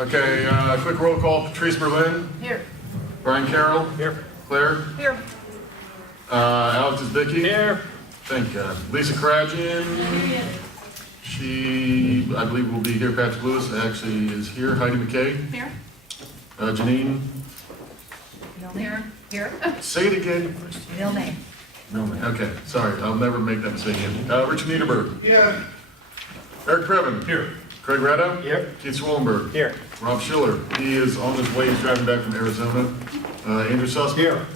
Okay, quick roll call. Patrice Berlin. Here. Brian Carroll. Here. Claire. Here. Alex Isbicki. Here. Thank God. Lisa Karagian. She, I believe, will be here. Patrick Lewis actually is here. Heidi McKay. Here. Janine. Here. Here. Say it again. Real name. No, man. Okay, sorry. I'll never make that mistake again. Richard Neiderberg. Yeah. Eric Previn. Here. Craig Ratto. Here. Keith Swollenberg. Here. Rob Schiller. He is on his way. He's driving back from Arizona. Andrew Sussman. Here.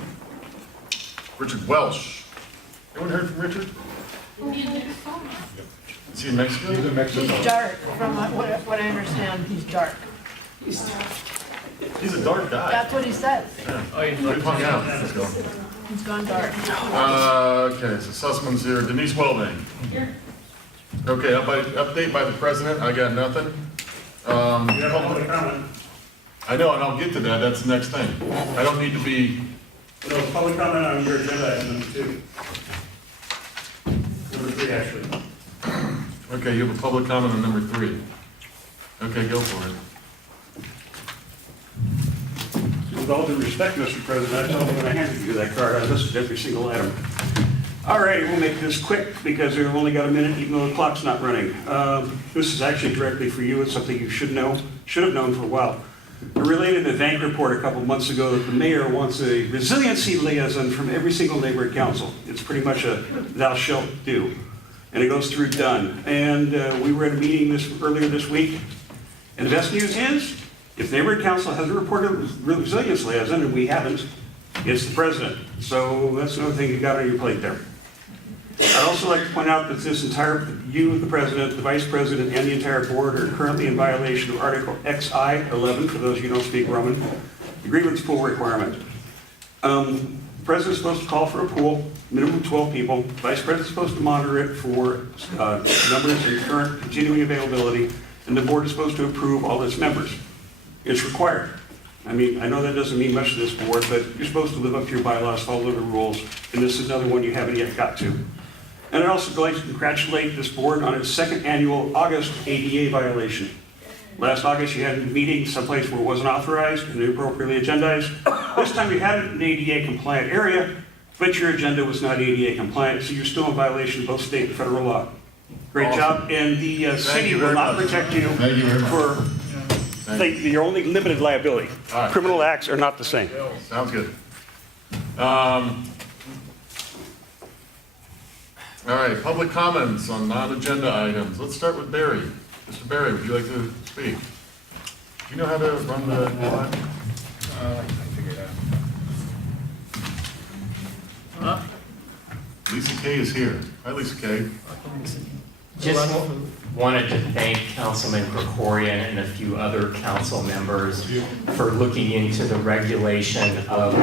Richard Welsh. Anyone heard from Richard? Is he in Mexico? He's in Mexico. He's dark, from what I understand, he's dark. He's a dark guy. That's what he says. Oh, he's He hung out. Let's go. He's gone dark. Okay, so Sussman's here. Denise Welbang. Here. Okay, update by the president. I got nothing. You have public comment. I know, and I'll get to that. That's the next thing. I don't need to be. No, public comment on your agenda item number 2. Number 3, actually. Okay, you have a public comment on number 3. Okay, go for it. With all due respect, Mr. President, I told you when I handed you that card, I listed every single item. All right, we'll make this quick because we've only got a minute, even though the clock's not running. This is actually directly for you. It's something you should have known for a while. I related a bank report a couple months ago that the mayor wants a resiliency liaison from every single neighborhood council. It's pretty much a thou shalt do. And it goes through done. And we were at a meeting earlier this week. And the best news is, if neighborhood council has a reported resilience liaison, and we haven't, it's the president. So that's another thing you got on your plate there. I'd also like to point out that you, the president, the vice president, and the entire board are currently in violation of Article XI 11, for those of you who don't speak Roman, the grievance pool requirement. The president's supposed to call for a pool, minimum of 12 people. The vice president's supposed to monitor it for numbers and current continuing availability, and the board is supposed to approve all its members. It's required. I mean, I know that doesn't mean much to this board, but you're supposed to live up to your bylaws, follow the rules, and this is another one you haven't yet got to. And I'd also like to congratulate this board on its second annual August ADA violation. Last August, you had a meeting someplace where it wasn't authorized and inappropriately agendized. This time you had it in an ADA compliant area, but your agenda was not ADA compliant, so you're still in violation of both state and federal law. Great job, and the city will not protect you for your only limited liability. Right. Criminal acts are not the same. Sounds good. All right, public comments on non-agenda items. Let's start with Barry. Mr. Barry, would you like to speak? Do you know how to run the line? I figured it out. Lisa Kay is here. Hi, Lisa Kay. Just wanted to thank Councilman Krikorian and a few other council members for looking into the regulation of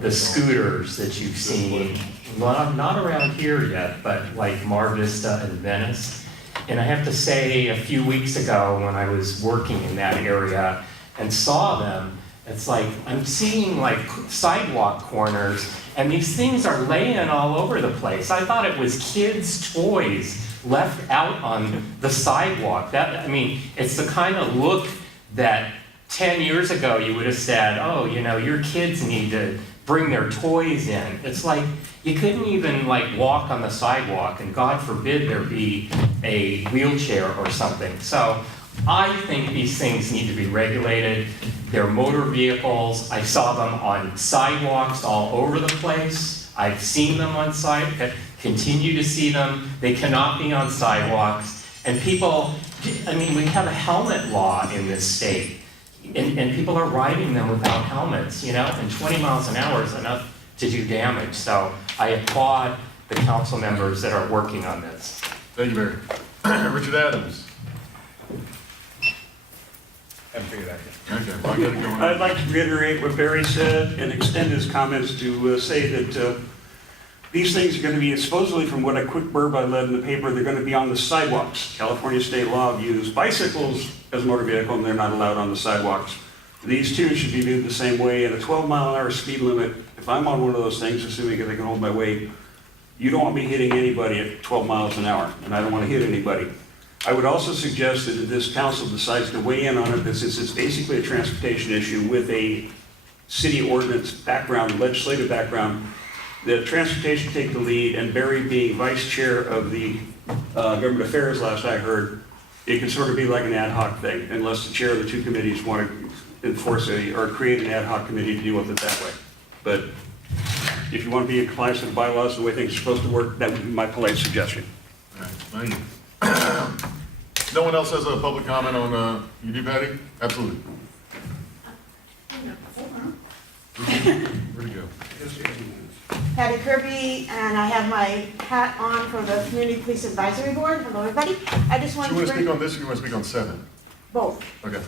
the scooters that you've seen, not around here yet, but like Mar Vista and Venice. And I have to say, a few weeks ago when I was working in that area and saw them, it's like I'm seeing like sidewalk corners, and these things are laying all over the place. I thought it was kids' toys left out on the sidewalk. I mean, it's the kind of look that 10 years ago you would have said, oh, you know, your kids need to bring their toys in. It's like you couldn't even like walk on the sidewalk, and God forbid there be a wheelchair or something. So I think these things need to be regulated. They're motor vehicles. I saw them on sidewalks all over the place. I've seen them on continue to see them. They cannot be on sidewalks. And people, I mean, we have a helmet law in this state, and people are riding them without helmets, you know, and 20 miles an hour is enough to do damage. So I applaud the council members that are working on this. Thank you, Barry. Richard Adams. Haven't figured that yet. Okay, well, I gotta go on. I'd like to reiterate what Barry said and extend his comments to say that these things are going to be, supposedly from what a quick blurb I read in the paper, they're going to be on the sidewalks. California state law views bicycles as a motor vehicle, and they're not allowed on the sidewalks. These two should be viewed the same way, and a 12-mile-an-hour speed limit, if I'm on one of those things, assuming they can hold my weight, you don't want me hitting anybody at 12 miles an hour, and I don't want to hit anybody. I would also suggest that if this council decides to weigh in on it, this is basically a transportation issue with a city ordinance background, legislative background, that transportation take the lead, and Barry being vice chair of the government affairs, last I heard, it can sort of be like an ad hoc thing, unless the chair of the two committees want to enforce or create an ad hoc committee to deal with it that way. But if you want to be in compliance with the bylaws, the way things are supposed to work, that would be my polite suggestion. All right, thank you. No one else has a public comment on, you do, Patty? Absolutely. Where'd he go? Patty Kirby, and I have my hat on for the Community Police Advisory Board. Hello, everybody. I just Do wanted you want to to speak bring on this, or you want to speak on 7? both. Okay,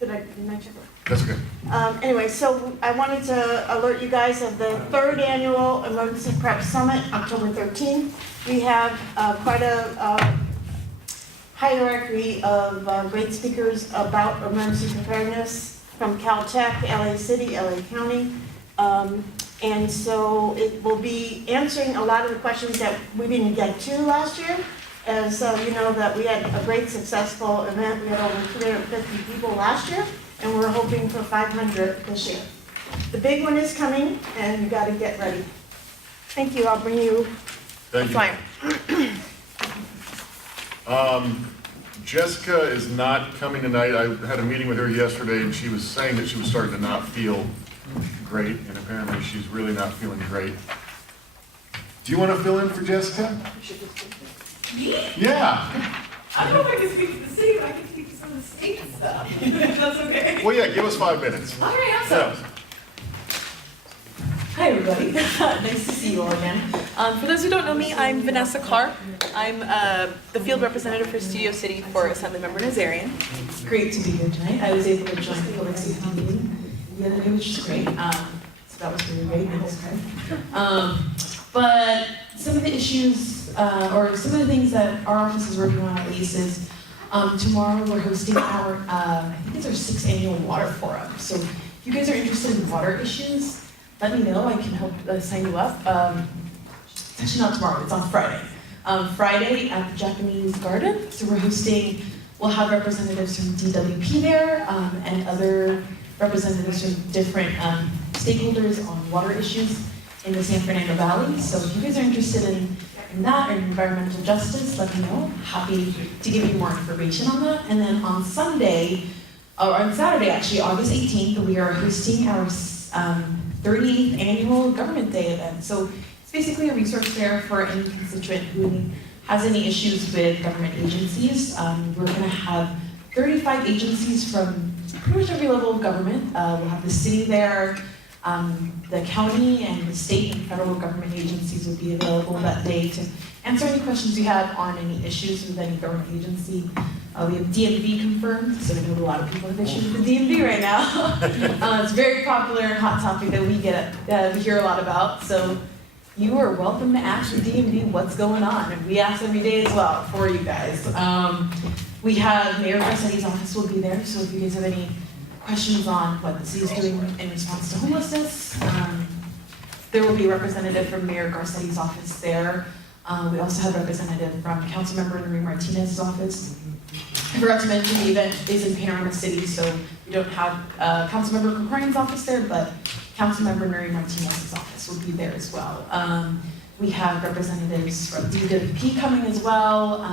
Didn't I check it? that's okay. Anyway, so I wanted to alert you guys of the 3rd Annual Emergency Prep Summit, October 13th. We have quite a hierarchy of great speakers about emergency preparedness from Caltech, LA City, LA County. And so it will be answering a lot of the questions that we didn't get to last year. As you know, that we had a great successful event. We had over 350 people last year, and we're hoping for 500 this year. The big one is coming, and you got to get ready. Thank you. I'll bring you a Thank you. flyer. Jessica is not coming tonight. I had a meeting with her yesterday, and she was saying that she was starting to not feel great, and apparently she's really not feeling great. Do you want to fill in for Jessica? Me? Yeah. I don't know if I can speak to the city, but I can speak to some of the state stuff. If that's okay. Well, yeah, give us 5 minutes. All right, awesome. Hi, everybody. Nice to see you all again. For those who don't know me, I'm Vanessa Carr. I'm the field representative for Studio City for Assemblymember Nazarian. It's great to be here tonight. I was able to join the public safety meeting the other day, which is great. So that was really great. But some of the issues, or some of the things that our office is working on at least is tomorrow we're hosting our, I think it's our 6th annual water forum. So if you guys are interested in water issues, let me know. I can help sign you up. It's actually not tomorrow, it's on Friday. Friday at the Japanese Garden. So we'll have representatives from DWP there and other representatives from different stakeholders on water issues in the San Fernando Valley. So if you guys are interested in that or environmental justice, let me know. Happy to give you more information on that. And then on Sunday, or on Saturday actually, August 18th, we are hosting our 30th annual Government Day event. So it's basically a resource fair for any constituent who has any issues with government agencies. We're gonna have 35 agencies from pretty much every level of government. We'll have the city there, the county and the state and federal government agencies will be available that day to answer any questions you have on any issues with any government agency. We have DMV confirmed, so we know a lot of people have issues with the DMV right now. It's a very popular and hot topic that we hear a lot about. So you are welcome to ask the DMV what's going on, and we ask every day as well for you guys. We have Mayor Garcetti's office will be there, so if you guys have any questions on what the city is doing in response to homelessness, there will be a representative from Mayor Garcetti's office there. We also have a representative from Councilmember Marie Martinez's office. I forgot to mention the event is in Panorama City, so we don't have Councilmember Krikorian's office there, but Councilmember Marie Martinez's office will be there as well. We have representatives from DWP coming as well.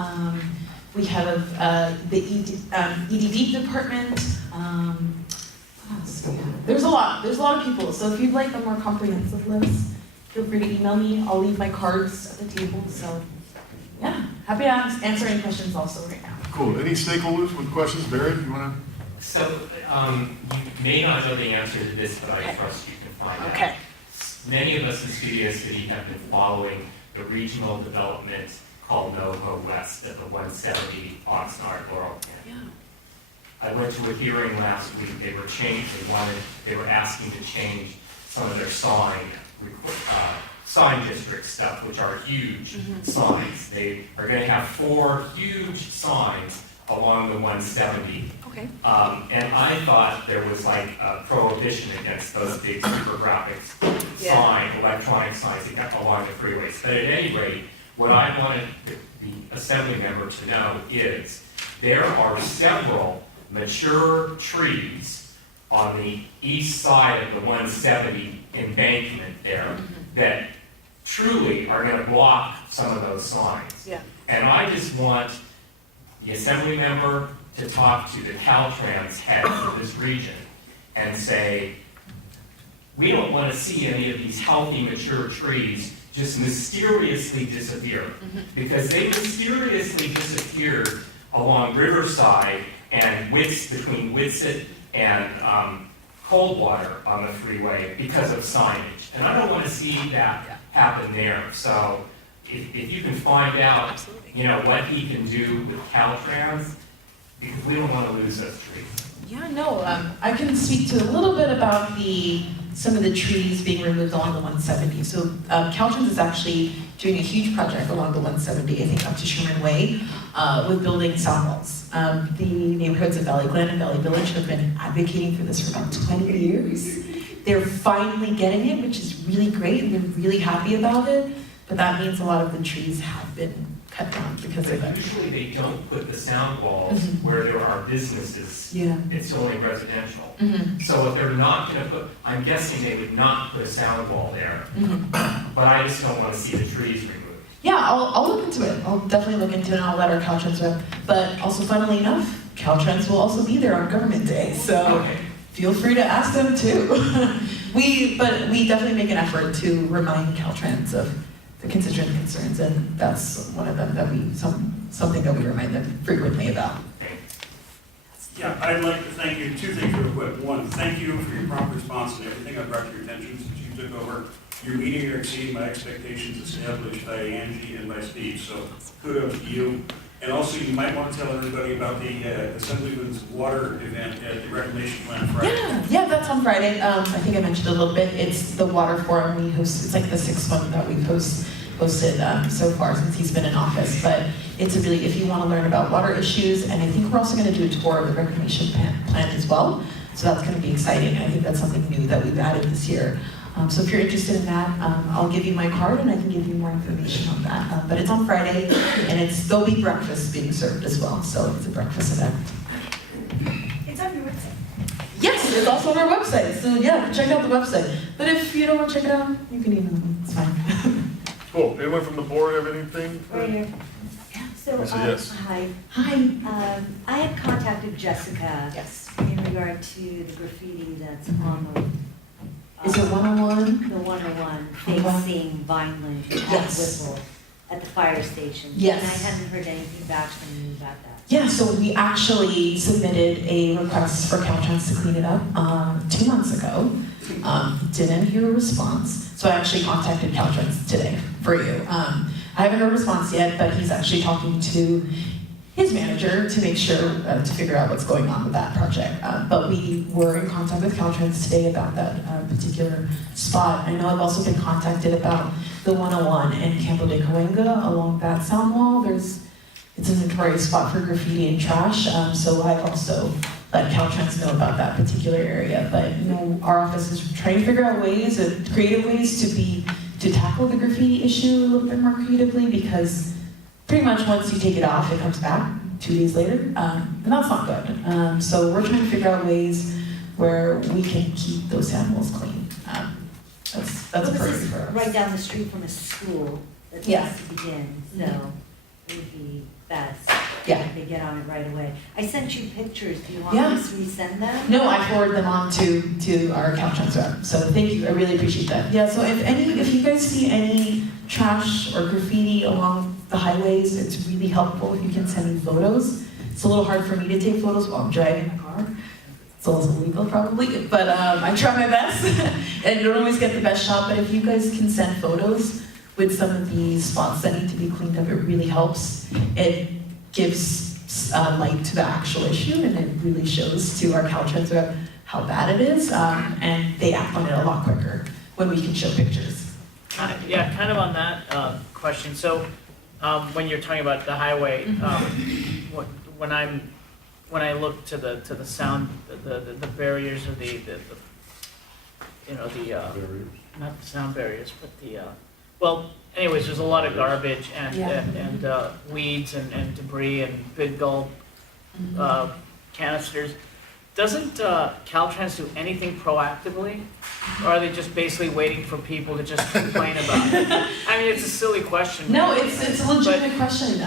We have the EDD department. What else do we have? There's a lot of people. So if you'd like a more comprehensive list, feel free to email me. I'll leave my cards at the table. So yeah, happy to answer any questions also right now. Cool. Any stakeholders with questions? Barry, you want So, you may not know the answer to this, but I trust you can find out. Okay. Many of us in Studio City have been following the regional development called NoHo West at the 170 Oxnard Laurel Canyon. I went to a hearing last week. They were asking to change some of their sign district stuff, which are huge signs. They are going to have 4 huge signs along the 170. Okay. And I thought there was like a prohibition against those big super graphics electronic signs that got along the freeways. But at any rate, what I wanted the assembly member to know is there are several mature trees on the east side of the 170 embankment there that truly are going to block some of those signs. Yeah. And I just want the assembly member to talk to the Caltrans head for this region and say, we don't want to see any of these healthy, mature trees just mysteriously disappear. Because they mysteriously disappeared along Riverside and between Whitsett and Coldwater on the freeway because of signage. And I don't want to see that happen there. So if you can find out, what he can do with Caltrans, because we don't want to lose those trees. Yeah, no, I can speak to a little bit about some of the trees being removed along the 170. So Caltrans is actually doing a huge project along the 170, I think up to Sherman Way, with building sound walls. The neighborhoods of Valley Glen and Valley Village have been advocating for this for about 20 years. They're finally getting it, which is really great, and they're really happy about it, but that means a lot of the trees have been cut down because of But that. usually they don't put the sound walls where there are businesses. Yeah. It's only residential. So if they're not going to put, I'm guessing they would not put a sound wall there. But I just don't want to see the trees removed. Yeah, I'll look into it. I'll definitely look into it, and I'll let our Caltrans rep. But also, funnily enough, Caltrans will also be there on Government Day, so Okay. feel free to ask them too. we definitely make an effort to remind Caltrans of the constituent concerns, and that's one of them that something that we remind them frequently about. Yeah, I'd like to thank you, two things real quick. One, thank you for your prompt response and everything I brought to your attention since you took over. You're meeting or exceeding my expectations established by Angie and by Steve, so kudos to you. And also, you might want to tell everybody about the Assemblyman's Water event at the Reclamation Plan Friday. Yeah, that's on Friday. I think I mentioned it a little bit. It's the water forum we host. It's like the 6th one that we've hosted so far since he's been in office. But it's really, if you want to learn about water issues, and I think we're also going to do a tour of the reclamation plan as well. So that's going to be exciting. I think that's something new that we've added this year. So if you're interested in that, I'll give you my card and I can give you more information on that. But it's on Friday, and there'll be breakfast being served as well. So it's a breakfast event. It's on your website. Yes, it's also on our website. So yeah, check out the website. But if you don't want to check it out, you can email me. It's fine. Cool. Anyone from the board have anything? Right here. So, Yes, yes. hi. Hi. I had contacted Jessica Yes. in regard to the graffiti that's on the. Is it 101? The 101 Uh-huh. facing Vineland at Yes. Whipple at the fire station. Yes. And I hadn't heard anything back from you about that. Yeah, so we actually submitted a request for Caltrans to clean it up 2 months ago. Didn't hear a response, so I actually contacted Caltrans today for you. I haven't heard a response yet, but he's actually talking to his manager to make sure, to figure out what's going on with that project. But we were in contact with Caltrans today about that particular spot. I know I've also been contacted about the 101 and Campo de Coenga along that sound wall. It's a notorious spot for graffiti and trash, so I've also let Caltrans know about that particular area. But our office is trying to figure out creative ways to tackle the graffiti issue a little bit more creatively, because pretty much once you take it off, it comes back 2 days later, and that's not good. So we're trying to figure out ways where we can keep those animals clean. That's a priority for us. Right down the street from a school that Yeah. has to begin, so it would be best. Yeah. If they get on it right away. I sent you pictures. Do you want Yeah. me to resend them? No, I forward them on to our Caltrans rep. So thank you, I really appreciate that. Yeah, so if you guys see any trash or graffiti along the highways, it's really helpful if you can send me photos. It's a little hard for me to take photos while I'm driving my car. It's a little illegal probably, but I try my best and don't always get the best shot. But if you guys can send photos with some of these spots that need to be cleaned up, it really helps. It gives light to the actual issue, and it really shows to our Caltrans rep how bad it is, and they act on it a lot quicker when we can show pictures. Yeah, kind of on that question. So, when you're talking about the highway, when I look to the sound, the barriers or not the sound barriers, but Well, anyways, there's a lot of garbage and, Yeah. and weeds and debris and big gulp canisters. Doesn't Caltrans do anything proactively? Or are they just basically waiting for people to just complain about it? I mean, it's a silly question. No, it's a legitimate question.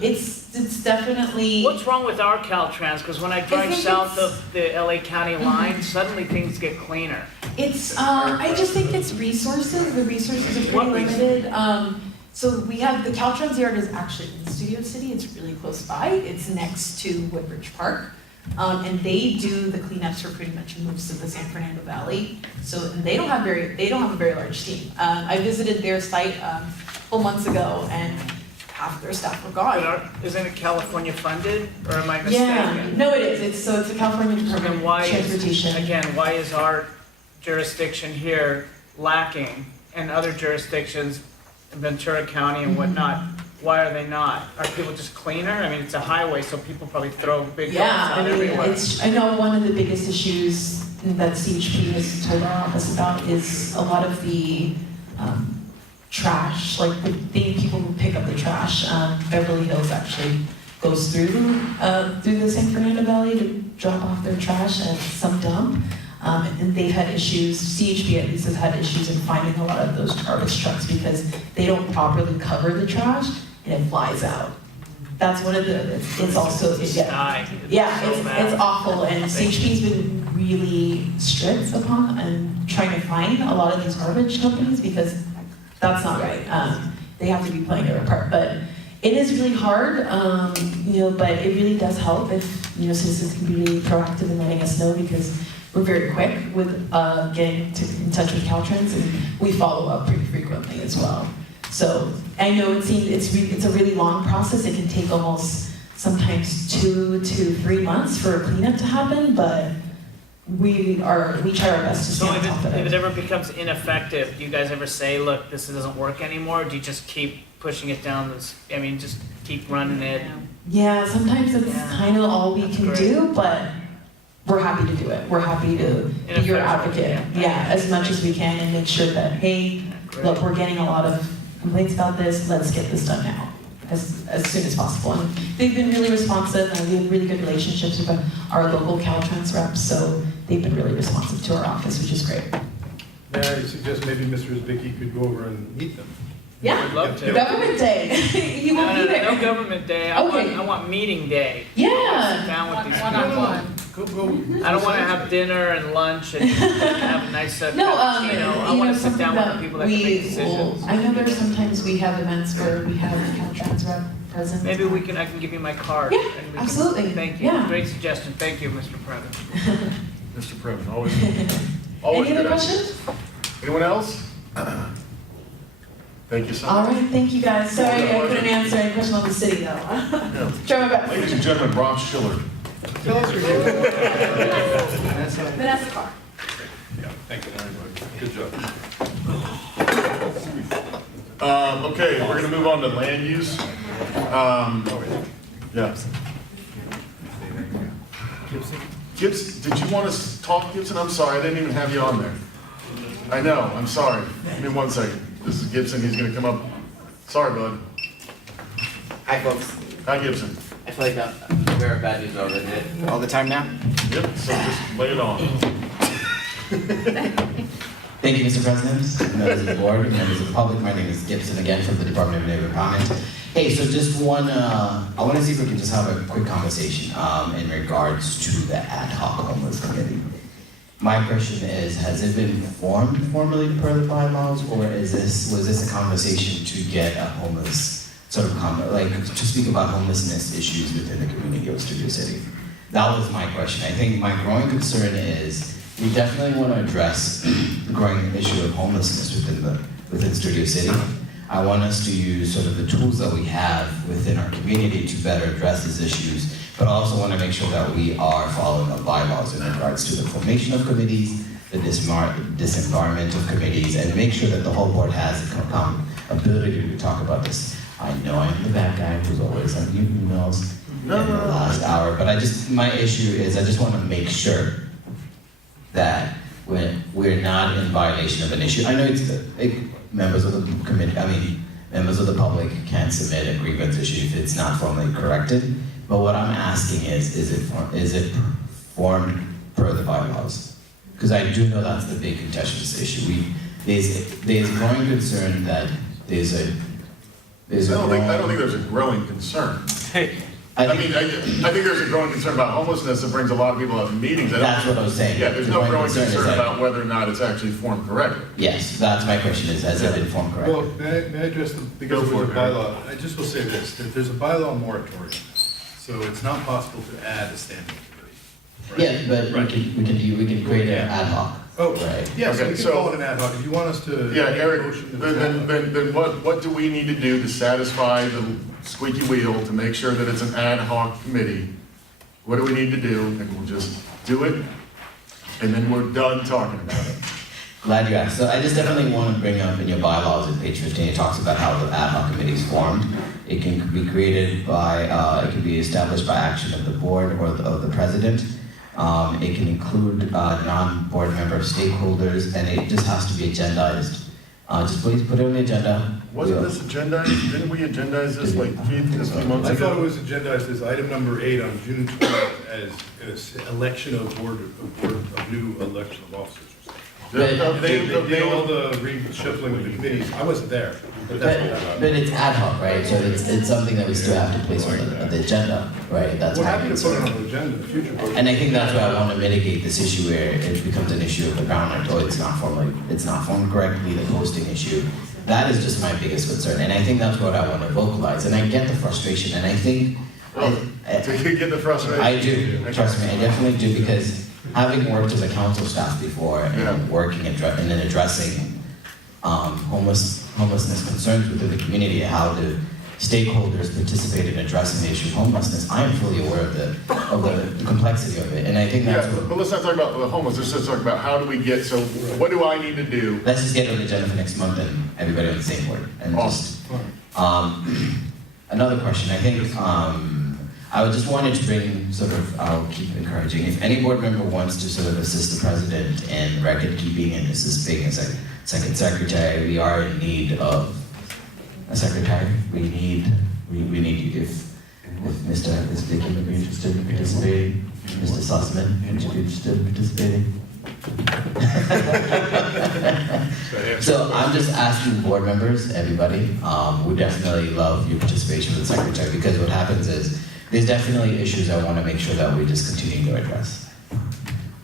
It's definitely. What's wrong with our Caltrans? Because when I drive think south it's- of the LA County line, suddenly things get cleaner. I just think it's resources. The resources are What pretty resources? limited. So we have, the Caltrans yard is actually in Studio City. It's really close by. It's next to Woodbridge Park. And they do the cleanups for pretty much most of the San Fernando Valley. So and they don't have a very large team. I visited their site a couple months ago, and half of their staff were But gone. isn't it California funded, or am I Yeah, mistaken? no, it is. It's a California So Department then why of is, Transportation. again, why is our jurisdiction here lacking and other jurisdictions in Ventura County and whatnot? Why are they not? Are people just cleaner? I mean, it's a highway, so people probably throw big Yeah, gulps I out mean, everywhere. I know one of the biggest issues that CHP has told our office about is a lot of the trash, like the people who pick up the trash. Beverly Hills actually goes through the San Fernando Valley to drop off their trash at some dump. And they've had issues, CHP at least has had issues in finding a lot of those garbage trucks because they don't properly cover the trash and it flies out. That's one of the, it's also, Sky. yeah, so bad. it's awful, and CHP's been really strict upon and trying to find a lot of these garbage companies because that's not right. They have to be playing their part, but it is really hard, but it really does help if, citizens can be really proactive in letting us know because we're very quick with getting in touch with Caltrans and we follow up pretty frequently as well. So I know it's a really long process. It can take almost sometimes 2 to 3 months for a cleanup to happen, but we try our best to stay So on top of if it it. ever becomes ineffective, do you guys ever say, look, this doesn't work anymore? Or do you just keep pushing it down this, just keep running it? Yeah, sometimes it's Yeah. kind of all we can Great. do, but we're happy to do it. We're happy to be your Ineffective, advocate, yeah. as much as we can and make sure that, hey, Great. look, we're getting a lot of complaints about this, let's get this done now, as soon as possible. And they've been really responsive, and we have really good relationships with our local Caltrans reps, so they've been really responsive to our office, which is great. May I suggest maybe Mr. Zbicki could go over and meet them? Yeah, I'd love to. government day, he No, won't be no, there. no government day. Okay. I want meeting day. Yeah. Sit down with these people. One-on-one. Go. I don't want to have dinner and lunch and have a nice No, cappuccino. I want to sit down with the people that can make decisions. I know there's sometimes we have events where we have a Caltrans rep present. Maybe I can give you my card. Yeah, and we can- absolutely. Thank you. Yeah. Great suggestion. Thank you, Mr. President. Mr. President, always. Any good other idea. questions? Anyone else? Thank you so All much. right, thank you guys. Sorry I couldn't answer any question on the city though. Yeah. Try my best. Ladies and gentlemen, Rob Schiller. Tell us your name. Vanessa Carr. Yeah, thank you very much. Good job. Okay, we're gonna move on to land use. Yeah. Gibbs, did you want to talk, Gibson? I'm sorry, I didn't even have you on there. I know, I'm sorry. Give me 1 second. This is Gibson, he's gonna come up. Sorry, bud. Hi, folks. Hi, Gibson. I feel like I wear bad news over it all the time now. Yep, so just lay it on. Thank you, Mr. President, members of the board, members of the public. My name is Gibson again from the Department of Neighborhood Empowerment. Hey, so just I want to see if we can just have a quick conversation in regards to the Ad Hoc Homeless Committee. My question is, has it been formed formally per the bylaws, or was this a conversation to get a homeless to speak about homelessness issues within the community of Studio City? That was my question. I think my growing concern is we definitely want to address the growing issue of homelessness within Studio City. I want us to use sort of the tools that we have within our community to better address these issues, but I also want to make sure that we are following the bylaws in regards to the formation of committees, the disempowerment of committees, and make sure that the whole board has the ability to talk about this. I know I'm the bad guy who's always on emails in the last hour, but my issue is I just want to make sure that we're not in violation of an issue. I know members of the committee, members of the public can submit a grievance issue if it's not formally corrected. But what I'm asking is it formed per the bylaws? Because I do know that's the big contentious issue. There's growing concern that there's a I don't think there's a growing concern. I think there's a growing concern about homelessness that brings a lot of people out to meetings. That's what I was saying. Yeah, there's The no growing concern is concern that- about whether or not it's actually formed correctly. Yes, that's my question, has it been formed correctly? Well, may I address the, because Go there's a for it, bylaw, I just will say this, that there's a bylaw moratorium, so it's not possible to add a standing committee. Yeah, but Right. we can create an ad hoc. Oh, Right. yes, Okay, we can so- call it an ad hoc, if you want us to. Yeah, make a Eric, motion to- then what do we need to do to satisfy the squeaky wheel to make sure that it's an ad hoc committee? What do we need to do? And we'll just do it, and then we're done talking about it. Glad you asked. So I just definitely want to bring up in your bylaws at page 15, it talks about how the ad hoc committee is formed. It can be created by, it can be established by action of the board or of the president. It can include non-board member stakeholders, and it just has to be agendized. Just please put it on the agenda. Wasn't this agendized? Didn't we agendize this like a few months I thought it ago? was agendized as item number 8 on June 12th as election of new election of officers. They did all the reshuffling of the committees, I wasn't there, but that's what that But it's ad hoc, right? So it's something that we still have to place on the agenda, right? That's We're my happy to put it concern. on the agenda in the future. but- And I think that's why I want to mitigate this issue where it becomes an issue of the ground, like, oh, it's not formed correctly, the posting issue. That is just my biggest concern, and I think that's what I want to vocalize, and I get the frustration, and I think, Do you get the frustration? I do, trust me, I definitely do, because having worked as a council staff before Yeah. and working and then addressing homelessness concerns within the community, how the stakeholders participate in addressing the issue of homelessness, I am fully aware of the complexity of it, and I think that's Yeah, what. but let's not talk about the homeless, let's just talk about how do we get, so what do I need to do? Let's just get it on the agenda for next month and everybody on the same board. And just, another question, I think, I would just wanted to bring sort of, I'll keep encouraging, if any board member wants to sort of assist the president in record keeping and assisting as a second secretary, we are in need of a secretary. We need you if Mr. Vicky would be interested in participating, Mr. Sussman, would you be interested in participating? So I'm just asking board members, everybody, we definitely love your participation with the secretary, because what happens is, there's definitely issues I want to make sure that we just continue to address.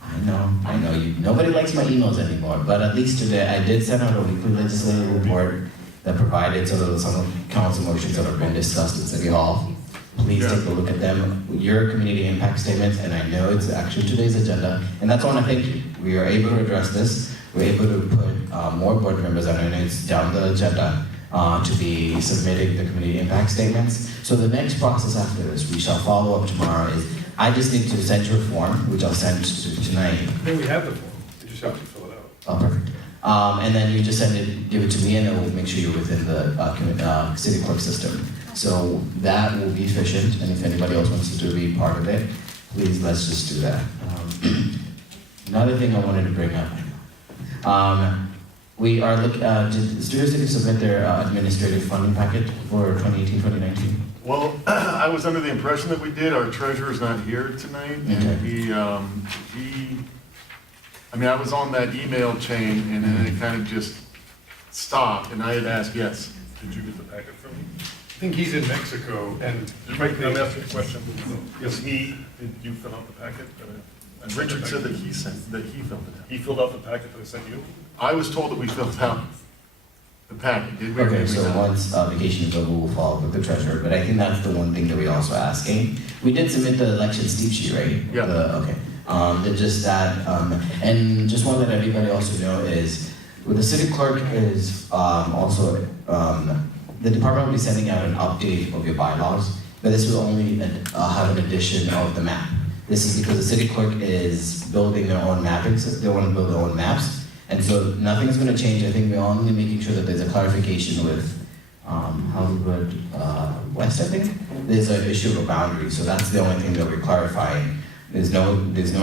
I know, nobody likes my emails anymore, but at least today I did send out a weekly legislative report that provided sort of some council motions that have been discussed in City Hall. Please take a look at them, your community impact statements, and I know it's actually today's agenda, and that's why I want to thank you. We are able to address this, we're able to put more board members on it, it's down the agenda to be submitting the community impact statements. So the next process after this, we shall follow up tomorrow, is I just need to send you a form, which I'll send tonight. No, we have the form, we just have to fill it out. Oh, perfect. And then you just give it to me, and then we'll make sure you're within the city clerk system. So that will be efficient, and if anybody else wants to be part of it, please, let's just do that. Another thing I wanted to bring up. We are did students submit their administrative funding packet for 2018-2019? Well, I was under the impression that we did, our treasurer's not here tonight, and I was on that email chain, and then it kind of just stopped, and I had asked, yes. Did you get the packet from me? I think he's in Mexico, and frankly, I'm asking a question. Yes. Did you fill out the packet? Richard said that he filled it out. He filled out the packet that I sent you? I was told that we filled out the packet, did we? or Okay, did we so not? once vacation is over, we'll follow up with the treasurer, but I think that's the one thing that we're also asking. We did submit the election steep sheet, right? Yeah. Okay. Just that, and just want to let everybody also know is, with the city clerk is also, the department will be sending out an update of your bylaws, but this will only have an addition of the map. This is because the city clerk is building their own mapping system, they want to build their own maps, and so nothing's going to change. I think we're only making sure that there's a clarification with Hollywood West, I think. There's an issue of a boundary, so that's the only thing that we're clarifying. There's no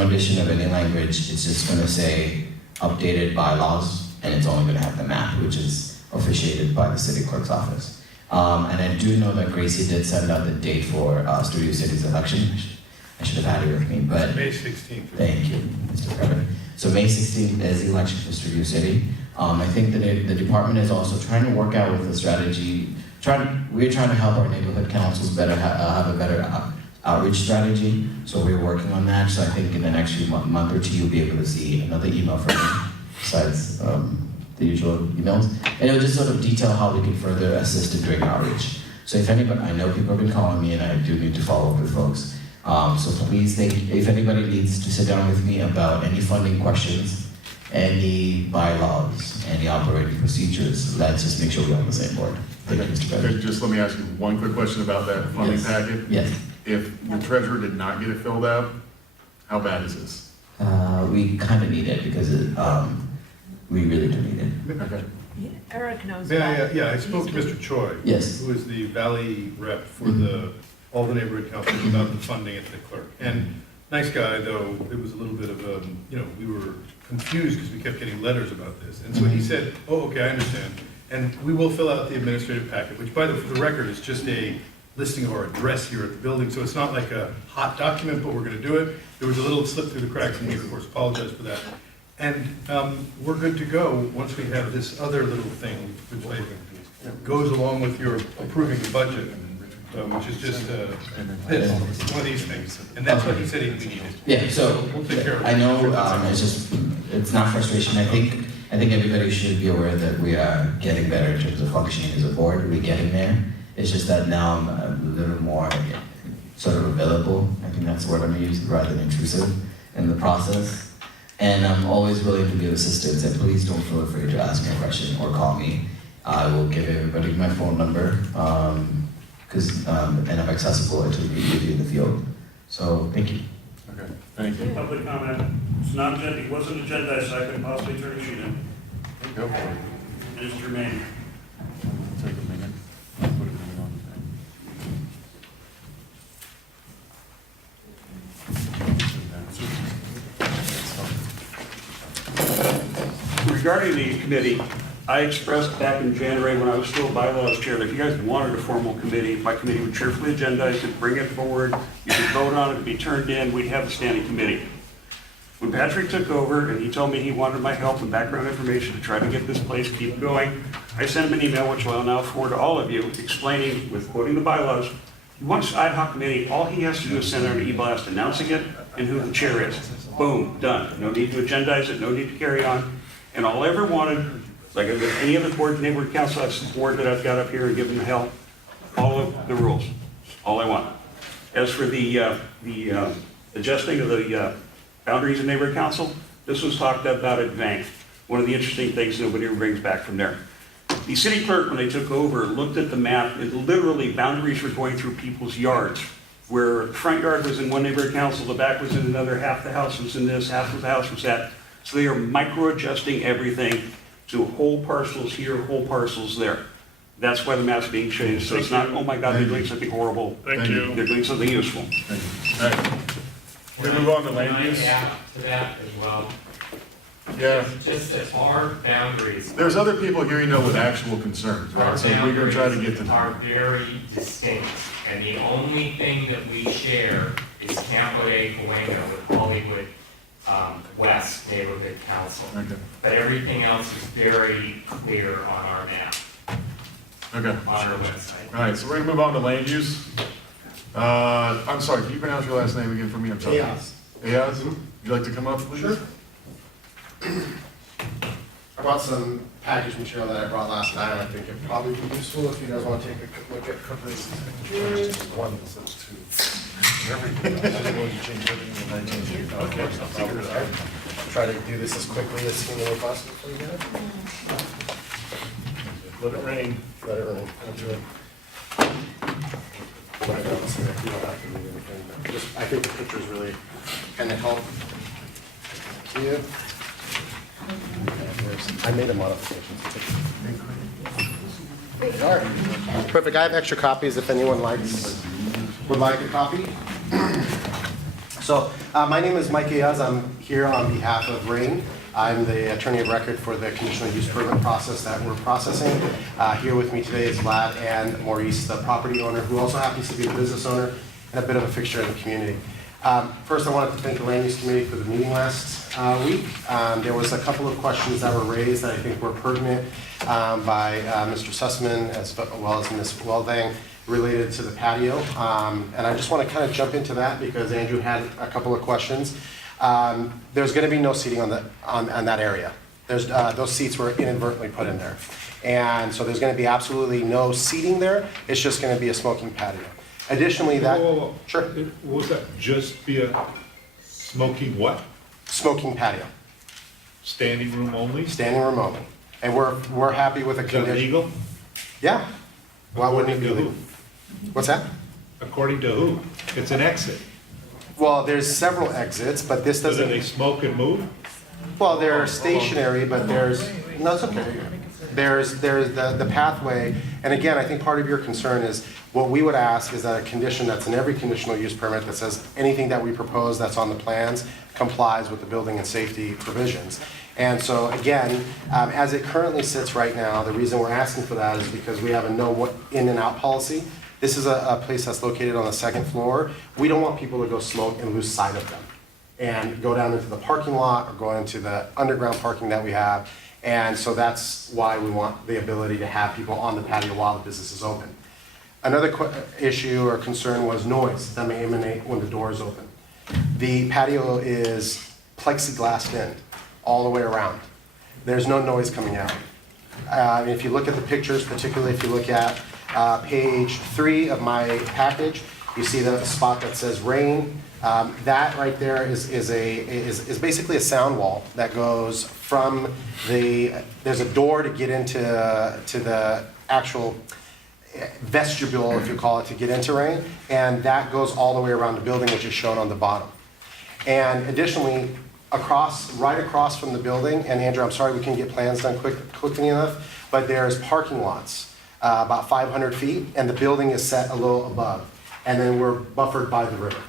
addition of any language, it's just going to say updated bylaws, and it's only going to have the map, which is officiated by the city clerk's office. And I do know that Gracie did send out the date for Studio City's election. I should have had it with me, but May 16th. thank you, Mr. President. So May 16th is the election for Studio City. I think that the department is also trying to work out with a strategy. We're trying to help our neighborhood councils better have a better outreach strategy. So we're working on that. So I think in the next few month or two, you'll be able to see another email from me besides the usual emails. And it'll just sort of detail how we can further assist in doing outreach. So if anybody, I know people have been calling me and I do need to follow up with folks. So please, if anybody needs to sit down with me about any funding questions, any bylaws, any operating procedures, let's just make sure we're on the same board. Thank you, Mr. President. Okay, just let me ask you one quick question about that funding Yes. packet. Yes. If the treasurer did not get it filled out, how bad is this? We kind of need it because we really do need it. Okay. Eric knows about. Yeah, I spoke to Mr. Choi. Yes. Who is the Valley rep for all the neighborhood councils about the funding at the clerk. And nice guy, though, it was a little bit of a, we were confused because we kept getting letters about this. And so he said, oh, okay, I understand. And we will fill out the administrative packet, which for the record is just a listing of our address here at the building. So it's not like a hot document, but we're gonna do it. There was a little slip through the cracks, and he, of course, apologized for that. And we're good to go once we have this other little thing, which goes along with your approving the budget, which is just one of these things. And that's what he said we needed. Yeah, so We'll take care of it. I know it's not frustration. I think everybody should be aware that we are getting better in terms of functioning as a board. We're getting there. It's just that now I'm a little more sort of available. I think that's the word I'm using, rather than intrusive in the process. And I'm always willing to be of assistance, and please don't feel afraid to ask me a question or call me. I will give everybody my phone number, and I'm accessible to be with you in the field. So, thank you. Okay, thank you. Public comment, it's not, it wasn't agendized, so I couldn't possibly turn the sheet in. Go for it. Mr. Maine. Take a minute. Put a minute on Regarding the committee, I expressed back in January when I was still bylaws chair that if you guys wanted a formal committee, my committee would cheerfully agendize it, bring it forward, you could vote on it, it'd be turned in, we'd have a standing committee. When Patrick took over and he told me he wanted my help and background information to try to get this place keep going, I sent him an email, which I'll now forward to all of you, explaining, with quoting the bylaws, he wants ad hoc committee, all he has to do is send out an e-blast announcing it and who the chair is. Boom, done. No need to agendize it, no need to carry on. And all I ever wanted, like any other board, neighborhood council, that's the board that I've got up here and given the help, follow the rules. All I want. As for the adjusting of the boundaries of neighborhood council, this was talked about at length. One of the interesting things nobody ever brings back from there. The city clerk, when they took over, looked at the map, and literally boundaries were going through people's yards, where the front yard was in one neighborhood council, the back was in another, half the house was in this, half of the house was that. So they are micro-adjusting everything to whole parcels here, whole parcels there. That's why the map's being changed. So it's not, oh my God, they're doing something horrible. Thank you. They're doing something useful. All right. We move on to land use. Can I add to that as well? Yeah. Just that our boundaries. There's other people here, with actual concerns, right? Our So we're gonna try to get to are them. very distinct, and the only thing that we share is Campo de Cuenca with Hollywood West Neighborhood Council. Okay. But everything else is very clear on our map, Okay. on our website. All right, so we're gonna move on to land use. I'm sorry, can you pronounce your last name again for me? I'm sorry. Ayaz. Ayaz, would you like to come up, please? Sure. I brought some package material that I brought last time. I think it'd probably be useful if you guys want to take a quick look at a couple of these pictures. One that says two. Everything. I didn't know you changed everything in 19. Okay, I'll figure it out. Try to do this as quickly as humanly possible for you guys. Let it rain. Let it run. I'll do it. When I go, so you don't have to read anything. But I think the pictures really kind of help you. I made a modification. There you are. Perfect. I have extra copies if anyone would like a copy. So So, my name is Mike Ayaz. I'm here on behalf of RAIN. I'm the attorney of record for the conditional use permit process that we're processing. Here with me today is Vlad and Maurice, the property owner, who also happens to be the business owner and a bit of a fixture in the community. First, I wanted to thank the Land Use Committee for the meeting last week. There was a couple of questions that were raised that I think were pertinent by Mr. Sussman as well as Ms. Welding related to the patio. And I just want to kind of jump into that because Andrew had a couple of questions. There's going to be no seating on that area. Those seats were inadvertently put in there. And so there's going to be absolutely no seating there. It's just going to be a smoking patio. Additionally, that... Whoa. Sure. What was that? Just be a smoking what? Smoking patio, Standing room only? standing room only. And we're happy with the Is that condition. legal? Yeah. Why wouldn't it be According to legal? What's that? According to who? It's an exit. Well, there's several exits, but this So do they doesn't, smoke and move? well, they're stationary, but there's, no, it's okay. There's the pathway, and again, I think part of your concern is, what we would ask is that a condition that's in every conditional use permit that says anything that we propose that's on the plans complies with the building and safety provisions. And so again, as it currently sits right now, the reason we're asking for that is because we have a no in and out policy. This is a place that's located on the second floor. We don't want people to go smoke and lose sight of them and go down into the parking lot or go into the underground parking that we have. And so that's why we want the ability to have people on the patio while the business is open. Another issue or concern was noise that may emanate when the door is open. The patio is plexiglassed in all the way around. There's no noise coming out. If you look at the pictures, particularly if you look at page 3 of my package, you see the spot that says rain. That right there is basically a sound wall that goes from there's a door to get into the actual vestibule, if you call it, to get into rain, and that goes all the way around the building, which is shown on the bottom. And additionally, right across from the building, and Andrew, I'm sorry we couldn't get plans done quickly enough, but there's parking lots about 500 feet, and the building is set a little above, and then we're buffered by the river.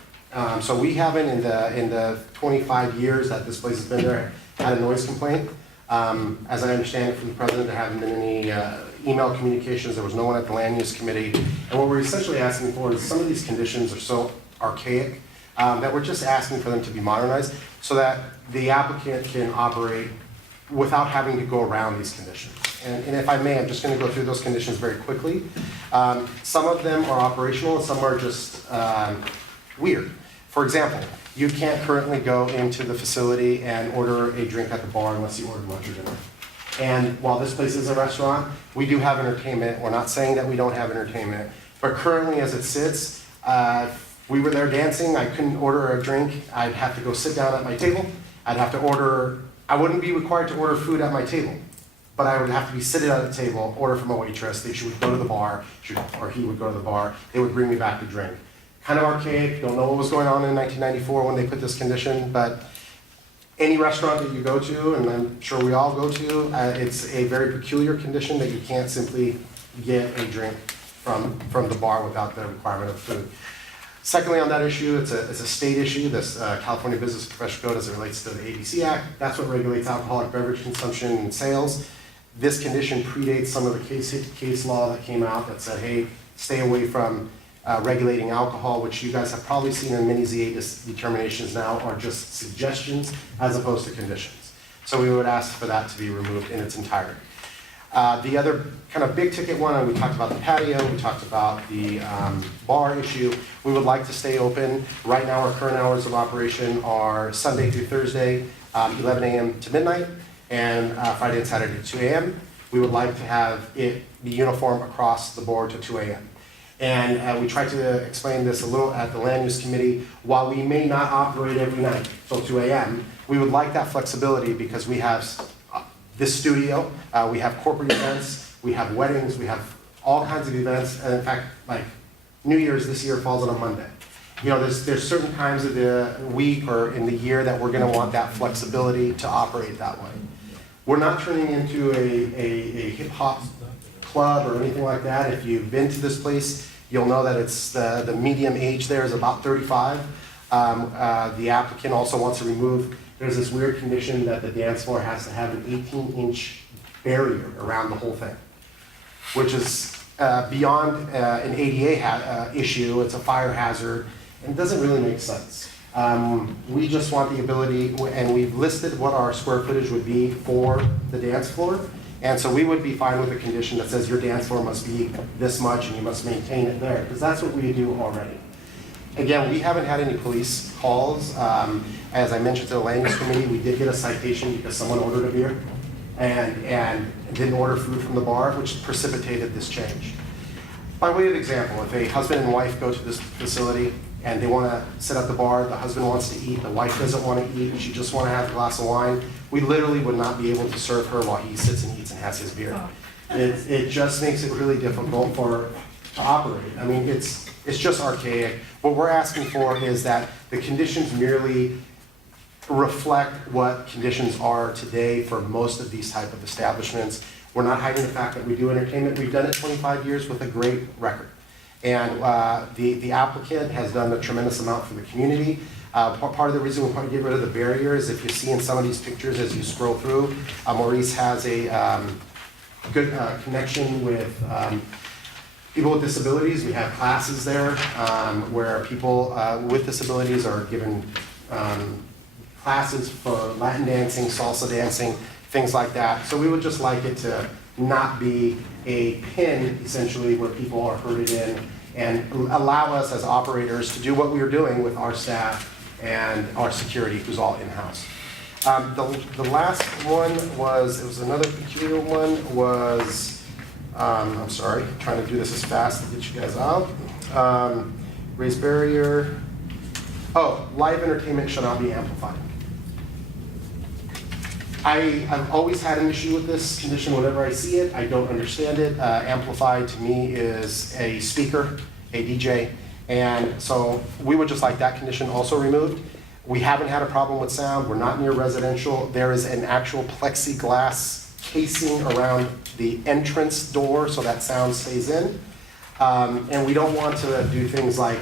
So we haven't, in the 25 years that this place has been there, had a noise complaint. As I understand it from the president, there haven't been any email communications. There was no one at the Land Use Committee. And what we're essentially asking for is some of these conditions are so archaic that we're just asking for them to be modernized so that the applicant can operate without having to go around these conditions. And if I may, I'm just going to go through those conditions very quickly. Some of them are operational and some are just weird. For example, you can't currently go into the facility and order a drink at the bar unless you order lunch or dinner. And while this place is a restaurant, we do have entertainment. We're not saying that we don't have entertainment. But currently as it sits, we were there dancing. I couldn't order a drink. I'd have to go sit down at my table. I wouldn't be required to order food at my table, but I would have to be seated at a table, order from a waitress. She would go to the bar, or he would go to the bar. They would bring me back a drink. Kind of archaic, don't know what was going on in 1994 when they put this condition, but any restaurant that you go to, and I'm sure we all go to, it's a very peculiar condition that you can't simply get a drink from the bar without the requirement of food. Secondly, on that issue, it's a state issue, this California Business Professional Code as it relates to the ABC Act. That's what regulates alcoholic beverage consumption and sales. This condition predates some of the case law that came out that said, hey, stay away from regulating alcohol, which you guys have probably seen in many Z8 determinations now are just suggestions as opposed to conditions. So we would ask for that to be removed in its entirety. The other kind of big ticket one, we talked about the patio, we talked about the bar issue. We would like to stay open. Right now our current hours of operation are Sunday through Thursday, 11 a.m. to midnight, and Friday and Saturday to 2 a.m. We would like to have it be uniform across the board to 2 a.m. And we tried to explain this a little at the Land Use Committee. While we may not operate every night till 2 a.m., we would like that flexibility because we have this studio, we have corporate events, we have weddings, we have all kinds of events. And in fact, like New Year's this year falls on a Monday. You know, there's certain times of the week or in the year that we're going to want that flexibility to operate that way. We're not turning into a hip hop club or anything like that. If you've been to this place, you'll know that it's the medium age there is about 35. The applicant also wants to remove, there's this weird condition that the dance floor has to have an 18-inch barrier around the whole thing, which is beyond an ADA issue. It's a fire hazard, and doesn't really make sense. We just want the ability, and we've listed what our square footage would be for the dance floor, and so we would be fine with a condition that says your dance floor must be this much and you must maintain it there, because that's what we do already. Again, we haven't had any police calls. As I mentioned to the land use committee, we did get a citation because someone ordered a beer and didn't order food from the bar, which precipitated this change. By way of example, if a husband and wife go to this facility and they want to sit at the bar, the husband wants to eat, the wife doesn't want to eat, she just want to have a glass of wine, we literally would not be able to serve her while he sits and eats and has his beer. It just makes it really difficult to operate. I mean, it's just archaic. What we're asking for is that the conditions merely reflect what conditions are today for most of these type of establishments. We're not hiding the fact that we do entertainment. We've done it 25 years with a great record. And the applicant has done a tremendous amount for the community. Part of the reason we want to get rid of the barriers, if you see in some of these pictures as you scroll through, Maurice has a good connection with people with disabilities. We have classes there where people with disabilities are given classes for Latin dancing, salsa dancing, things like that. So we would just like it to not be a pin, essentially, where people are herded in, and allow us as operators to do what we are doing with our staff and our security, who's all in-house. The last one was, it was another peculiar one, was, I'm sorry, I'm trying to do this as fast to get you guys out. Raised barrier. Oh, live entertainment shall not be amplified. I've always had an issue with this condition whenever I see it. I don't understand it. Amplified to me is a speaker, a DJ, and so we would just like that condition also removed. We haven't had a problem with sound. We're not near residential. There is an actual plexiglass casing around the entrance door so that sound stays in. And we don't want to do things like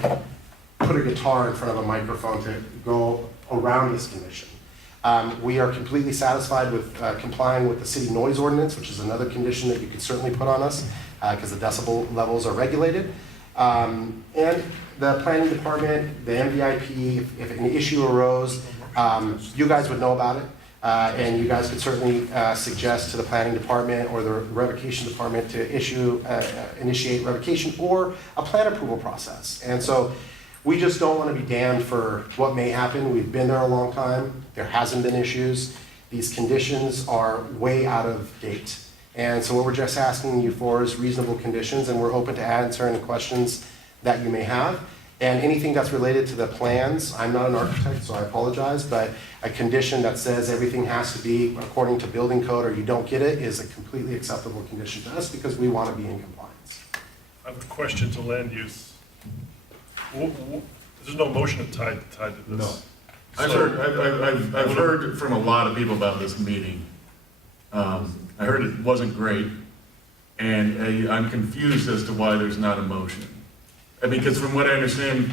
put a guitar in front of a microphone to go around this condition. We are completely satisfied with complying with the city noise ordinance, which is another condition that you could certainly put on us because the decibel levels are regulated. And the planning department, the MVIP, if an issue arose, you guys would know about it. And you guys could certainly suggest to the planning department or the revocation department to initiate revocation or a plan approval process. And so we just don't want to be damned for what may happen. We've been there a long time. There hasn't been issues. These conditions are way out of date. And so what we're just asking you for is reasonable conditions, and we're open to answer any questions that you may have. And anything that's related to the plans, I'm not an architect, so I apologize, but a condition that says everything has to be according to building code or you don't get it is a completely acceptable condition to us because we want to be in compliance. I have a question to land use. There's no motion tied to this. No. I've heard from a lot of people about this meeting. I heard it wasn't great, and I'm confused as to why there's not a motion. Because from what I understand,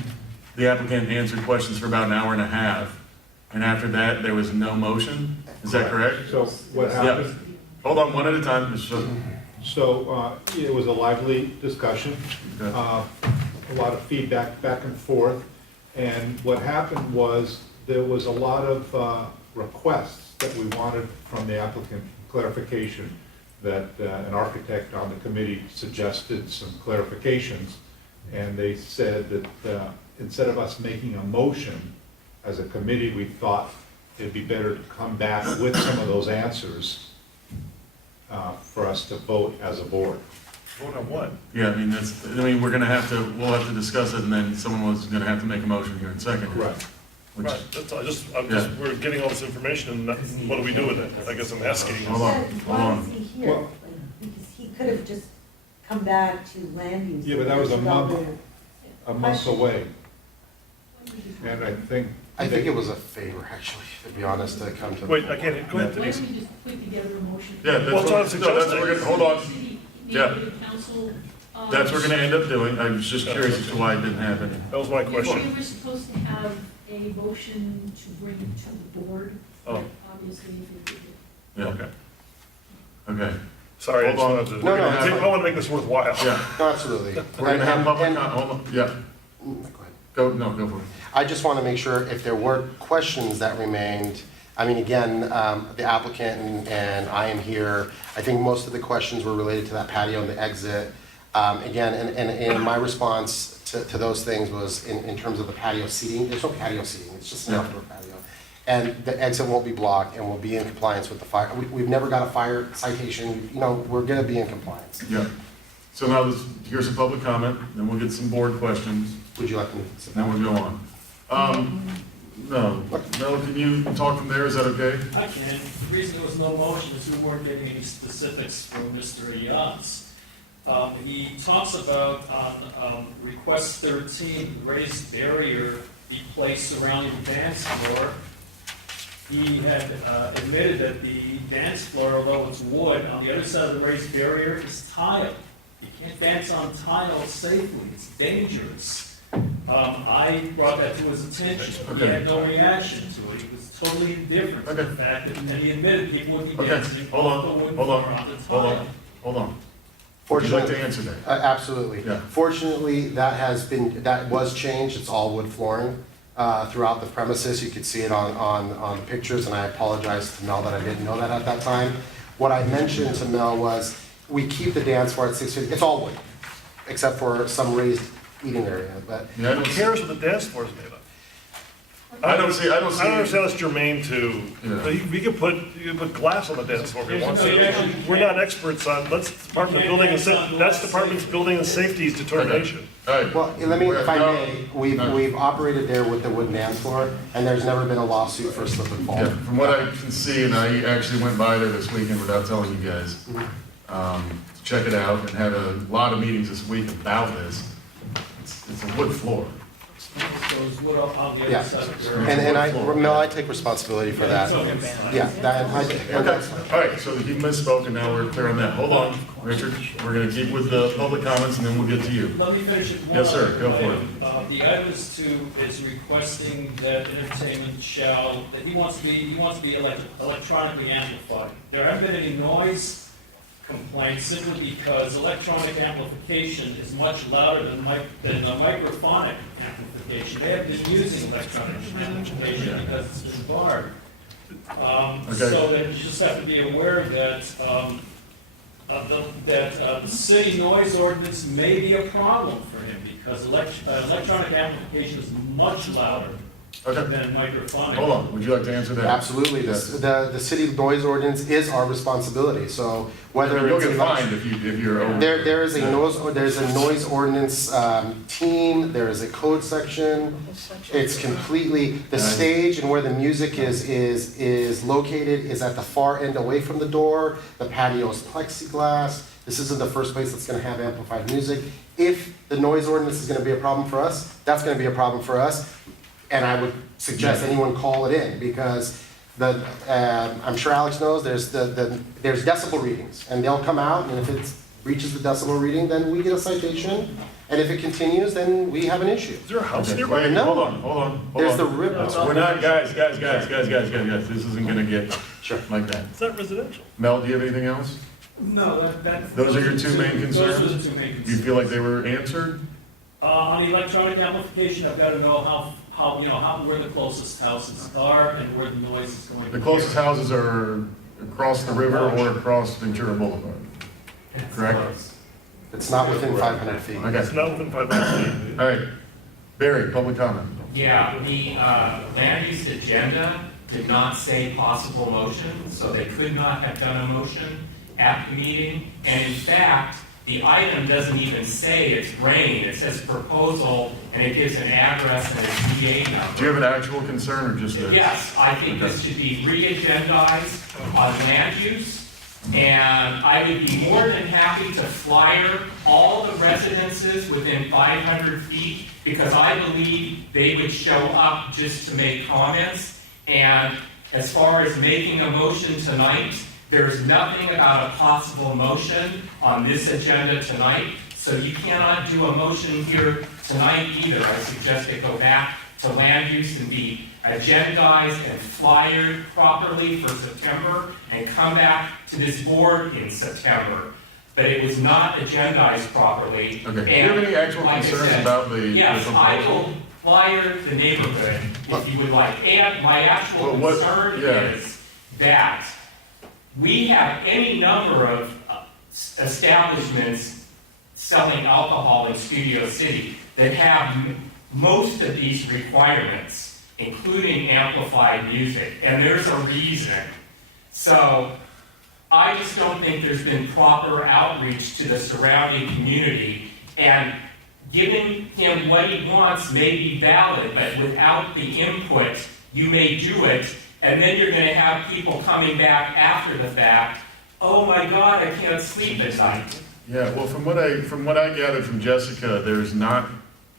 the applicant answered questions for about an hour and a half, and after that, there was no motion. Is that correct? So what happened? Yeah. Hold on, one at a time. So it was a lively discussion, Okay. a lot of feedback back and forth. And what happened was there was a lot of requests that we wanted from the applicant, clarification, that an architect on the committee suggested some clarifications. And they said that instead of us making a motion as a committee, we thought it'd be better to come back with some of those answers for us to vote as a board. Vote on what? Yeah, we'll have to discuss it, and then someone was gonna have to make a motion here in a second. Right. Which, Right, that's all, Yeah. we're getting all this information, and what do we do with it? I guess I'm asking. Hold on, hold on. Why is he here? Well- Because he could have just come back to land use. Yeah, but that was a month Question. away. And I think. it was a favor, actually, to be honest, to come to. Wait, I can't, go ahead, Why don't Denise. we just put together a motion? Yeah, Well, that's what I'm suggesting. hold on. Yeah. Maybe the council. That's what we're gonna end up doing. I was just curious as to why it didn't happen. That was my question. We were supposed to have a motion to bring it to the board. Oh. Obviously, if it Yeah, Okay. okay. Sorry, I just Hold on. wanted to, No, no, I want to make this worthwhile. Yeah, No, absolutely. we're gonna have public, And- hold on, yeah, Go ahead. go, no, go for it. I just want to make sure if there were questions that remained, I mean, again, the applicant and I am here, I think most of the questions were related to that patio and the exit. Again, and my response to those things was in terms of the patio seating, there's no patio seating, it's just an Yeah. outdoor patio. And the exit won't be blocked and we'll be in compliance with the fire, we've never got a fire citation, you know, we're gonna be in compliance. Yeah. So now, here's a public comment, then we'll get some board questions, Would you like me to? and then we'll go on. No, Mel, can you talk from there, is that okay? I can. The reason there was no motion is we weren't getting any specifics from Mr. Ayaz. He talks about on request 13, raised barrier be placed surrounding the dance floor. He had admitted that the dance floor, although it's wood, on the other side of the raised barrier is tile. You can't dance on tile safely, it's dangerous. I brought that to his attention. He Okay. had no reaction to it. He was totally indifferent to the Okay. fact that, and he admitted people would be Okay, dancing hold off the on, wood hold floor on, onto hold tile. on, hold on. Would you like to answer that? Absolutely. Yeah. Fortunately, that was changed, it's all wood flooring throughout the premises. You could see it on pictures, and I apologize to Mel that I didn't know that at that time. What I mentioned to Mel was, we keep the dance floor at 6 feet, it's all wood, except for some raised eating area, but Yeah, I Who don't see, cares what the dance floor is made of? I don't see, I don't understand that's germane to, Yeah. you can put glass on the dance floor if you want No, you to. actually We're not experts on, that's Department of Building and that's Department's Building and Safety's determination. all right. well, let me, if I No. may, No. we've operated there with the wooden dance floor, and there's never been a lawsuit for slip and fall. Yeah, from what I can see, and I actually went by there this weekend without telling you guys, to check it out, and had a lot of meetings this week about this. It's a wood floor. So it's wood on the Yeah. other side of the barrier. And Mel, I take responsibility for that. Yeah, that, Okay, all right, so he misspoke, and now we're clear on that. Hold on, Richard, we're gonna keep with the public comments, and then we'll get to you. Let me finish it. Yes, sir, go for it. The item is requesting that entertainment shall, that he wants to be electronically amplified. There haven't been any noise complaints simply because electronic amplification is much louder than microphonic amplification. They have been using electronic amplification because it's been barred. So that you just have to be aware that, the city noise ordinance may be a problem for him because electronic amplification is much louder Okay, than microphonic. hold on, would you like to answer that? absolutely, the city noise ordinance is our responsibility, so whether You'll it's. get fined if you're over. There's a noise ordinance team, there is a code section. It's completely, the stage and where the music is located is at the far end away from the door. The patio is plexiglass. This isn't the first place that's gonna have amplified music. If the noise ordinance is gonna be a problem for us, that's gonna be a problem for us. And I would suggest anyone call it in, because I'm sure Alex knows, there's decibel readings, and they'll come out, and if it reaches the decibel reading, then we get a citation, and if it continues, then we have an issue. Is there a house Okay, nearby? wait, No. hold on. There's the rip. We're not, guys, this isn't gonna get Sure. like that. It's not residential. Mel, do you have anything else? No, that. Those are your two main concerns? Those are the two main Do you concerns. feel like they were answered? On electronic amplification, I've got to know where the closest houses are and where the noise is going to be. The closest houses are across the river or across Ventura Boulevard, correct? It's not within 500 feet. Okay, It's not within 500 feet. all right. Barry, public comment. Yeah, the land use agenda did not say possible motion, so they could not have done a motion at the meeting. And in fact, the item doesn't even say it's rain, it says proposal, and it gives an address and a DA number. Do you have an actual concern or just a? Yes, I think this should be re-agendized on land use. And I would be more than happy to flyer all the residences within 500 feet, because I believe they would show up just to make comments. And as far as making a motion tonight, there's nothing about a possible motion on this agenda tonight, so you cannot do a motion here tonight either. I suggest they go back to land use and be agendized and flyered properly for September and come back to this board in September. But it was not agendized properly. Okay, do you have any actual like I concerns said, about the yes, I proposal? will flyer the neighborhood if you would like. And my actual Well, what- concern yeah. is that we have any number of establishments selling alcohol in Studio City that have most of these requirements, including amplified music, and there's a reason. So I just don't think there's been proper outreach to the surrounding community, and giving him what he wants may be valid, but without the input, you may do it, and then you're gonna have people coming back after the fact, oh my God, I can't sleep at night. Yeah, well, from what I gathered from Jessica, there's not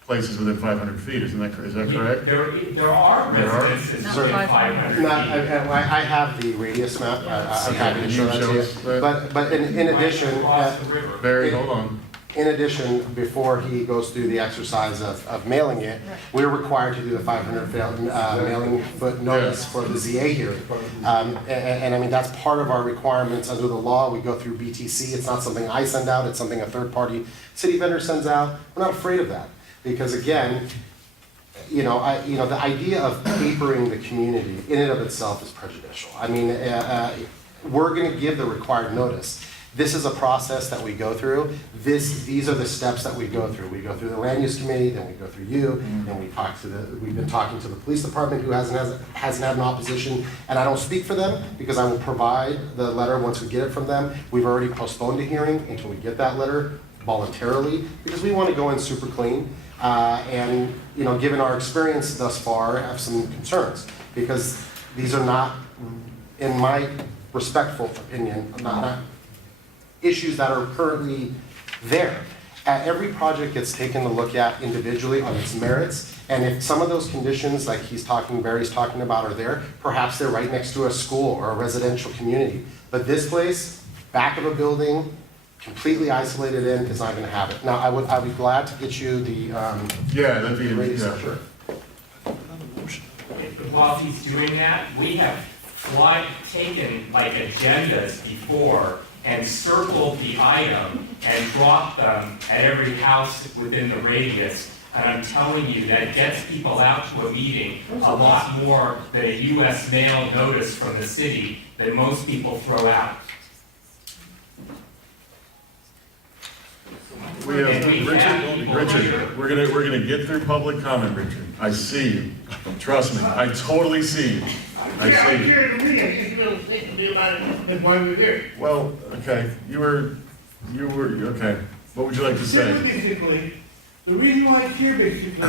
places within 500 feet, is that correct? There are residences Not within 500. 500 Not, feet. I have the radius map, I'm happy to Can show you that show to us you. that? But in addition, Across the river. Barry, hold on. in addition, before he goes through the exercise of mailing it, we're required to do the 500 mailing foot notice for the ZA hearing. And I mean, that's part of our requirements under the law. We go through BTC. It's not something I send out, it's something a third-party city vendor sends out. We're not afraid of that, because again, the idea of papering the community in and of itself is prejudicial. I mean, we're gonna give the required notice. This is a process that we go through. These are the steps that we go through. We go through the land use committee, then we go through you, then we've been talking to the police department, who hasn't had an opposition, and I don't speak for them because I will provide the letter once we get it from them. We've already postponed a hearing until we get that letter voluntarily, because we want to go in super clean. And given our experience thus far, I have some concerns, because these are not, in my respectful opinion, not issues that are currently there. Every project gets taken to look at individually on its merits, and if some of those conditions, like Barry's talking about, are there, perhaps they're right next to a school or a residential community. But this place, back of a building, completely isolated in, is not gonna have it. Now, I'd be glad to get you the, Yeah, that'd be, radius yeah. measure. While he's doing that, we have taken like agendas before and circled the item and dropped them at every house within the radius. And I'm telling you, that gets people out to a meeting a lot more than a US mail notice from the city that most people throw out. We have, And we have people Richard, here. we're gonna get through public comment, Richard. I see you. Trust me, I totally see you. I see you. Well, okay, you were, okay. What would you like to say? Basically, the reason why it's here, basically,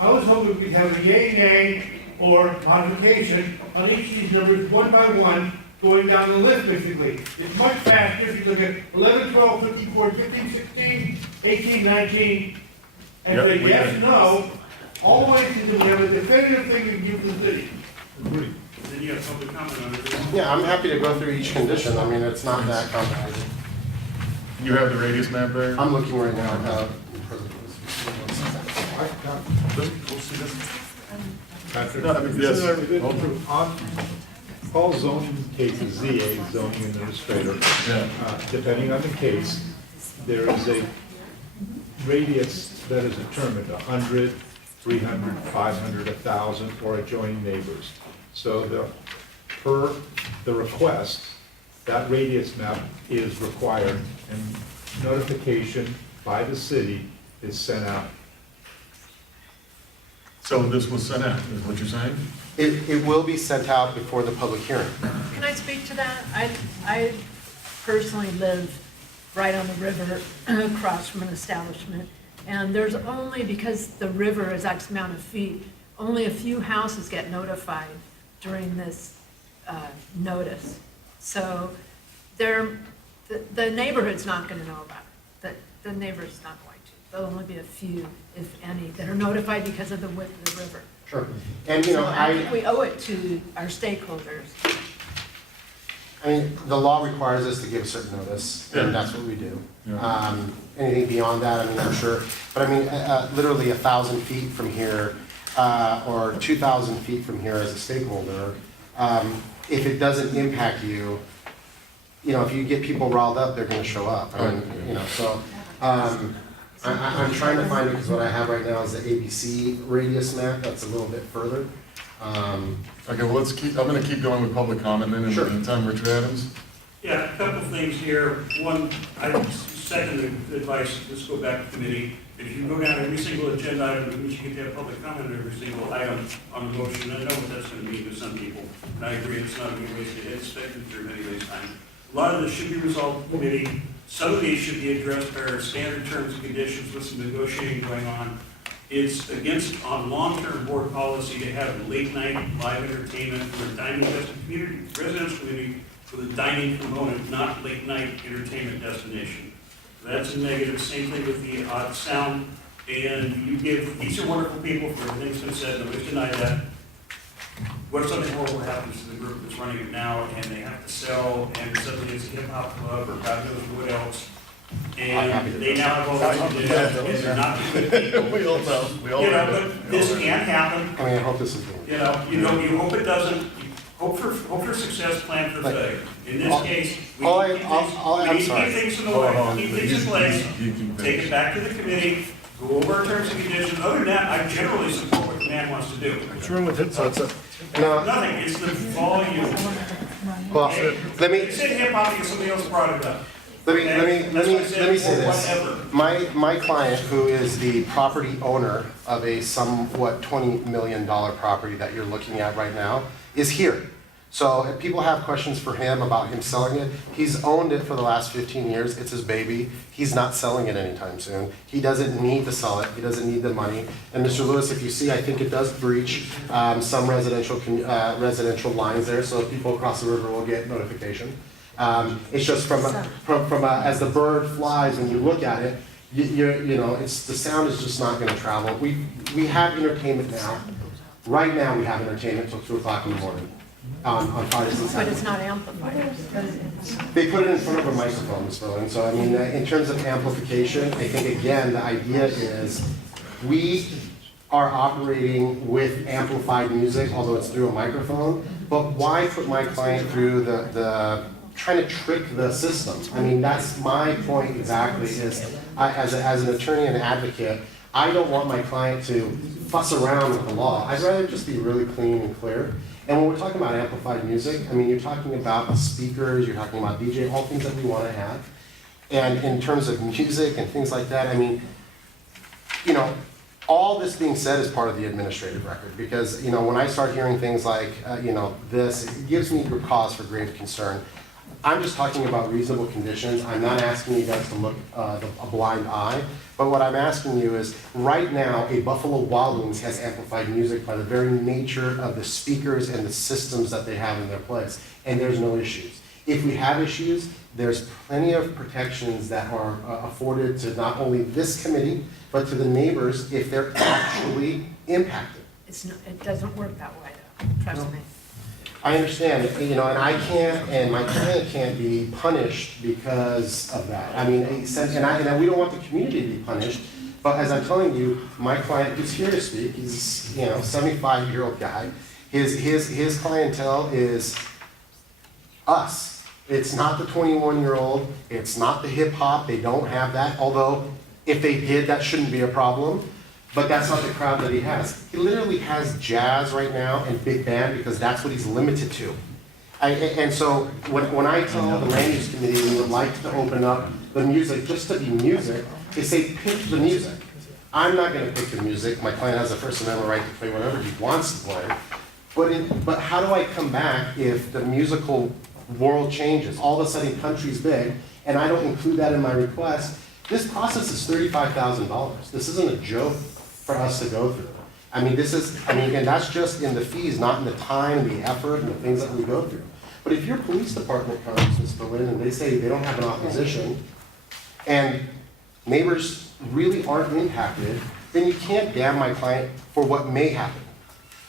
I was hoping we'd have a yay, nay, or modification on each of these numbers, one by one, going down the list, basically. It's much faster if you look at 11, 12, 15, 14, 15, 16, 18, 19, and Yep, say we yes, got it. no, all the way to we have a definitive thing to give to the city. Then you got public comment on it. Yeah, I'm happy to go through each condition. I mean, it's not that complicated. You have the radius map there? I'm looking right now. Patrick, No, I mean, yes. On all zoning cases, ZA, zoning administrator, Yeah. depending on the case, there is a radius that is determined, 100, 300, 500, 1,000, or adjoining neighbors. So per the request, that radius map is required, and notification by the city is sent out. So this was sent out, is what you're saying? It will be sent out before the public hearing. Can I speak to that? I personally live right on the river across from an establishment. And there's only, because the river is X amount of feet, only a few houses get notified during this notice. So the neighborhood's not gonna know about it. The neighbor's not going to. There'll only be a few, if any, that are notified because of the width of the river. Sure. And, So I think we owe it to our stakeholders. I mean, the law requires us to give a certain notice, and that's what we do. Anything beyond that, I mean, I'm sure, but I mean, literally 1,000 feet from here, or 2,000 feet from here as a stakeholder, if it doesn't impact you, you know, if you get people riled up, they're gonna show up. I mean, you know, so, I'm trying to find it, because what I have right now is the ABC radius map, that's a little bit further. Okay, well, I'm gonna keep going with public comment then in the meantime. Richard Adams? Yeah, a couple of things here. One, I second the advice, let's go back to committee. If you go down every single agenda item, it means you get to have public comment on every single item on the motion. I know what that's gonna mean to some people, and I agree, it's not a good waste of head space or anybody's time. A lot of this should be resolved in committee. Some of these should be addressed by our standard terms and conditions with some negotiating going on. It's against, on long-term board policy, to have late-night live entertainment for a dining community, residential community with a dining component, not late-night entertainment destination. That's a negative. Same thing with the odd sound. And you give, these are wonderful people for everything that's been said, nobody's denied that. What if something horrible happens to the group that's running it now, and they have to sell, and suddenly it's a hip-hop club, or God knows what else, and they now have all these conditions, and they're not good people. We all know. We all You know, know. but this can happen. I mean, I hope this is. You hope it doesn't. Hope for success, plan for failure. In this case, we need to keep things in the way, keep things in place, take it back to the committee, go over our terms and conditions. Other than that, I generally support what the man wants to do. What's wrong with it? No, Nothing, it's the volume. well, let me, You said hip hop because somebody else brought it up. let me say this. Whatever. My client, who is the property owner of a somewhat $20 million property that you're looking at right now, is here. So if people have questions for him about him selling it, he's owned it for the last 15 years. It's his baby. He's not selling it anytime soon. He doesn't need to sell it. He doesn't need the money. And Mr. Lewis, if you see, I think it does breach some residential lines there, so people across the river will get notification. It's just as the bird flies and you look at it, you know, the sound is just not going to travel. We have entertainment now. Right now, we have entertainment till 2 o'clock in the morning. On Fridays and Saturdays. But it's not amplified. They put it in front of a microphone, Ms. Berlin. So I mean, in terms of amplification, I think again, the idea is we are operating with amplified music, although it's through a microphone. But why put my client through the trying to trick the system? I mean, that's my point exactly, is as an attorney and advocate, I don't want my client to fuss around with the law. I'd rather just be really clean and clear. And when we're talking about amplified music, I mean, you're talking about speakers, you're talking about DJ, all things that we want to have. And in terms of music and things like that, I mean, you know, all this being said is part of the administrative record, because, you know, when I start hearing things like, you know, this, it gives me cause for grave concern. I'm just talking about reasonable conditions. I'm not asking you guys to look a blind eye. But what I'm asking you is, right now, a Buffalo Wild Wings has amplified music by the very nature of the speakers and the systems that they have in their place. And there's no issues. If we have issues, there's plenty of protections that are afforded to not only this committee, but to the neighbors if they're actually impacted. It doesn't work that way, though, trust me. I understand, you know, and I can't, and my client can't be punished because of that. I mean, and we don't want the community to be punished, but as I'm telling you, my client who's here to speak, he's, you know, 75-year-old guy. His clientele is us. It's not the 21-year-old, it's not the hip hop, they don't have that, although if they did, that shouldn't be a problem. But that's not the crowd that he has. He literally has jazz right now and big band because that's what he's limited to. And so when I tell the land use committee we would like to open up the music just to be music, they say pick the music. I'm not going to pick the music. My client has a First Amendment right to play whatever he wants to play. But how do I come back if the musical world changes? All of a sudden country's big and I don't include that in my request. This process is $35,000. This isn't a joke for us to go through. I mean, and that's just in the fees, not in the time, the effort, and the things that we go through. But if your police department comes, Ms. Berlin, and they say they don't have an opposition, and neighbors really aren't impacted, then you can't damn my client for what may happen.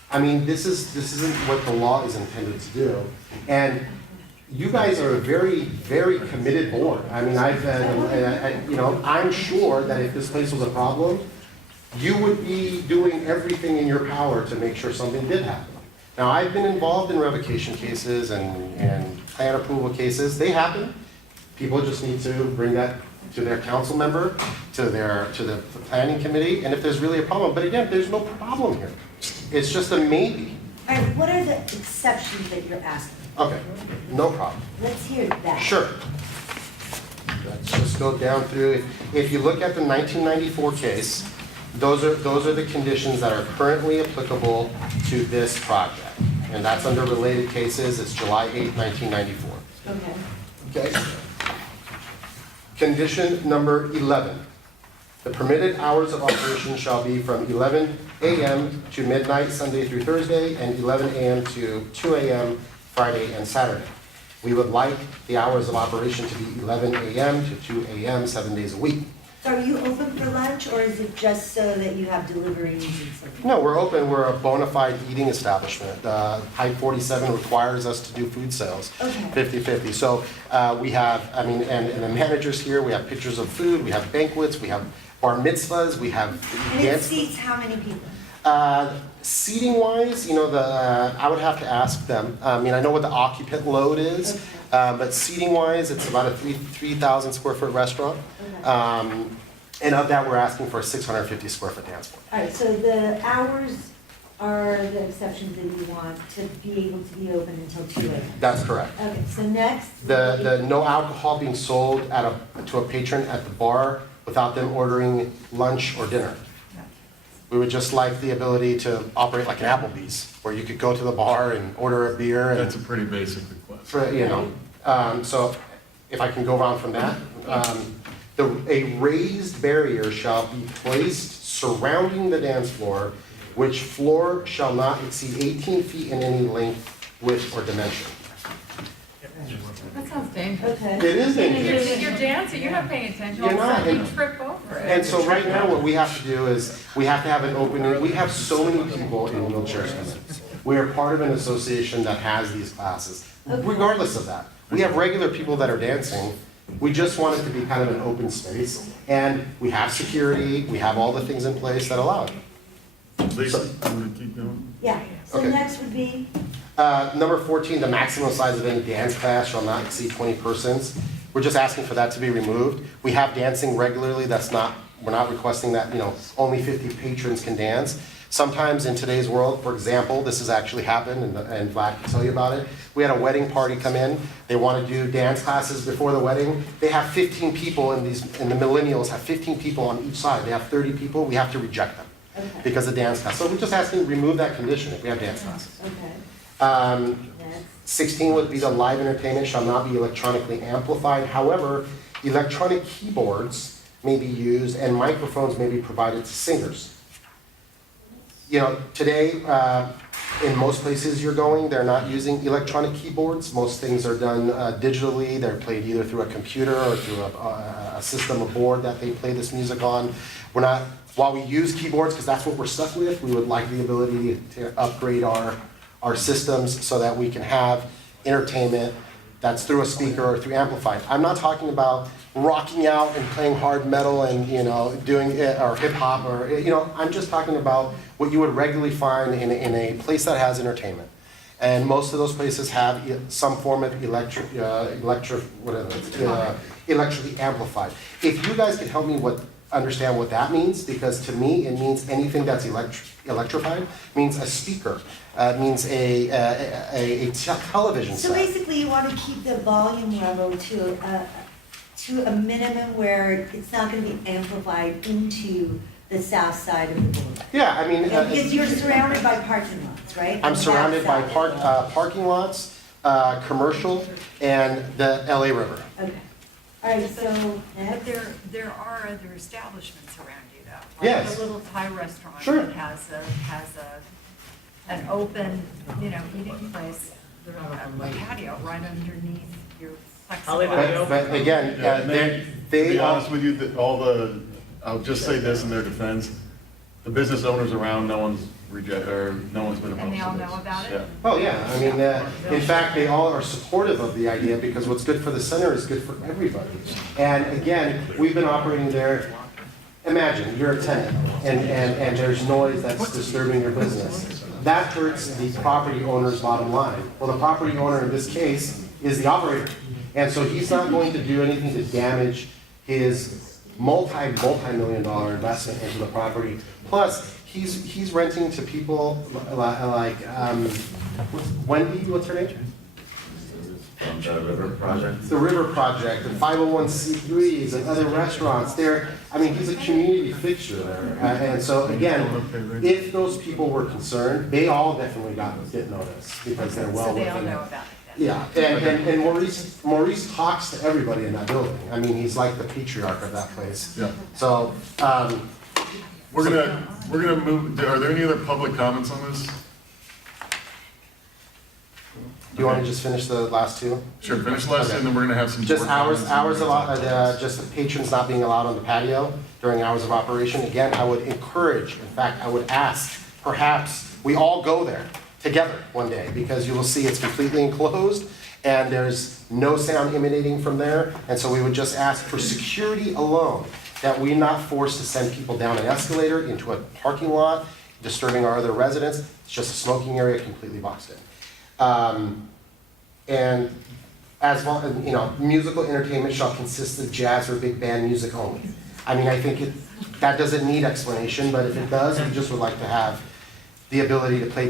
I mean, this isn't what the law is intended to do. And you guys are a very, very committed board. I mean, you know, I'm sure that if this place was a problem, you would be doing everything in your power to make sure something did happen. Now, I've been involved in revocation cases and plan approval cases. They happen. People just need to bring that to their council member, to the planning committee, and if there's really a problem. But again, there's no problem here. It's just a maybe. All right, what are the exceptions that you're asking? Okay, no problem. Let's hear that. Sure. Let's just go down through. If you look at the 1994 case, those are the conditions that are currently applicable to this project. And that's under related cases. It's July 8, 1994. Okay. Okay. Condition number 11. The permitted hours of operation shall be from 11 a.m. to midnight, Sunday through Thursday, and 11 a.m. to 2 a.m. Friday and Saturday. We would like the hours of operation to be 11 a.m. to 2 a.m. 7 days a week. So are you open for lunch, or is it just so that you have deliveries and stuff? No, we're open. We're a bona fide eating establishment. Type 47 requires us to do food sales, Okay. 50-50. So we have, I mean, and the managers here, we have pictures of food, we have banquets, we have bar mitzvahs, we have And it dance. seats how many people? Seating wise, you know, I would have to ask them. I mean, I know what the occupant load is, Okay. but seating wise, it's about a 3,000 square foot restaurant. Okay. And of that, we're asking for a 650 square foot dance floor. All right, so the hours are the exceptions that you want to be able to be open until 2 a.m. That's correct. Okay, so next. The no alcohol being sold to a patron at the bar without them ordering lunch or dinner. We would just like the ability to operate like an Applebee's, where you could go to the bar and order a beer. And That's a pretty basic request. for, you know, so if I can go around from that. A raised barrier shall be placed surrounding the dance floor, which floor shall not exceed 18 feet in any length, width, or dimension. That sounds dangerous. Okay. It is dangerous. You're dancing, you're not paying attention, all You're of a not, sudden you and- trip over it. And so right now, what we have to do is, we have to have an opening, we have so many people in wheelchairs coming. We are part of an association that has these classes, regardless of that. We have regular people that are dancing, we just want it to be kind of an open space, and we have security, we have all the things in place that allow it. Lisa, you want to keep going? Yeah, so Okay. next would be, Number 14, the maximum size of any dance class shall not exceed 20 persons. We're just asking for that to be removed. We have dancing regularly, we're not requesting that, you know, only 50 patrons can dance. Sometimes in today's world, for example, this has actually happened, and Vlad can tell you about it. We had a wedding party come in, they want to do dance classes before the wedding. They have 15 people and the millennials have 15 people on each side. They have 30 people, we have to reject them okay, because of dance class. So we're just asking to remove that condition if we have dance classes. okay, next. 16 would be the live entertainment shall not be electronically amplified. However, electronic keyboards may be used and microphones may be provided to singers. You know, today, in most places you're going, they're not using electronic keyboards. Most things are done digitally. They're played either through a computer or through a system, a board that they play this music on. We're not, while we use keyboards, because that's what we're stuck with, we would like the ability to upgrade our systems so that we can have entertainment that's through a speaker or through amplified. I'm not talking about rocking out and playing hard metal and, you know, doing it, or hip hop, or, you know, I'm just talking about what you would regularly find in a place that has entertainment. And most of those places have some form of electrically amplified. If you guys could help me understand what that means, because to me, it means anything that's electrified, means a speaker, means a television So set. basically, you want to keep the volume level to a minimum where it's not going to be amplified into the south side of the board. Yeah, I mean. Because you're surrounded by parking lots, right? I'm surrounded by On the back parking lots, commercial, and the LA River. side. Okay. All right, so But next. there are other establishments around you though. Yes. Like the little Thai restaurant Sure. that has an open, you know, eating place, a patio right underneath your Hollywood plexiglass. Hill. But again, Yeah, they, To they be are, honest with you, I'll just say this in their defense, the business owners around, no one's been opposed to this. And they all know about it? Yeah. oh yeah, I mean, in fact, they all are supportive of the idea because what's good for the center is good for everybody. And again, we've been operating there, imagine, you're a tenant, and there's noise that's disturbing your business. That hurts the property owner's bottom line. Well, the property owner in this case is the operator. And so he's not going to do anything to damage his multi-million dollar investment into the property. Plus, he's renting to people like, Wendy, what's her name? From the River Project. The River Project, the 501c3s and other restaurants there. I mean, he's a community fixture there. And so again, if those people were concerned, they all definitely get notice because they're well So they within all it. know about it. Yeah, and Maurice talks to everybody in that building. I mean, he's like the patriarch of that place. Yeah. So, We're gonna move, are there any other public comments on this? do you want to just finish the last two? Sure, finish the last, and then we're gonna have some. Just board hours comments. just the patrons not being allowed on the patio during hours of operation. Again, I would encourage, in fact, I would ask, perhaps we all go there together one day, because you will see it's completely enclosed and there's no sound emanating from there. And so we would just ask for security alone, that we're not forced to send people down an escalator into a parking lot, disturbing our other residents. It's just a smoking area completely boxed in. And as well, you know, musical entertainment shall consist of jazz or big band music only. I mean, I think that doesn't need explanation, but if it does, we just would like to have the ability to play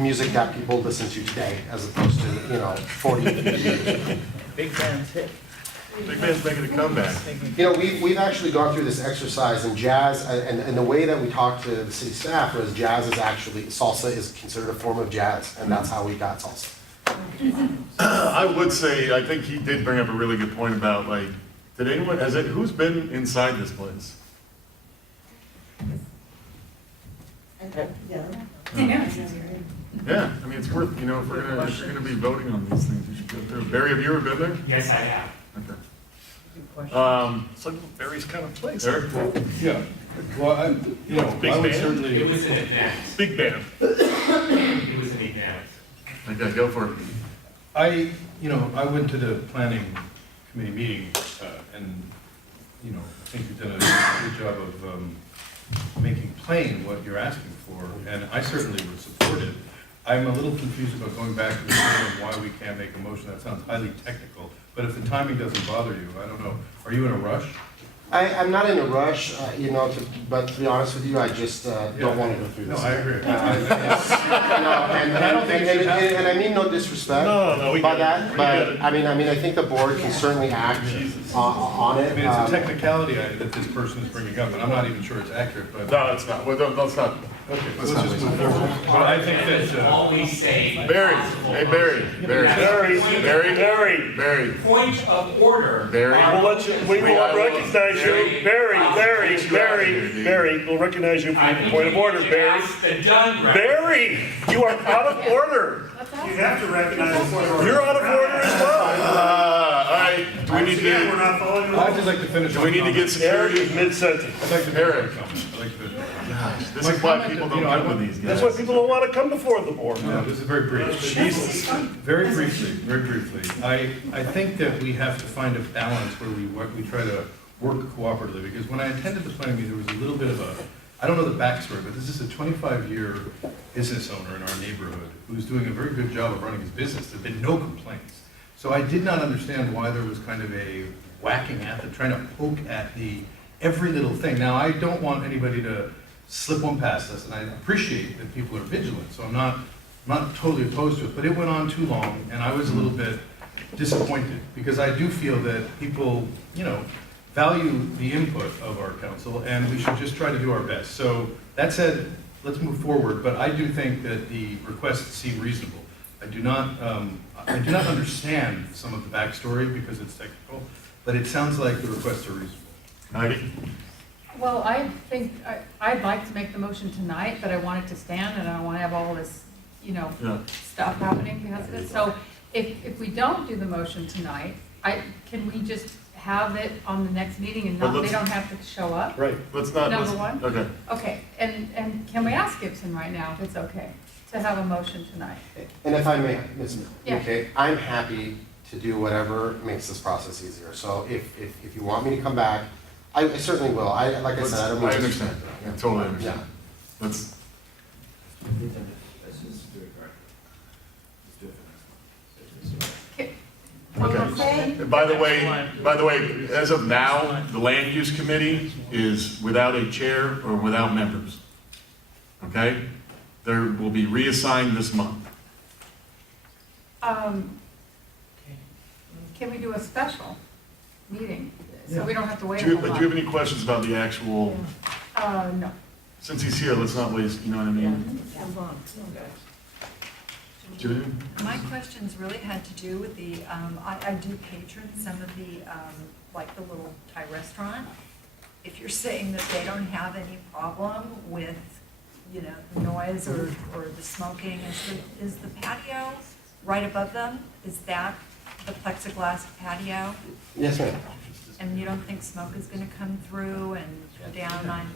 music that people listen to today, as opposed to, 40, 50 years ago. Big band's hit. Big Man's making a comeback. We've actually gone through this exercise, and jazz, and the way that we talked to the city staff was salsa is considered a form of jazz, and that's how we got salsa. I would say, I think he did bring up a really good point about, like, who's been inside this place? Yeah, I mean, it's worth, if you're gonna be voting on these things, you should go there. Barry, have you ever been there? Yes, I have. Okay. It's like Barry's kind of place. Eric? Yeah, well, I would certainly. It was an event. Big band. It was an event. Okay, go for it. I went to the planning committee meeting, and, I think you've done a good job of making plain what you're asking for, and I certainly would support it. I'm a little confused about going back to the point of why we can't make a motion. That sounds highly technical, but if the timing doesn't bother you, I don't know. Are you in a rush? I'm not in a rush, but to be honest with you, I just don't want to go through No, this. I agree. And I don't think and I mean no disrespect No, we by get it. that, We but get it. I mean, I think the board can certainly act on it. I mean, it's a technicality that this person is bringing up, and I'm not even sure it's accurate, but. No, it's not, let's not. Okay, let's just move forward. But I think that, Always say. Barry, hey, Barry. Point of order. Barry. We will recognize you. Barry, we'll recognize you for your point of order, Barry. Barry, you are out of order. You have to recognize the point of order. You're out of order as well. All right, do we need Again, we're to, not following the I'd rules. just like to finish. do we need to get Eric security? is mid-sentence. I'd like to Eric. I'd like to. Gosh, this My is why comment people that, don't you know, I come want- with these That's guys. why people don't want to come before the board. No, this is very brief. Jesus. Very briefly. I think that we have to find a balance where we try to work cooperatively, because when I attended the planning meeting, there was a little bit of I don't know the backstory, but this is a 25-year business owner in our neighborhood who's doing a very good job of running his business. There've been no complaints. So I did not understand why there was kind of a whacking at trying to poke at every little thing. Now, I don't want anybody to slip one past us, and I appreciate that people are vigilant, so I'm not totally opposed to it, but it went on too long, and I was a little bit disappointed, because I do feel that people, value the input of our council, and we should just try to do our best. So, that said, let's move forward, but I do think that the requests seem reasonable. I do not understand some of the backstory because it's technical, but it sounds like the requests are reasonable. Heidi? Well, I think, I'd like to make the motion tonight, but I want it to stand, and I don't want to have all this, Yeah. stuff happening because of it. So if we don't do the motion tonight, can we just have it on the next meeting and But they let's- don't have to show up? Right, let's not. Number one? Okay. Okay, and can we ask Gibson right now if it's okay to have a motion tonight? And if I may, Ms. Yeah. Okay, I'm happy to do whatever makes this process easier. So if you want me to come back, I certainly will. Like I said, I don't mean I to- understand, I totally Yeah. understand. Let's, okay. And by the way, as of now, the land use committee is without a chair or without members. Okay? There will be reassigned this month. Can we do a special meeting, so we don't have to wait a Do you, whole but lot? do you have any questions about the actual, No. since he's here, let's not waste, you know what I mean? Judy? My questions really had to do with the, I do patron some of the, like the little Thai restaurant. If you're saying that they don't have any problem with, you know, the noise or the smoking, is the patio right above them? Is that the plexiglass patio? Yes, ma'am. And you don't think smoke is gonna come through and go down on?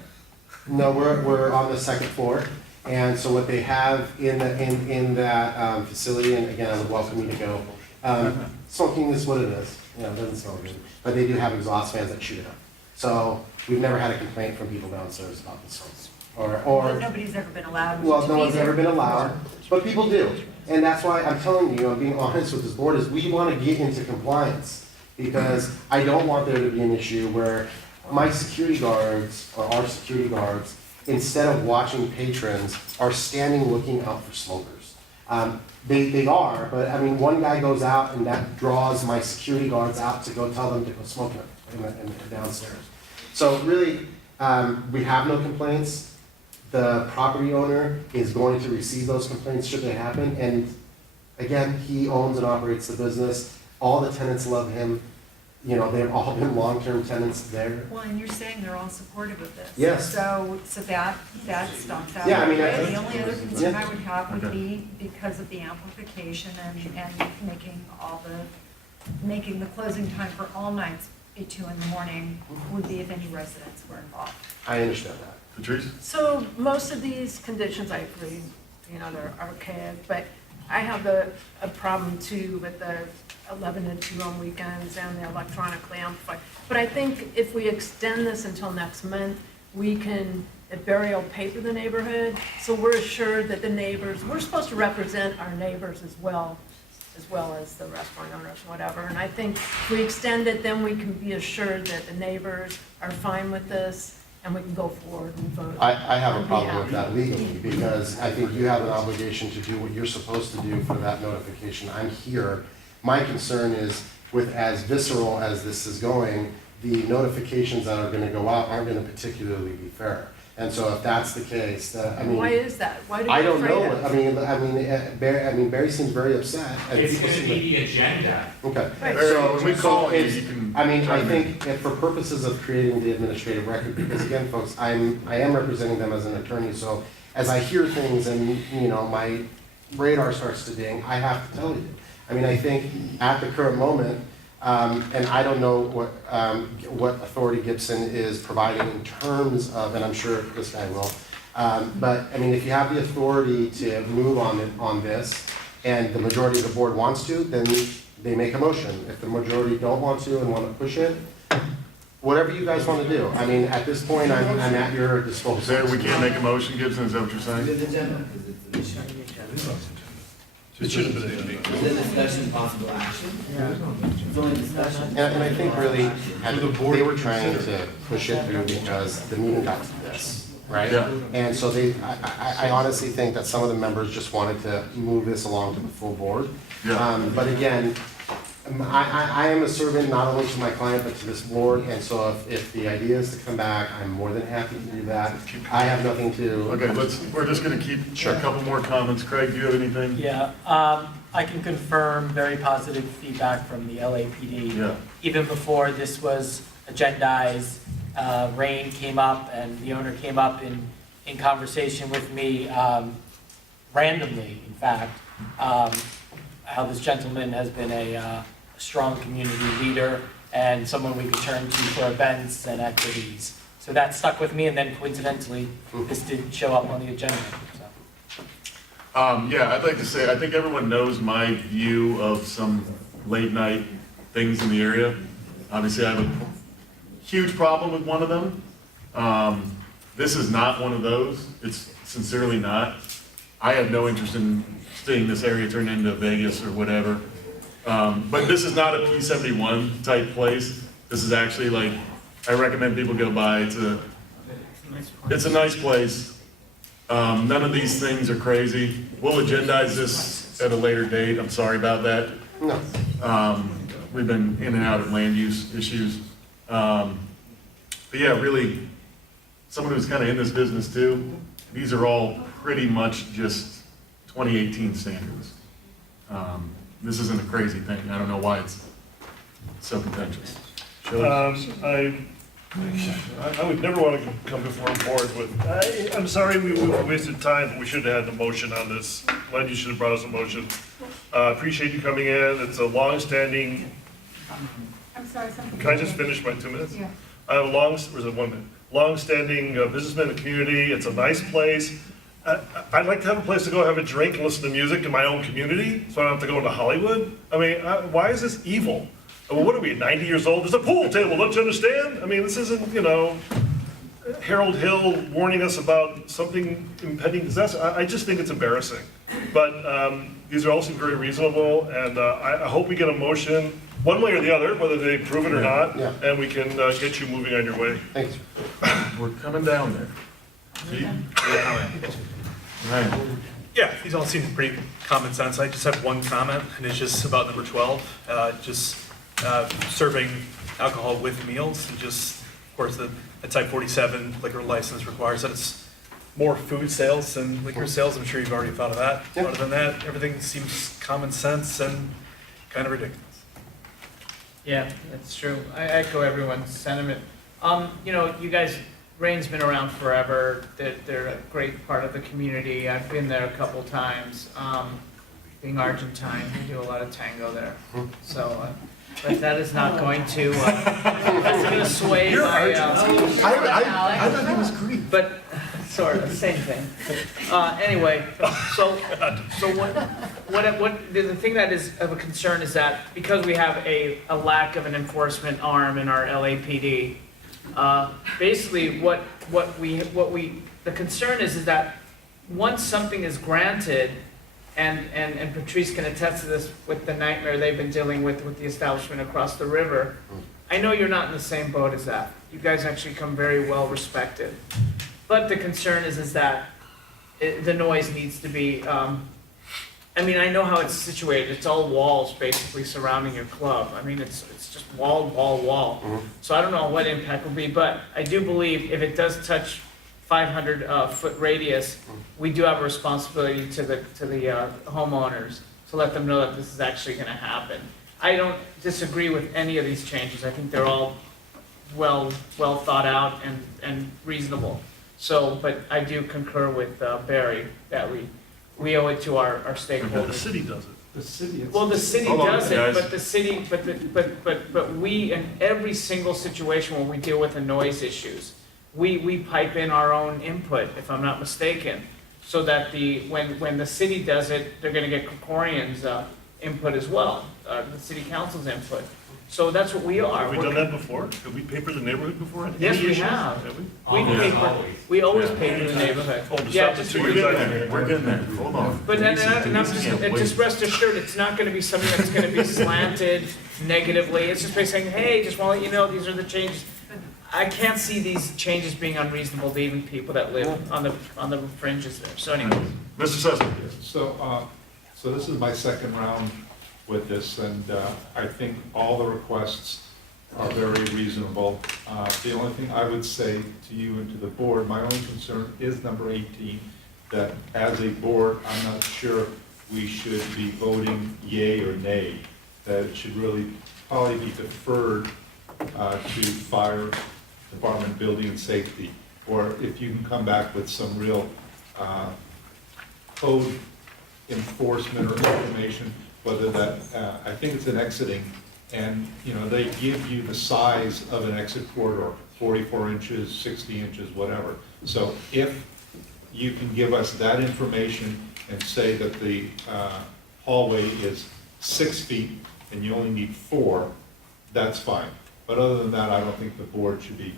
No, we're on the second floor, and so what they have in that facility, and again, I would welcome you to go. Smoking is what it is, you know, it doesn't smell good, but they do have exhaust fans that shoot it up. So we've never had a complaint from people downstairs about the smoke. Well, nobody's ever been allowed to be Well, no one's there. ever been allowed, but people do. And that's why I'm telling you, I'm being honest with this board, is we want to get into compliance. Because I don't want there to be an issue where my security guards, or our security guards, instead of watching patrons, are standing looking out for smokers. They are, but I mean, one guy goes out and that draws my security guards out to go tell them to go smoke in downstairs. So really, we have no complaints. The property owner is going to receive those complaints should they happen, and again, he owns and operates the business. All the tenants love him, you know, they've all been long-term tenants there. Well, and you're saying they're all supportive of this? Yes. So that stops out. Yeah, I mean, The only other concern yeah. I would have would Okay. be because of the amplification and making the closing time for all nights be 2 a.m, would be if any residents were involved. I understand that. Patrice? So most of these conditions, I agree, you know, they're archaic, but I have a problem too with the 11 to 2 on weekends and the electronically amplified. But I think if we extend this until next month, we can burial paper the neighborhood, so we're assured that the neighbors, we're supposed to represent our neighbors as well as the restaurant owners, whatever. And I think if we extend it, then we can be assured that the neighbors are fine with this, and we can go forward and vote. I have a on problem behalf. with that legally, because I think you have an obligation to do what you're supposed to do for that notification. I'm here. My concern is with as visceral as this is going, the notifications that are gonna go out aren't gonna particularly be fair. And so if that's the case, I mean. Why is that? Why do I we don't afraid know. of? Barry seems very upset. It's gonna be the agenda. Okay. Right. Barry, So, when we so call you, it's- you can. I mean, I chime in. think for purposes of creating the administrative record, because again, folks, I am representing them as an attorney, so as I hear things and, you know, my radar starts to ding, I have to tell you. I mean, I think at the current moment, and I don't know what authority Gibson is providing in terms of, and I'm sure this guy will, but I mean, if you have the authority to move on this, and the majority of the board wants to, then they make a motion. If the majority don't want to and want to push it, whatever you guys want to do. I mean, at this point, I'm at your disposal. Say we can't make a motion, Gibson, is that what you're saying? It should have been a meeting. And I think really, they were trying to push it through because the meeting got to this, right? Yeah. And so I honestly think that some of the members just wanted to move this along to the full board. Yeah. But again, I am a servant not only to my client, but to this board, and so if the idea is to come back, I'm more than happy to do that. I have nothing to. Okay, we're just gonna keep a couple more comments. Craig, do you have anything? Yeah, I can confirm very positive feedback from the LAPD. Yeah. Even before this was agendized, Rain came up and the owner came up in conversation with me, randomly, in fact, how this gentleman has been a strong community leader and someone we could turn to for events and activities. So that stuck with me, and then coincidentally, this did show up on the agenda, so. Yeah, I'd like to say, I think everyone knows my view of some late night things in the area. Obviously, I have huge problem with one of them. This is not one of those. It's sincerely not. I have no interest in seeing this area turn into Vegas or whatever. But this is not a P71 type place. This is actually like, I recommend people go by. It's a nice place. None of these things are crazy. We'll agendize this at a later date. I'm sorry about that. No. We've been in and out of land use issues. But yeah, really, someone who's kind of in this business too, these are all pretty much just 2018 standards. This isn't a crazy thing. I don't know why it's so contentious. I would never want to come before a board with, I'm sorry we wasted time, but we should have had a motion on this. Glenn, you should have brought us a motion. Appreciate you coming in. It's a long-standing, I'm sorry, something. can I just finish my 2 minutes? Yeah. I have a or is it 1 minute? Long-standing businessman in the community. It's a nice place. I'd like to have a place to go have a drink and listen to music in my own community, so I don't have to go into Hollywood. I mean, why is this evil? Well, what are we, 90 years old? There's a pool table, don't you understand? I mean, this isn't, Harold Hill warning us about something impending disaster. I just think it's embarrassing. But these are all seem very reasonable, and I hope we get a motion, one way or the other, whether they approve it or not, and we can get you moving on your way. Thanks. We're coming down there. See? Right. Yeah, these all seem pretty common sense. I just have one comment, and it's just about number 12, serving alcohol with meals. And just, of course, the type 47 liquor license requires that it's more food sales than liquor sales. I'm sure you've already thought of that. Yep. Other than that, everything seems common sense and kind of ridiculous. Yeah, that's true. I echo everyone's sentiment. You guys, Rain's been around forever. They're a great part of the community. I've been there a couple times. Being Argentine, we do a lot of tango there. So, but that is not going to, that's going to sway my, I thought he was Greek. but, sort of, same thing. Anyway, so what, the thing that is of a concern is that because we have a lack of an enforcement arm in our LAPD, basically the concern is that once something is granted, and Patrice can attest to this with the nightmare they've been dealing with the establishment across the river, I know you're not in the same boat as that. You guys actually come very well respected. But the concern is that the noise needs to be, I know how it's situated. It's all walls basically surrounding your club. I mean, it's just wall. So I don't know what impact will be, but I do believe if it does touch 500-foot radius, we do have a responsibility to the homeowners to let them know that this is actually going to happen. I don't disagree with any of these changes. I think they're all well thought out and reasonable. So, but I do concur with Barry that we owe it to our stakeholders. The city does it. The city. Well, the city Hold on, does it, guys. but the city, but we, in every single situation when we deal with the noise issues, we pipe in our own input, if I'm not mistaken, so that when the city does it, they're gonna get Krikorian's input as well, the city council's input. So that's what we are. Have we done that before? Have we papered the neighborhood before? Yes, we Issues? have. we? We always paper the neighborhood. Oh, just Yeah, not the just 2 We're years getting I've been there. here. We're getting there. Hold on. But then, and I'm Denise can't wait. just rest assured, it's not gonna be something that's gonna be slanted negatively. It's just basically saying, hey, just wanna let you know, these are the changes. I can't see these changes being unreasonable to even people that live on the fringes there. So anyway. Mr. Sussman. So this is my second round with this, and I think all the requests are very reasonable. The only thing I would say to you and to the board, my only concern is number 18, that as a board, I'm not sure we should be voting yay or nay, that it should really probably be deferred to fire department, building and safety, or if you can come back with some real code enforcement or information, whether that, I think it's an exiting, and, they give you the size of an exit corridor, 44 inches, 60 inches, whatever. So if you can give us that information and say that the hallway is 6 feet and you only need 4, that's fine. But other than that, I don't think the board should be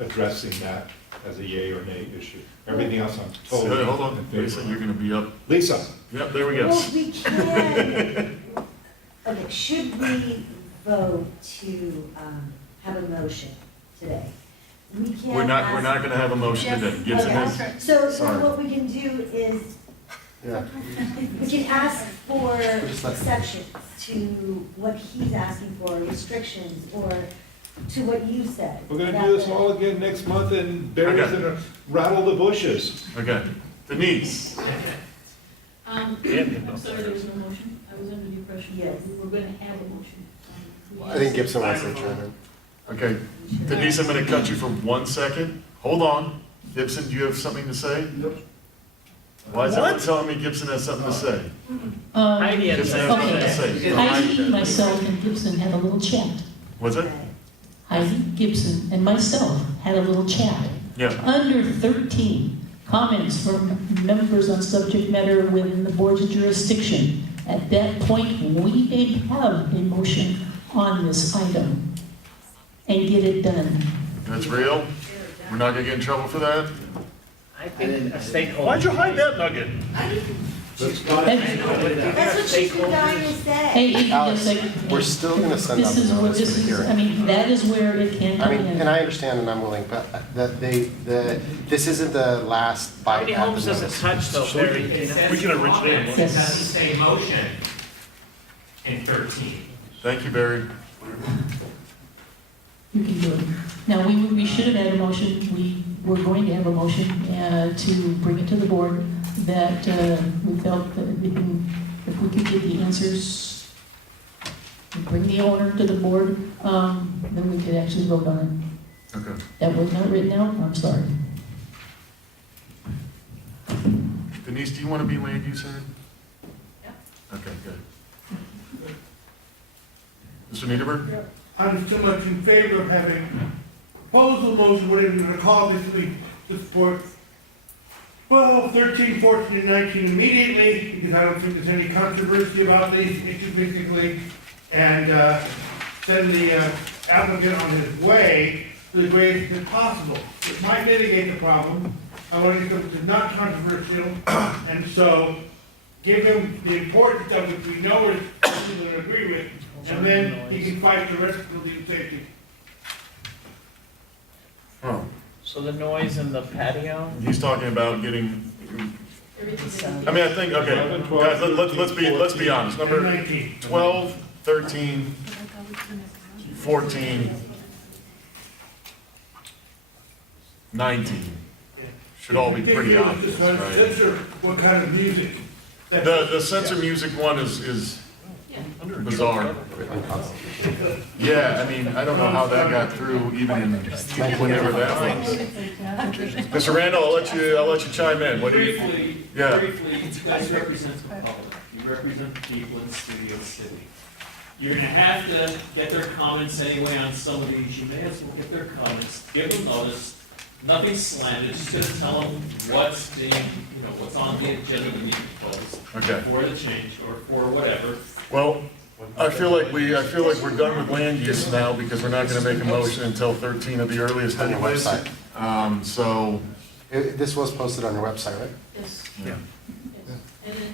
addressing that as a yay or nay issue. Everything else I'm totally Hold on, in favor Lisa, of. you're gonna be up. Lisa? Yep, there we go. Well, we can, okay, should we vote to have a motion today? We can't We're not ask- gonna have a motion today. Gibson has- Okay, so Sorry. what we can do is, Yeah. we can ask for Just let- exceptions to what he's asking for, restrictions, or to what you said. We're gonna about do this the- all again next month and Barry's Okay. gonna rattle the bushes. Okay, Denise, And I'm sorry, there was no motion. I was under the impression Yes. that we were going to have a motion. I think Gibson wants to chime in. okay, Denise, I'm gonna cut you for 1 second. Hold on. Gibson, do you have something to say? Why is everyone telling me Gibson has something to say? Heidi had Gibson has something something to say. Heidi, myself, and Gibson had a little chat. What's it? Heidi, Gibson, and myself had a little chat. Yeah. Under 13, comments from members on subject matter within the board's jurisdiction. At that point, we may have a motion on this item and get it done. That's real? We're not gonna get in trouble for that? I think a stakeholder. Why'd you hide that nugget? That's what she's been dying to say. Hey, Alex, yes, I- we're still gonna send out This the is what, notice this for the is, hearing. I mean, that is where it can I come mean, in. and I understand and I'm willing, but this isn't the last How bite many at the homes does it notice. touch though, Barry? Do you know? We can originate a motion. It doesn't say motion in 13. Thank you, Barry. You can do it. Now, we should have had a motion, we were going to have a motion to bring it to the board, that we felt that if we could get the answers, and bring the owner to the board, then we could actually vote on it. Okay. That was not written out, I'm sorry. Denise, do you wanna be land use head? Yeah. Okay, good. Mr. Neiderberg? I'm still much in favor of having proposal motion, whatever you're gonna call this week, to support 12, 13, 14, and 19 immediately, because I don't think there's any controversy about these issues basically, and send the applicant on his way to the greatest extent possible. It might mitigate the problem. I want to think it's not controversial, and so give him the importance of it, we know it's something to agree with, and then he can fight the rest of the safety. Oh, So the noise in the patio? he's talking about getting, I mean, I think, okay, guys, let's be honest. Number 12, 13, 14, 19 should all be pretty obvious, right? Censor what kind of music. The censor music one is bizarre. Yeah, I mean, I don't know how that got through even in whenever that was. Mr. Randall, I'll let you chime in. What do you? Yeah. Briefly, you guys represent the public, you represent the people in Studio City. You're gonna have to get their comments anyway on some of these, you may as well get their comments, give them notice, nothing slanted, just gonna tell them what's being, what's on the agenda to be proposed. Okay. For the change, or for whatever. Well, I feel like we're done with land use now because we're not gonna make a motion until 13 at the earliest On your anyways. website. So, This was posted on your website, right? Yes. yeah.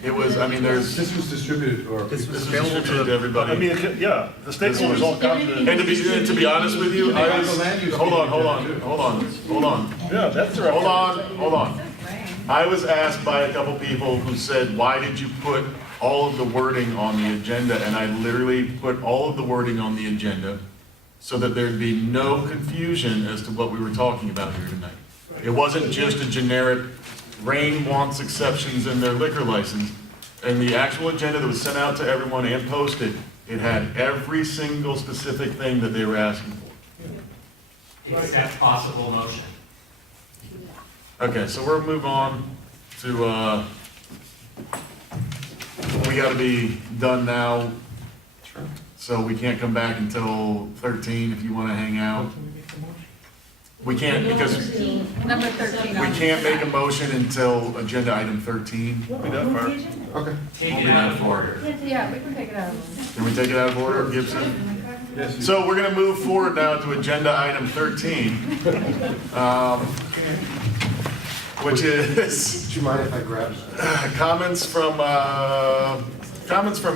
It was, I mean, there's, This was distributed, or? This was available to distributed to everybody. I mean, yeah, the stakeholders all got the. And to be honest with you, I was, hold on. Yeah, that's the. Hold on. I was asked by a couple people who said, why did you put all of the wording on the agenda? And I literally put all of the wording on the agenda so that there'd be no confusion as to what we were talking about here tonight. It wasn't just a generic, Rain wants exceptions in their liquor license. And the actual agenda that was sent out to everyone and posted, it had every single specific thing that they were asking for. Except possible motion. Okay, so we'll move on to, we gotta be done now. So we can't come back until 13 if you wanna hang out. We can't because Number 13. we can't make a motion until agenda item 13. Won't be that far. Okay. Take it out of order. Yeah, we can take it out of order. Can we take it out of order, Gibson? Yes. So we're gonna move forward now to agenda item 13. Which is. Do you mind if I grab? Comments from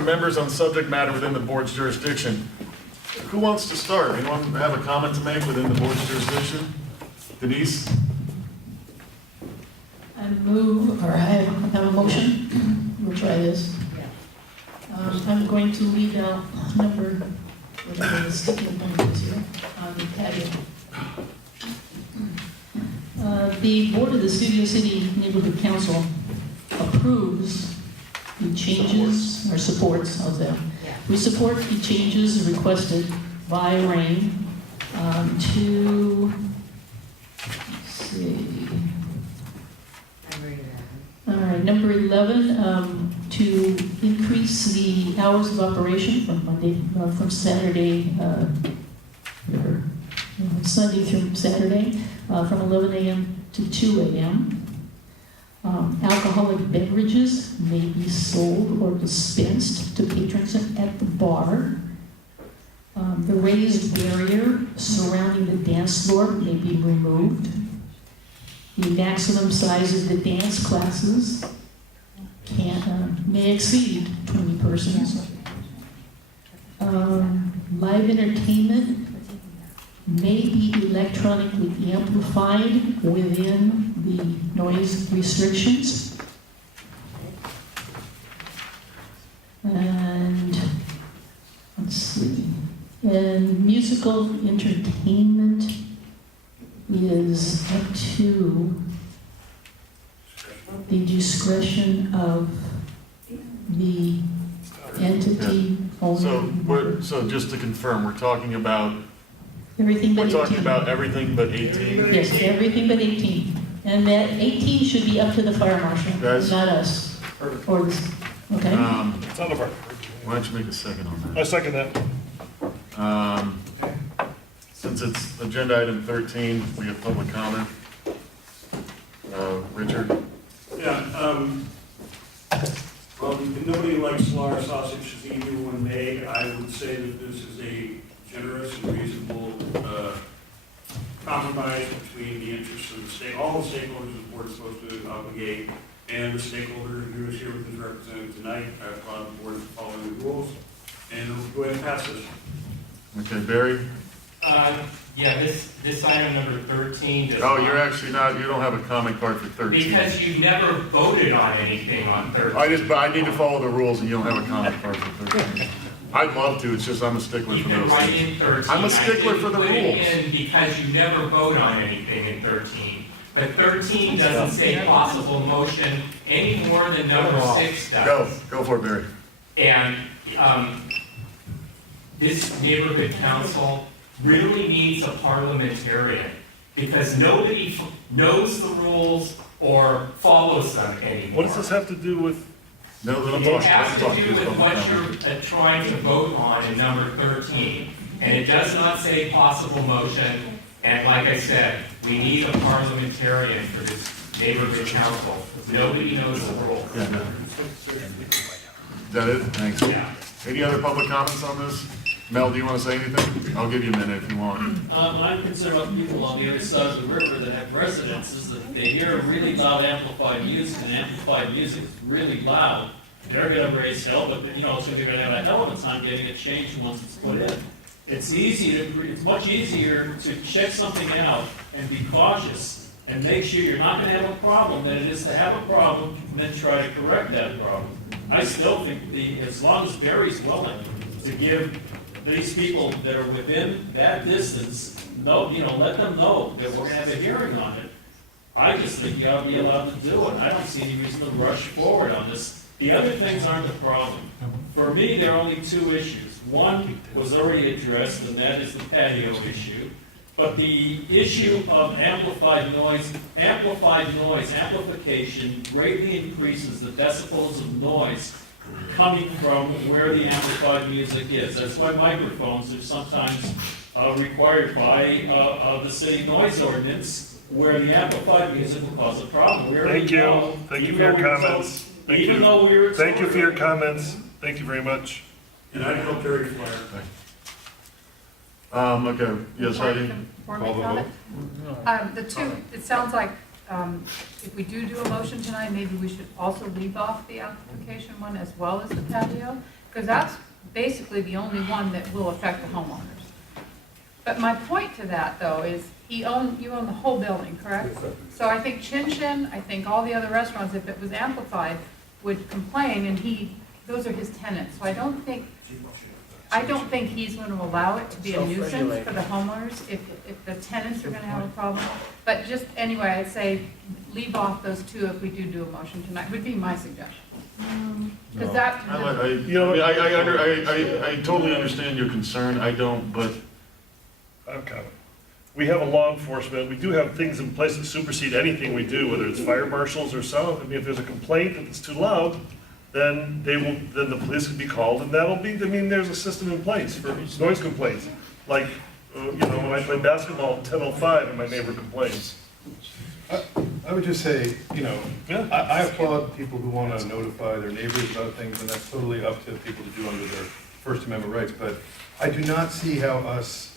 members on subject matter within the board's jurisdiction. Who wants to start? Anyone have a comment to make within the board's jurisdiction? Denise? I move, or I have a motion. We'll try this. I'm going to leave out number, whatever the sticking point is here, on the patio. The board of the Studio City Neighborhood Council approves the changes, or supports of them. We support the changes requested by RAIN to, let's see. All right, number 11, to increase the hours of operation from Saturday, Sunday through Saturday, from 11 a.m. to 2 a.m. Alcoholic beverages may be sold or dispensed to patrons at the bar. The raised barrier surrounding the dance floor may be removed. The maximum size of the dance classes may exceed 20 persons. Live entertainment may be electronically amplified within the noise restrictions. And let's see. And musical entertainment is up to the discretion of the entity owner. So just to confirm, we're talking about Everything but 18. We're talking about everything but 18? Yes, everything but 18. And that 18 should be up to the fire marshal, Guys? not us. Or this, okay? It's out of our. Why don't you make a second on that? I second that. Since it's agenda item 13, we have public comment. Richard? Yeah, well, nobody likes large sausage as either one made. I would say that this is a generous and reasonable compromise between the interests of the state, all the stakeholders the board is supposed to obligate, and the stakeholder who is here with his representative tonight. I applaud the board for following the rules, and we'll go ahead and pass this. Okay, Barry? Yeah, this item number 13 does Oh, you're actually not, you don't have a comment card for 13. Because you never voted on anything on 13. I need to follow the rules and you don't have a comment card for 13. I'd love to, it's just I'm a stickler for You can those write things. in 13. I'm a stickler for the I didn't rules. put it in because you never vote on anything in 13. But 13 doesn't say possible motion any more than number 6 does. Go for it, Barry. And this neighborhood council really needs a parliamentarian because nobody knows the rules or follows them anymore. What does this have to do with? No, let him It talk. has to do with what you're trying to vote on in number 13. And it does not say possible motion. And like I said, we need a parliamentarian for this neighborhood council. Nobody knows the rules. Yeah, no. Is that it? Thanks. Yeah. Any other public comments on this? Mel, do you want to say anything? I'll give you a minute if you want. I'm concerned about people on the other side of the river that have residences, that they hear really loud amplified music, and amplified music is really loud. They're gonna raise hell, but so they're gonna have a hell of a time getting it changed once it's put in. It's much easier to check something out and be cautious and make sure you're not gonna have a problem than it is to have a problem and then try to correct that problem. I still think as long as Barry's willing to give these people that are within that distance, let them know that we're gonna have a hearing on it. I just think you ought to be allowed to do it. I don't see any reason to rush forward on this. The other things aren't the problem. For me, there are only two issues. One was already addressed, and that is the patio issue. But the issue of amplified noise, amplification greatly increases the decibels of noise coming from where the amplified music is. That's why microphones are sometimes required by the city noise ordinance, where the amplified music will cause a problem. Thank you. Thank you for your comments. Thank you. Thank you for your comments. Thank you very much. And I helped Terry Flyer. Okay, yes, Heidi? Before we comment? The two, it sounds like, if we do a motion tonight, maybe we should also leave off the application one as well as the patio, because that's basically the only one that will affect the homeowners. But my point to that, though, is you own the whole building, correct? So I think Chin Chin, I think all the other restaurants, if it was amplified, would complain, and those are his tenants. So I don't think he's going to allow it to be a nuisance for the homeowners if the tenants are going to have a problem. But just anyway, I'd say leave off those two if we do a motion tonight, would be my suggestion. Because that. I totally understand your concern, I don't, but. Okay. We have a law enforcement, we do have things in place that supersede anything we do, whether it's fire marshals or some. I mean, if there's a complaint that it's too loud, then the police can be called, and there's a system in place for noise complaints. Like, when I play basketball at 10:05 and my neighbor complains. I would just say, I applaud people who want to notify their neighbors about things, and that's totally up to people to do under their First Amendment rights. But I do not see how us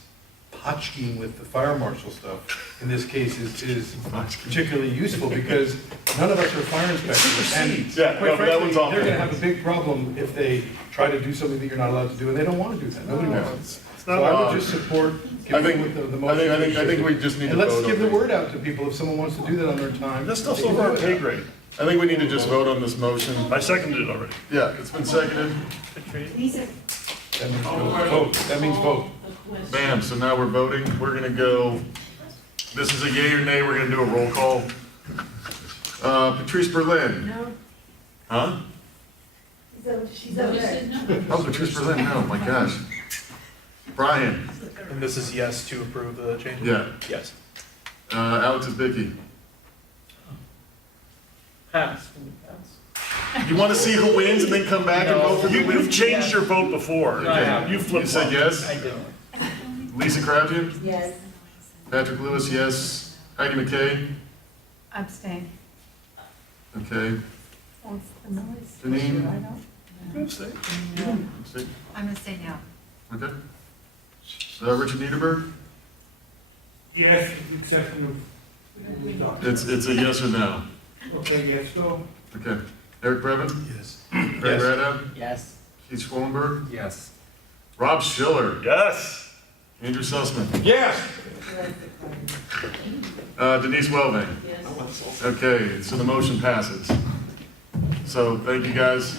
potchkeying with the fire marshal stuff in this case is particularly useful, because none of us are fire inspectors. And quite frankly, they're going to have a big problem if they try to do something that you're not allowed to do, and they don't want to do that. Nobody wants. So I would just support giving with the motion. I think we just need to and let's vote give on the word out to people if someone wants to do that on their time. That's stuff's over our pay grade. I think we need to just vote on this motion. I seconded it already. Yeah, it's been seconded. That means vote. That means vote. Bam, so now we're voting. We're gonna go, this is a yay or nay, we're gonna do a roll call. Patrice Berlin? No. Huh? She's over there. Oh, Patrice Berlin, no, my gosh. Brian? And this is yes to approve the change? Yeah. Yes. Alex is Vicky. Pass. You wanna see who wins and then come back and vote for who wins? You've changed your vote before. No, I haven't. You flipped. You said yes? I did. Lisa Crouchen? Yes. Patrick Lewis, yes. Heidi McKay? Abstain. Okay. Well, it's the noise. Janine? I don't. Abstain. I'm gonna say no. Okay. Richard Neiderberg? Yes, exception of. It's a yes or no. Okay, yes, so. Okay. Eric Brevin? Yes. Craig Rado? Yes. Keith Schwallenberg? Yes. Rob Schiller? Yes. Andrew Sussman? Yes. Denise Welving? Okay, so the motion passes. So thank you guys.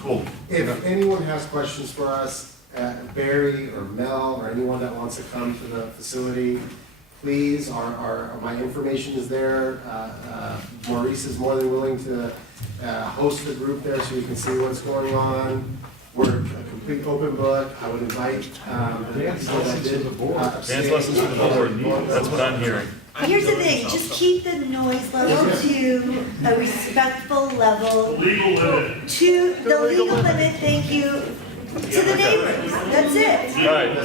Cool. If anyone has questions for us, Barry or Mel or anyone that wants to come to the facility, please, my information is there. Maurice is more than willing to host the group there so you can see what's going on. We're a complete open book. I would invite the people that did Dance lessons for the board. That's what I'm hearing. Here's the thing, just keep the noise level to a respectful level. Legal limit. To the legal limit, thank you, to the neighbors, that's it. All right.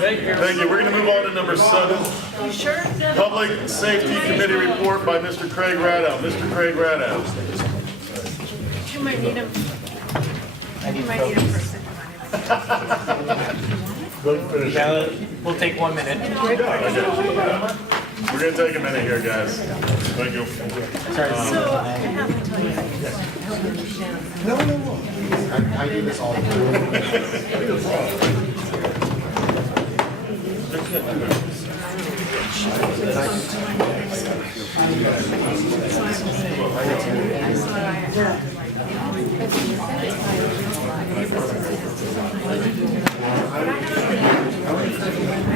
Thank you. We're going to move on to number 7. You sure? Public Safety Committee report by Mr. Craig Rado. Mr. Craig Rado. You might need him. You might need him for a second. We'll take 1 minute. We're going to take a minute here, guys. Thank you. So I have to tell you, I hope you understand. No. I do this all the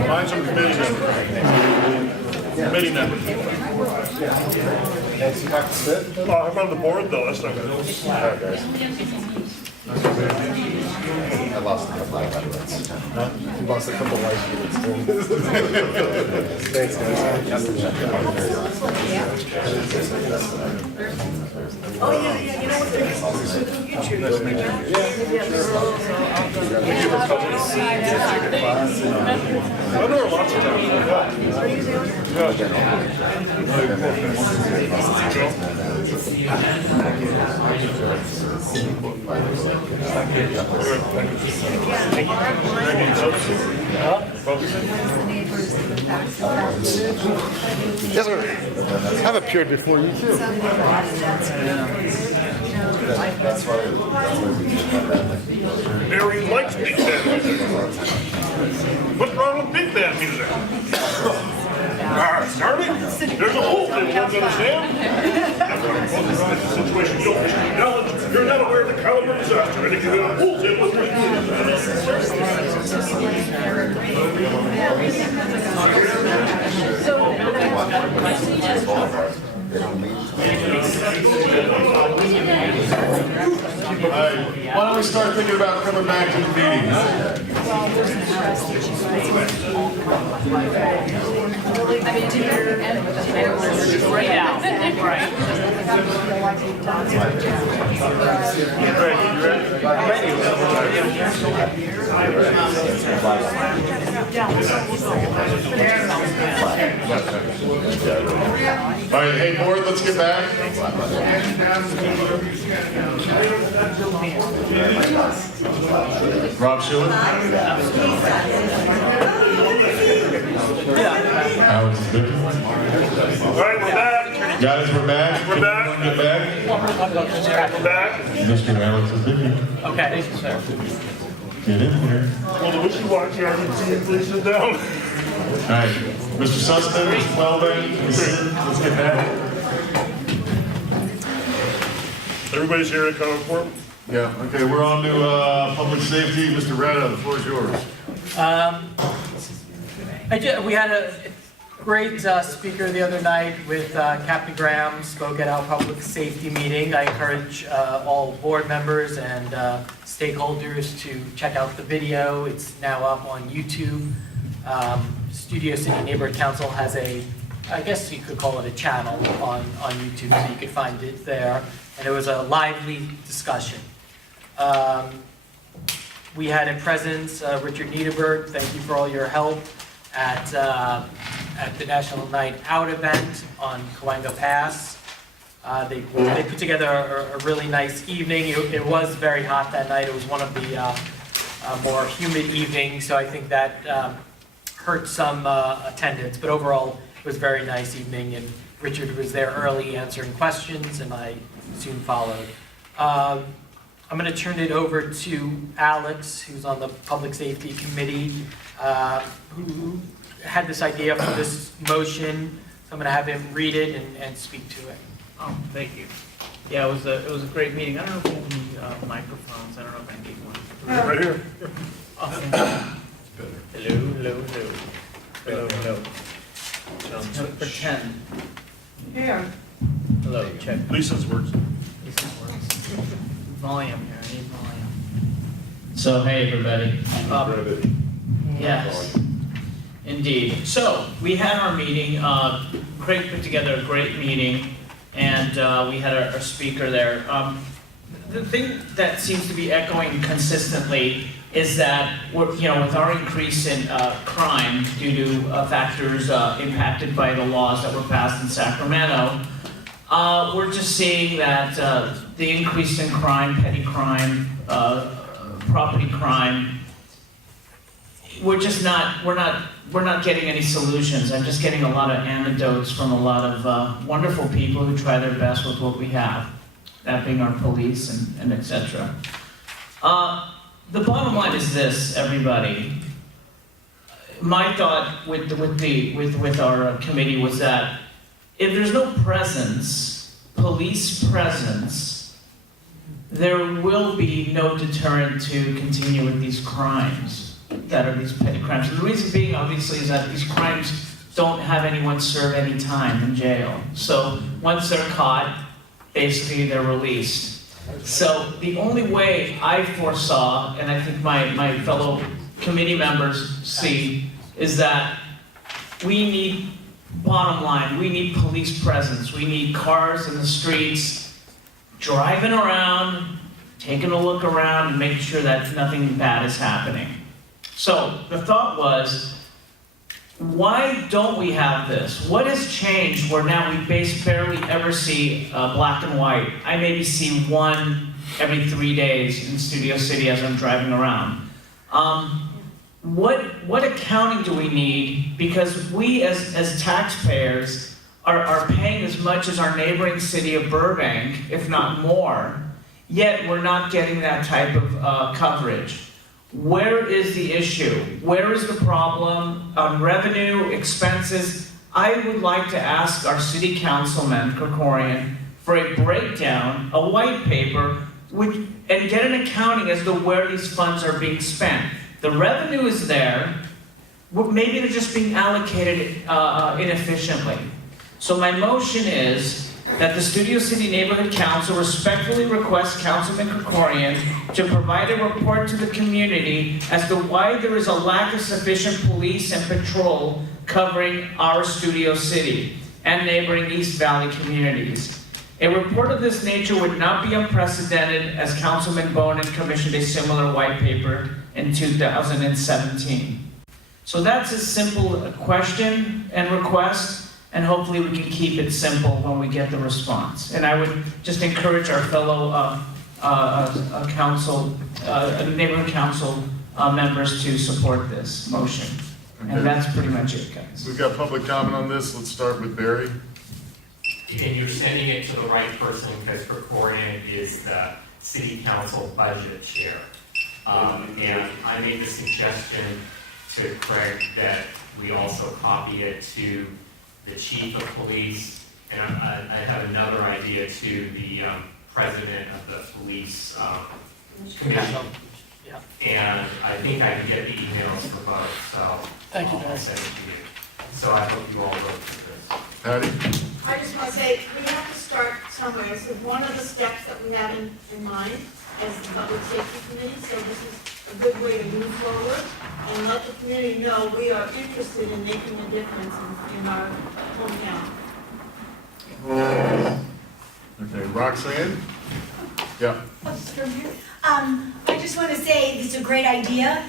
Find some committee members. Committee members. Oh, I'm on the board though, that's not good. All right, guys. I lost a couple of highlights. You lost a couple of white units too. Thanks, guys. Oh, yeah, you know what, there's YouTube. Nice to meet you. Well, there are lots of times. What are you doing? Yeah. Yes, sir. I've appeared before you too. Mary likes big band music. What's wrong with big band music? Darling, there's a hole in it, understand? After a situation you don't wish to acknowledge, you're not aware of the caliber of disaster, and if you have holes in with Why don't we start thinking about coming back to the meeting? All right, hey, board, let's get back. Rob Schuler? Alex is good. All right, we're back. Guys, we're back. We're back. Get back. We're back. Mr. Alex is good. Okay. Get in here. Well, the wishy-washy argument, please sit down. All right, Mr. Sussman, Mr. Wellman, let's get back. Everybody's here at common forum? Yeah, okay, we're on to public safety. Mr. Rada, the floor is yours. We had a great speaker the other night with Captain Graham, spoke at our public safety meeting. I encourage all board members and stakeholders to check out the video. It's now up on YouTube. Studio City Neighborhood Council has I guess you could call it a channel on YouTube, so you could find it there. And it was a lively discussion. We had in presence Richard Neiderberg. Thank you for all your help at the National Night Out event on Cahuenga Pass. They put together a really nice evening. It was very hot that night. It was one of the more humid evenings, so I think that hurt some attendance. But overall, it was a very nice evening, and Richard was there early answering questions, and I soon followed. I'm going to turn it over to Alex, who's on the Public Safety Committee, who had this idea for this motion. So I'm going to have him read it and speak to it. Oh, thank you. Yeah, it was a great meeting. I don't know if we have any microphones. I don't know if I need one. Right here. Awesome. Hello. Pretend. Here. Hello, check. Lisa's words. Volume here, I need volume. So, hey, everybody. Yes, indeed. So, we had our meeting, Craig put together a great meeting, and we had our speaker there. The thing that seems to be echoing consistently is that, with our increase in crime due to factors impacted by the laws that were passed in Sacramento, we're just seeing that the increase in crime, petty crime, property crime, we're not getting any solutions. I'm just getting a lot of anecdotes from a lot of wonderful people who try their best with what we have, that being our police and et cetera. The bottom line is this, everybody. My thought with our committee was that if there's no presence, police presence, there will be no deterrent to continue with these crimes that are these petty crimes. And the reason being, obviously, is that these crimes don't have anyone serve any time in jail. So once they're caught, basically they're released. So the only way I foresaw, and I think my fellow committee members see, is that we need, bottom line, we need police presence. We need cars in the streets, driving around, taking a look around, and making sure that nothing bad is happening. So the thought was, why don't we have this? What has changed where now we barely ever see black and white? I maybe see one every 3 days in Studio City as I'm driving around. What accounting do we need? Because we as taxpayers are paying as much as our neighboring city of Burbank, if not more, yet we're not getting that type of coverage. Where is the issue? Where is the problem on revenue, expenses? I would like to ask our city councilman, Krikorian, for a breakdown, a white paper, and get an accounting as to where these funds are being spent. The revenue is there, maybe they're just being allocated inefficiently. So my motion is that the Studio City Neighborhood Council respectfully requests Councilman Krikorian to provide a report to the community as to why there is a lack of sufficient police and patrol covering our Studio City and neighboring East Valley communities. A report of this nature would not be unprecedented, as Councilman Bonin commissioned a similar white paper in 2017. So that's a simple question and request, and hopefully we can keep it simple when we get the response. And I would just encourage our fellow neighborhood council members to support this motion. Okay. And that's pretty much it, guys. We've got public comment on this. Let's start with Barry. And you're sending it to the right person because Krikorian is the city council budget chair. And I made the suggestion to Craig that we also copy it to the chief of police, and I have another idea to the president of the police commission. Yeah. And I think I can get the emails for both, so Thank you, I'll Barry. send it to you. So I hope you all vote for this. Patty? I just want to say, we have to start somewhere. So one of the steps that we have in mind as the Public Safety Committee, so this is a good way to move forward and let the community know we are interested in making a difference in our hometown. Okay, Roxanne? Yeah. I just want to say it's a great idea.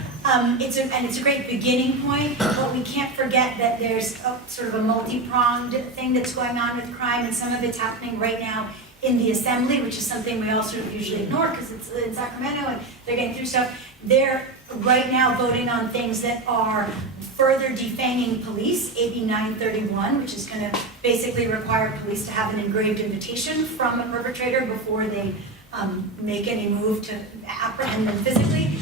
It's a great beginning point, but we can't forget that there's sort of a multi-pronged thing that's going on with crime, and some of it's happening right now in the assembly, which is something we all sort of usually ignore because it's in Sacramento and they're getting through stuff. They're right now voting on things that are further defanging police, AB 931, which is going to basically require police to have an engraved invitation from a perpetrator before they make any move to apprehend them physically.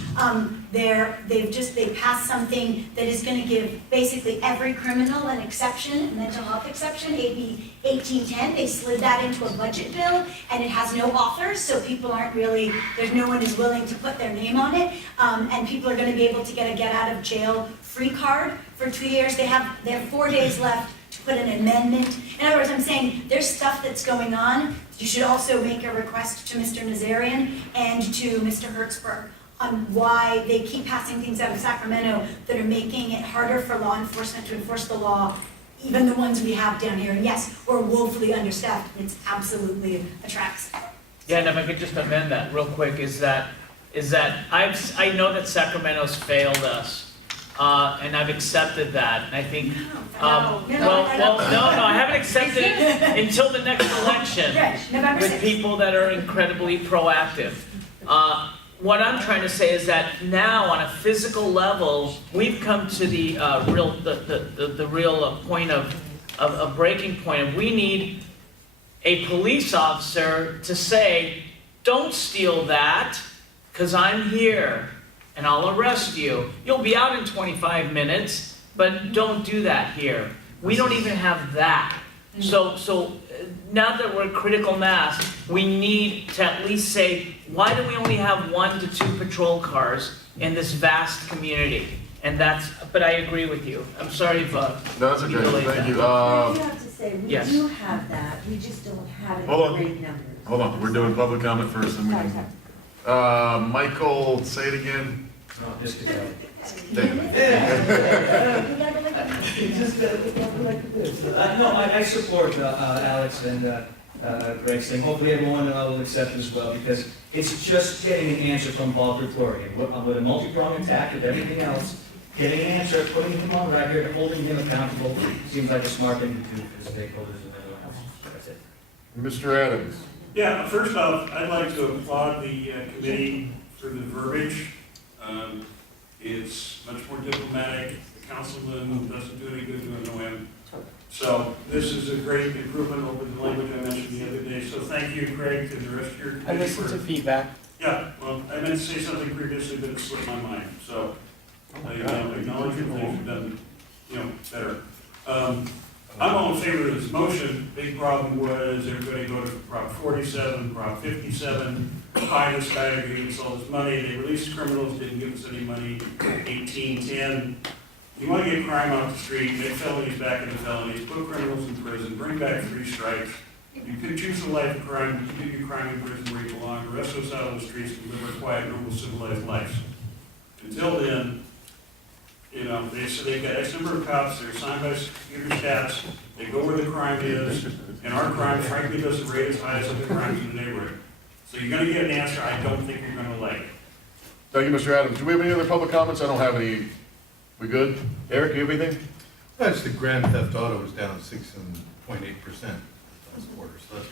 They passed something that is going to give basically every criminal an exception, a mental health exception, AB 1810. They slid that into a budget bill, and it has no authors, so people aren't really, there's no one is willing to put their name on it, and people are going to be able to get a get out of jail free card for 2 years. They have 4 days left to put an amendment. In other words, I'm saying there's stuff that's going on. You should also make a request to Mr. Nazarian and to Mr. Hertzberg on why they keep passing things out of Sacramento that are making it harder for law enforcement to enforce the law, even the ones we have down here. And yes, we're woefully understaffed, and it's absolutely a travesty. Yeah, and if I could just amend that real quick, is that I know that Sacramento's failed us. And I've accepted that, and I think, I haven't accepted it until the next election with people that are incredibly proactive. What I'm trying to say is that now, on a physical level, we've come to the real point of a breaking point, and we need a police officer to say, "Don't steal that, because I'm here. And I'll arrest you. You'll be out in 25 minutes, but don't do that here." We don't even have that. So now that we're critical mass, we need to at least say, why do we only have 1 to 2 patrol cars in this vast community? And but I agree with you. I'm sorry if No, that's okay. Thank you. I do have to say, we yes. do have that, we just don't have it Hold in on. great numbers. Hold on, we're doing public comment first, and we can. Michael, say it again. No, just to go. Damn it. No, I support Alex and Greg's thing. Hopefully everyone will accept it as well, because it's just getting an answer from Paul Krikorian. With a multi-pronged attack of everything else, getting an answer, putting him on record, holding him accountable, seems like a smart thing to do for the stakeholders of everyone else. That's it. Mr. Adams. Yeah, first off, I'd like to applaud the committee for the verbiage. It's much more diplomatic. The councilman doesn't do any good to annoy him. So this is a great improvement over the language I mentioned the other day. So thank you, Craig, and the rest of your committee. I listened to feedback. Yeah, well, I meant to say something previously, but it slipped my mind. So I acknowledge that things have done, better. I'm all in favor of this motion. Big problem was everybody voted for Prop 47, Prop 57, pie this guy who gave us all this money. They released criminals, didn't give us any money. 1810. You want to get crime off the street, make felonies back into felonies, put criminals in prison, bring back 3 strikes. You could choose a life of crime, you do your crime in prison where you belong. The rest of us out on the streets can live our quiet, normal, civilized lives. Until then, they've got X number of cops, they're assigned by computer stats, they go where the crime is, and our crime frankly doesn't rate as high as other crimes in the neighborhood. So you're gonna get an answer I don't think you're gonna like. Thank you, Mr. Adams. Do we have any other public comments? I don't have any. We good? Eric, you have anything? That's the grand theft auto was down 6.8% last quarter, so that's.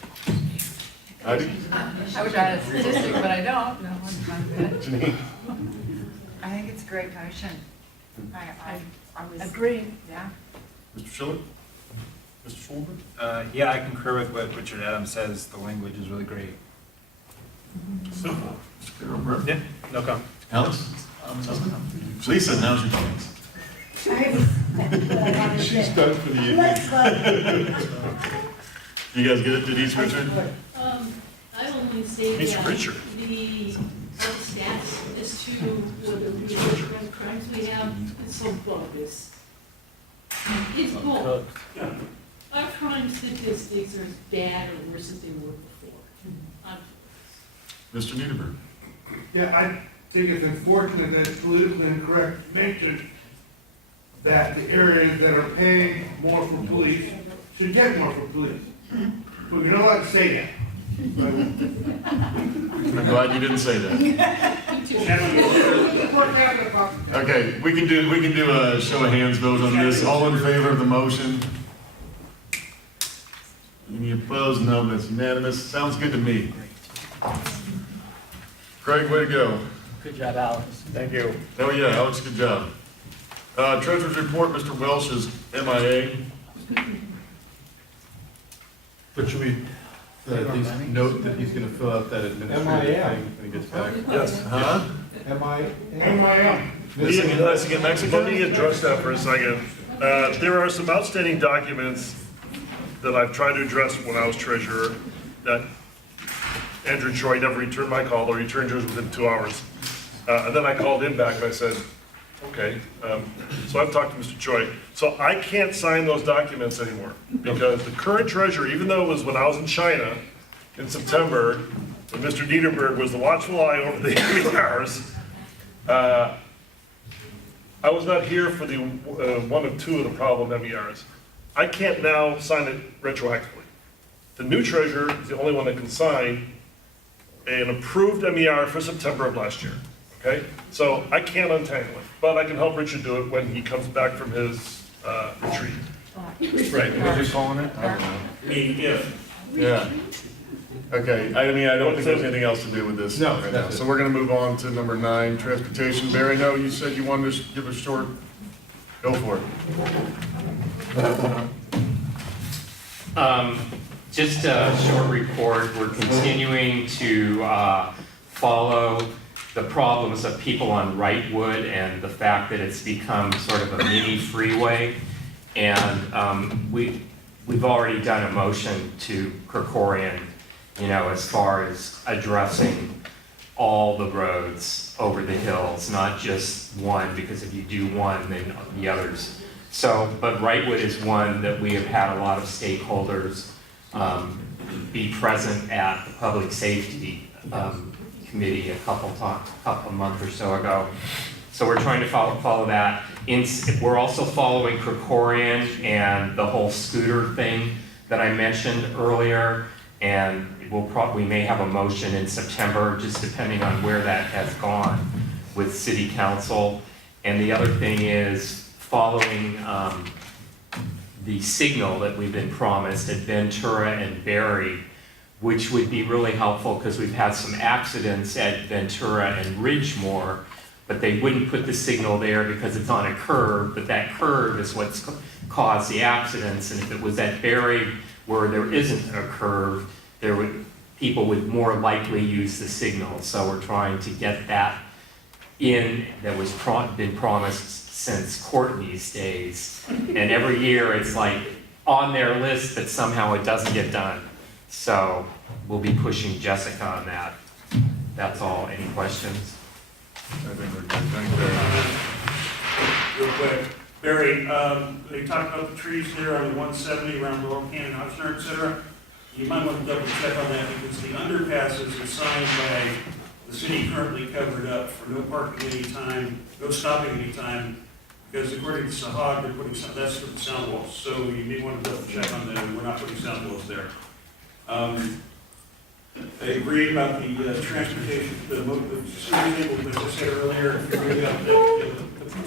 Heidi? I wish I had a statistic, but I don't. No, I'm good. Janine? I think it's a great motion. I was. Agree. Yeah. Mr. Schiller? Mr. Schulman? Yeah, I concur with what Richard Adams says. The language is really great. Simple. Mr. Yeah, no comment. Alex? Lisa, now's your chance. She's done for the evening. Let's vote. You guys get it, Denise, Richard? I only say Denise that Richard. the stats as to what the real crimes we have is so bogus. It's bull. Our crime statistics are as bad or worse as they were before. Mr. Neiderberg? Yeah, I think it's unfortunate that it's politically incorrect to mention that the areas that are paying more for police should get more for police. But you're not allowed to say that. I'm glad you didn't say that. Okay, we can do a show of hands vote on this. All in favor of the motion? Any opposed? No, that's unanimous. Sounds good to me. Craig, way to go. Good job, Alex. Thank you. Oh, yeah, Alex, good job. Treasurer's report, Mr. Welsh is MIA. But should we at least note that he's gonna fill out that administrative thing when he gets back? Yes. Huh? Let me address that for a second. There are some outstanding documents that I've tried to address when I was treasurer that Andrew Troy never returned my call, or returned yours within 2 hours. And then I called him back and I said, okay. So I've talked to Mr. Choi. So I can't sign those documents anymore because the current treasurer, even though it was when I was in China in September, when Mr. Neiderberg was the watchful eye over the MERs, I was not here for the one of two of the problem MERs. I can't now sign it retroactively. The new treasurer is the only one that can sign an approved MER for September of last year. Okay, so I can't untangle it, but I can help Richard do it when he comes back from his retreat. Right, what are you calling it? I don't know. If. Yeah. Okay, I don't think there's anything else to do with this. No, right now. that's it. So we're gonna move on to number 9, transportation. Barry, no, you said you wanted to give a short, go for it. Just a short report. We're continuing to follow the problems of people on Wrightwood and the fact that it's become sort of a mini freeway. And we've already done a motion to Krikorian, as far as addressing all the roads over the hills, not just one, because if you do one, then the others. So, but Wrightwood is one that we have had a lot of stakeholders be present at the public safety committee a month or so ago. So we're trying to follow that. We're also following Krikorian and the whole scooter thing that I mentioned earlier, and we may have a motion in September, just depending on where that has gone with City Council. And the other thing is following the signal that we've been promised at Ventura and Barry. which would be really helpful because we've had some accidents at Ventura and Ridgemore, but they wouldn't put the signal there because it's on a curve, but that curve is what's caused the accidents. And if it was at Berry where there isn't a curve, people would more likely use the signal. So we're trying to get that in that was been promised since Courtney's days. And every year it's like on their list, but somehow it doesn't get done. So we'll be pushing Jessica on that. That's all. Any questions? I think we're good. Thanks, Barry. Real quick, Barry, they talked about the trees there on the 170 around Laurel Canyon, Oxnard, et cetera. You might want to double check on that because the underpasses are signed by the city currently covered up for no parking anytime, no stopping anytime, because according to Sahag, they're putting some, that's for the sound walls. So you may want to double check on that. We're not putting sound walls there. They agreed about the transportation, the city able, as I said earlier, the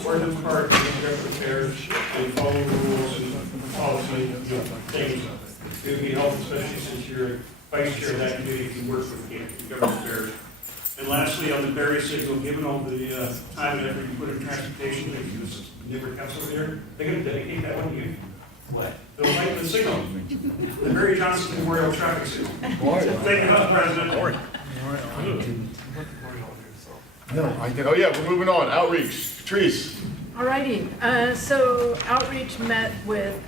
ordinance part, the indirect repairs, and following the rules and policy things. It would be helpful, especially since you're vice chair of that committee, if you work with the government affairs. And lastly, on the Berry signal, given all the time and effort you put in transportation, this Neiderberg council over there, they're going to dedicate that one to you. What? They'll light the signal, the Barry Johnson Memorial Traffic Signal. Thank you, Mr. President. No, oh yeah, we're moving on. Outreach. Patrice. Alrighty, so Outreach met with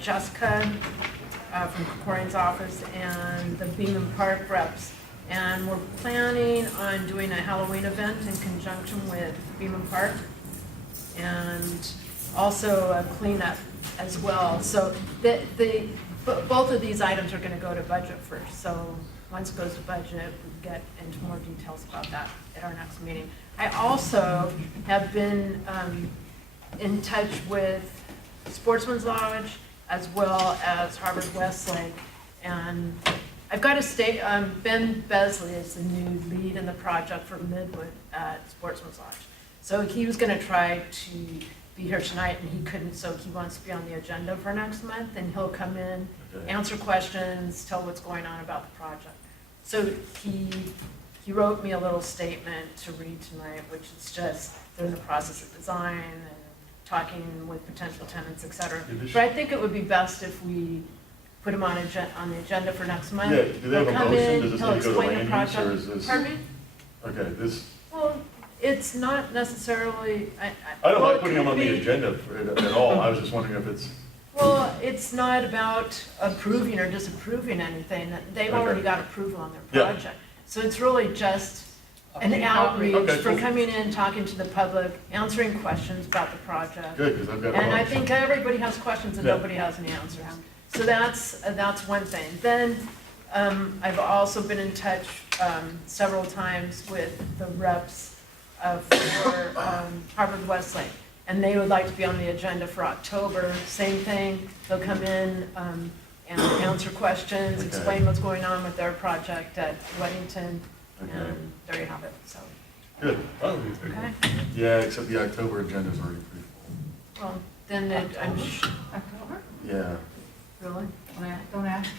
Jessica from Krikorian's office and the Beaman Park reps. And we're planning on doing a Halloween event in conjunction with Beaman Park. And also a cleanup as well. So both of these items are gonna go to budget first. So once it goes to budget, we get into more details about that at our next meeting. I also have been in touch with Sportsman's Lodge as well as Harvard Westlake. And I've got to state, Ben Besley is the new lead in the project for Midwood at Sportsman's Lodge. So he was gonna try to be here tonight and he couldn't, so he wants to be on the agenda for next month and he'll come in, answer questions, tell what's going on about the project. So he wrote me a little statement to read tonight, which is just, they're in the process of design and talking with potential tenants, et cetera. But I think it would be best if we put him on the agenda for next month. Yeah, do they have a He'll come motion? in, Does this he'll need to go to explain the land use, or project. is this? Pardon me? Okay, this, Well, it's not necessarily, I don't well, like it putting them could on the be- agenda at all. I was just wondering if it's, Well, it's not about approving or disapproving anything. They've Okay. already got approval on their Yeah. project. So it's really just an Okay, outreach okay, for cool. coming in, talking to the public, answering questions about the project. good, because I've got a And I lot. think everybody has questions and Yeah. nobody has any answers. So that's one thing. Then, I've also been in touch, several times with the reps for Harvard Westlake. And they would like to be on the agenda for October. Same thing, they'll come in, and answer questions, Okay. explain what's going on with their project at Weddington. Okay. And there you have it, so, Good. okay. Yeah, except the October agenda's already pretty full. Well, then October? Yeah. really? Don't ask.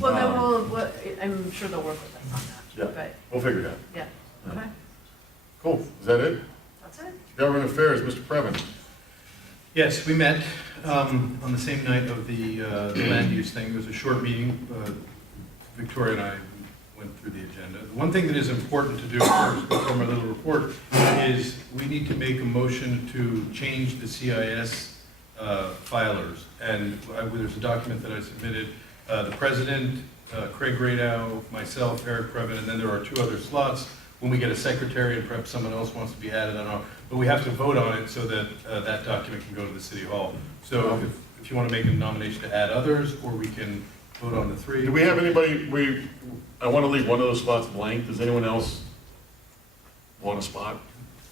Well, then I'm sure they'll work with us on that. Yeah. But, We'll figure it out. yeah, okay, Cool. Is that it? that's it. Government Affairs, Mr. Previn. Yes, we met on the same night of the land use thing. It was a short meeting. Victoria and I went through the agenda. The one thing that is important to do first, before my little report, is we need to make a motion to change the CIS filers. And there's a document that I submitted. The president, Craig Radow, myself, Eric Previn, and then there are 2 other slots. When we get a secretary and perhaps someone else wants to be added, I don't know. But we have to vote on it so that that document can go to the city hall. So if you want to make a nomination to add others, or we can vote on the 3. Do we have anybody, I want to leave one of those spots blank. Does anyone else want a spot?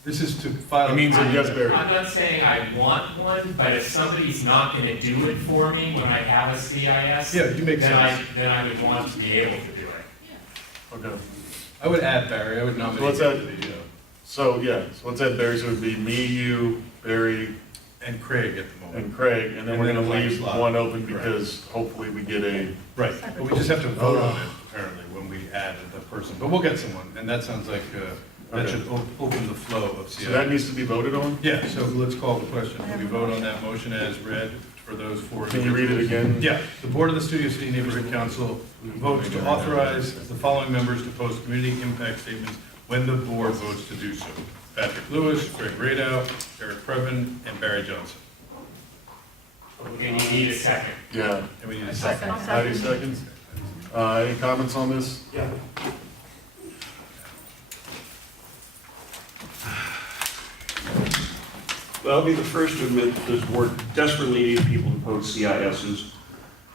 This is to file. It means a yes, Barry. I'm not saying I want one, but if somebody's not gonna do it for me when I have a CIS, Yeah, you make sense. then I would want to be able to do it. Okay. I would add Barry. I would nominate. So let's add, Barry, yeah. so let's add Barry. So it would be me, you, Barry, And Craig at the moment. and Craig, and then we're And gonna then a blank leave slot. one open Correct. because hopefully we get a, Right, but we just have to vote on it. apparently, when we add the person, but we'll get someone, and that sounds like, that should open the flow of CIS. So that needs to be voted on? Yeah, so let's call the question. Can we vote on that motion as read for those four? Can you read it again? Yeah. The Board of the Studio City Neighborhood Council votes to authorize the following members to post community impact statements when the board votes to do so. Patrick Lewis, Greg Radow, Eric Previn, and Barry Johnson. And you need a second. Yeah. And we need a second. 90 seconds. Any comments on this? Yeah. Well, I'll be the first to admit that this board desperately needs people to post CISs.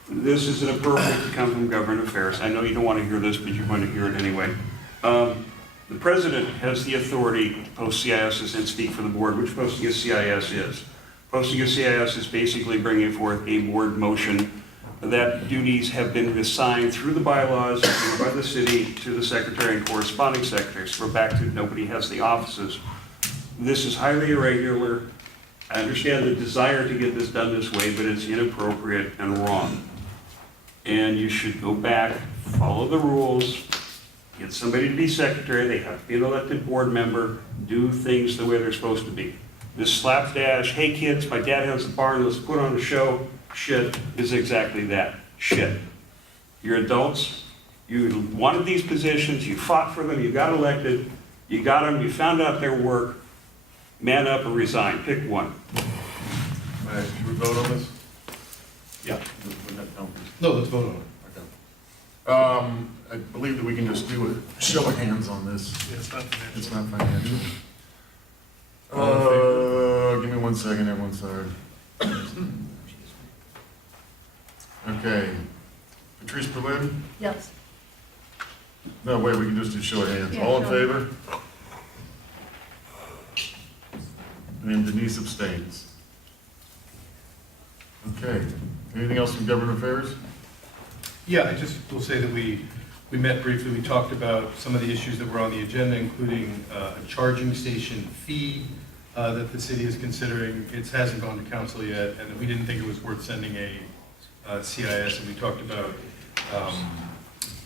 This is inappropriate to come from government affairs. I know you don't want to hear this, but you're going to hear it anyway. The president has the authority to post CISs and speak for the board, which posting a CIS is. Posting a CIS is basically bringing forth a board motion that duties have been assigned through the bylaws by the city to the secretary and corresponding secretaries. We're back to nobody has the offices. This is highly irregular. I understand the desire to get this done this way, but it's inappropriate and wrong. And you should go back, follow the rules, get somebody to be secretary, they have to be an elected board member, do things the way they're supposed to be. This slapdash, hey kids, my dad has a barn, let's put on a show, shit is exactly that, shit. You're adults, you wanted these positions, you fought for them, you got elected, you got them, you found out their work, man up or resign, pick one. All right, should we vote on this? Yeah. No. No, let's vote on it. I believe that we can just do a show of hands on this. Yeah, it's not financial. It's not financial. Give me 1 second, everyone, sorry. Okay. Patrice Berlin? Yes. No, wait, we can just do show of hands. Yeah, All in show. favor? And Denise abstains. Okay. Anything else from government affairs? Yeah, I just will say that we met briefly, we talked about some of the issues that were on the agenda, including a charging station fee that the city is considering. It hasn't gone to council yet, and we didn't think it was worth sending a CIS, and we talked about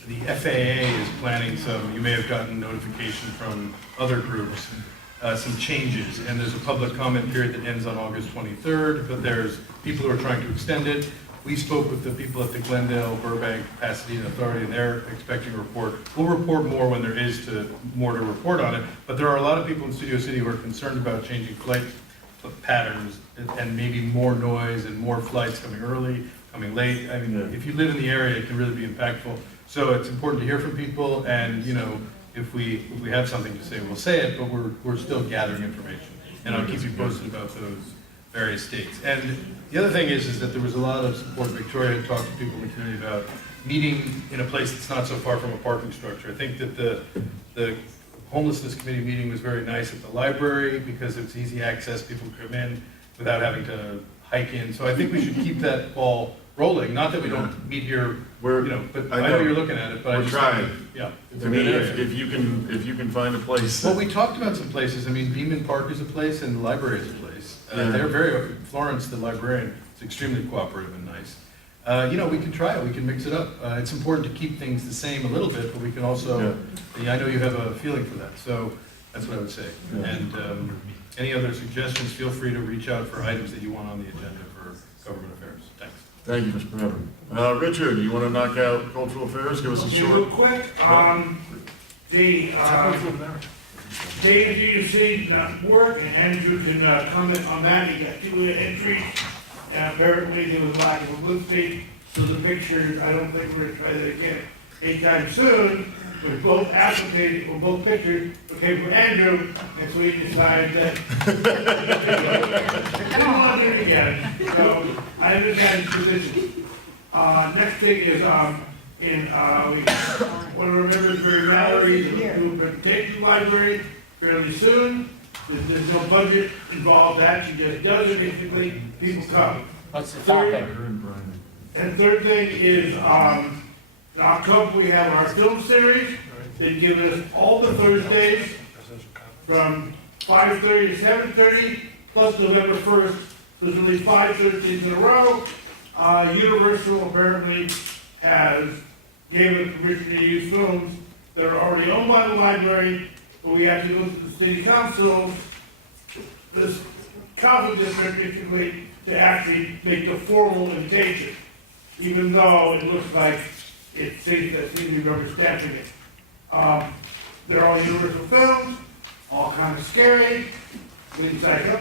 the FAA is planning some, you may have gotten notification from other groups, some changes, and there's a public comment period that ends on August 23rd, but there's people who are trying to extend it. We spoke with the people at the Glendale, Burbank, Pasadena Authority, and they're expecting a report. We'll report more when there is more to report on it, but there are a lot of people in Studio City who are concerned about changing flight patterns and maybe more noise and more flights coming early, coming late. I mean, if you live in the area, it can really be impactful. So it's important to hear from people, and you know, if we have something to say, we'll say it, but we're still gathering information. And I'll keep you posted about those various states. And the other thing is that there was a lot of support. Victoria had talked to people in the community about meeting in a place that's not so far from a parking structure. I think that the homelessness committee meeting was very nice at the library because it's easy access. People come in without having to hike in. So I think we should keep that ball rolling. Not that we don't meet here, you know, but I know you're looking at it, but We're trying. Yeah. It's I a mean, good area. if you can find a place. Well, we talked about some places. I mean, Beaman Park is a place and the library is a place. Yeah. They're very, Florence, the librarian, is extremely cooperative and nice. You know, we can try it, we can mix it up. It's important to keep things the same a little bit, but we can also, I know you have a feeling for that, so that's what I would say. Yeah. And any other suggestions, feel free to reach out for items that you want on the agenda for government affairs. Thanks. Thank you, Mr. President. Richard, you want to knock out cultural affairs? Give us a short. Real quick, Dave, as you see, work, and Andrew can comment on that. He got 2 entries, and apparently there was lack of publicity, so the picture, I don't think we're gonna try that again anytime soon. With both applications, or both pictures, okay, for Andrew, and so he decided that. I don't want to do it again, so I understand his position. Next thing is, one of our members, Mary Mallory, who will take the library fairly soon. There's no budget involved, that she just does it, basically, people come. What's the topic? And third thing is, in October, we have our film series. They give us all the Thursdays from 5:30 to 7:30, plus November 1st. There's only 5 Thursdays in a row. Universal apparently has gave us permission to use films that are already owned by the library, but we have to go to the city council, this council district, basically, to actually make the formal invitation, even though it looks like it seems that seems to be rubber stamping it. They're all universal films, all kind of scary, really psycho.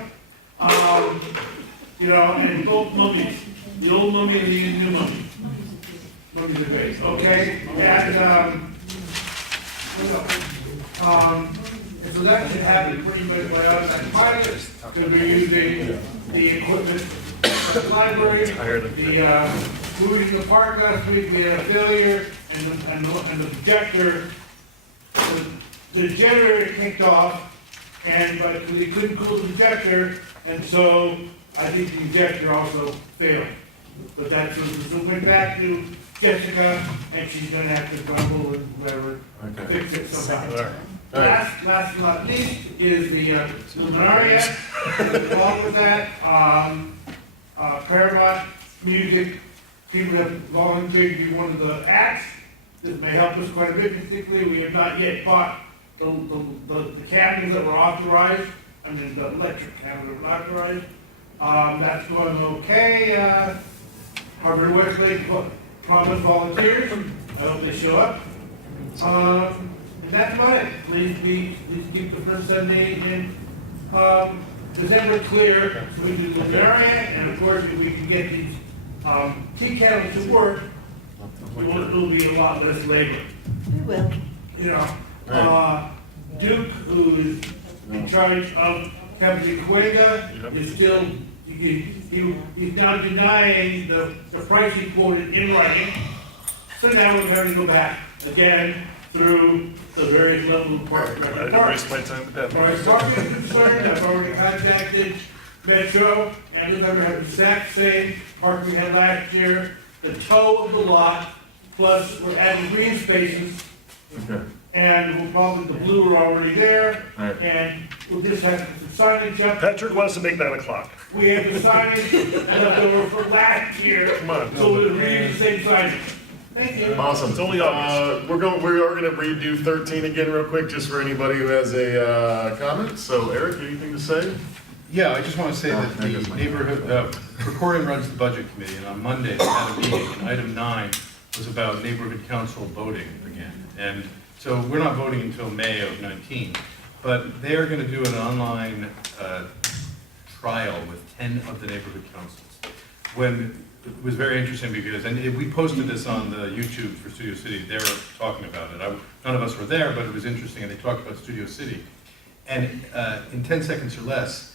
You know, and both mummies, the old mummy and the new mummy. Mummies are great, okay? And so that should happen pretty much by us at pilot, because we're using the equipment at the library, the moving to the park last week, we had a failure, and the projector, the generator kicked off, but we couldn't cool the projector, and so I think the projector also failed. But that's, so we went back to Jessica, and she's gonna have to grumble and whatever, fix it sometime. Last but not least is the luminaria, along with that, Paramount Music, people have volunteered to be one of the acts. This may help us quite a bit, particularly, we have not yet bought the cabins that were authorized, I mean, the electric cabins that were authorized. That's going okay. Harvard Westlake promised volunteers, I hope they show up. And that's about it. Please keep the first Sunday in December clear, so we do the luminaria, and of course, if we can get these tea kettles to work, it'll be a lot less labor. We will. You know, Duke, who is in charge of Captain Cuega, is still, he's now denying the price he quoted in writing. So now we're having to go back again through the various levels of park. I didn't waste my time with that. As far as parking is concerned, I've already contacted Metro, and we're gonna have the exact same park we had last year, the toe of the lot, plus we're adding green spaces. Okay. And we'll probably, the blue are already there, Right. and we'll just have the signage up. Patrick wants to make 9 o'clock. We have the signage left over for last year, Come on. so we'll reuse the same signage. Thank you. Awesome. It's only August. We are gonna redo 13 again real quick, just for anybody who has a comment. So Eric, anything to say? Yeah, I just want to say that the neighborhood, Recording runs the budget committee, and on Monday, they had a meeting, and item 9 was about neighborhood council voting again. And so we're not voting until May of 19, but they are going to do an online trial with 10 of the neighborhood councils. It was very interesting because, and we posted this on the YouTube for Studio City, they were talking about it. None of us were there, but it was interesting, and they talked about Studio City. And in 10 seconds or less,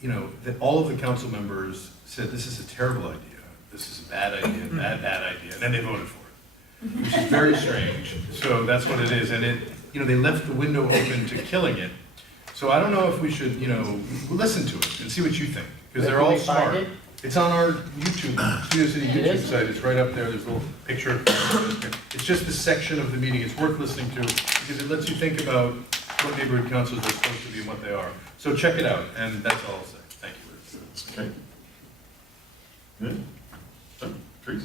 you know, that all of the council members said, this is a terrible idea, this is a bad idea, bad idea, and then they voted for it, which is very strange. So that's what it is, and they left the window open to killing it. So I don't know if we should, listen to it and see what you think, because they're all smart. It's on our YouTube, Studio City YouTube site, it's right up there, there's a little picture. It's just a section of the meeting, it's worth listening to, because it lets you think about what neighborhood councils are supposed to be and what they are. So check it out, and that's all I'll say. Thank you. Okay. Good. Trees?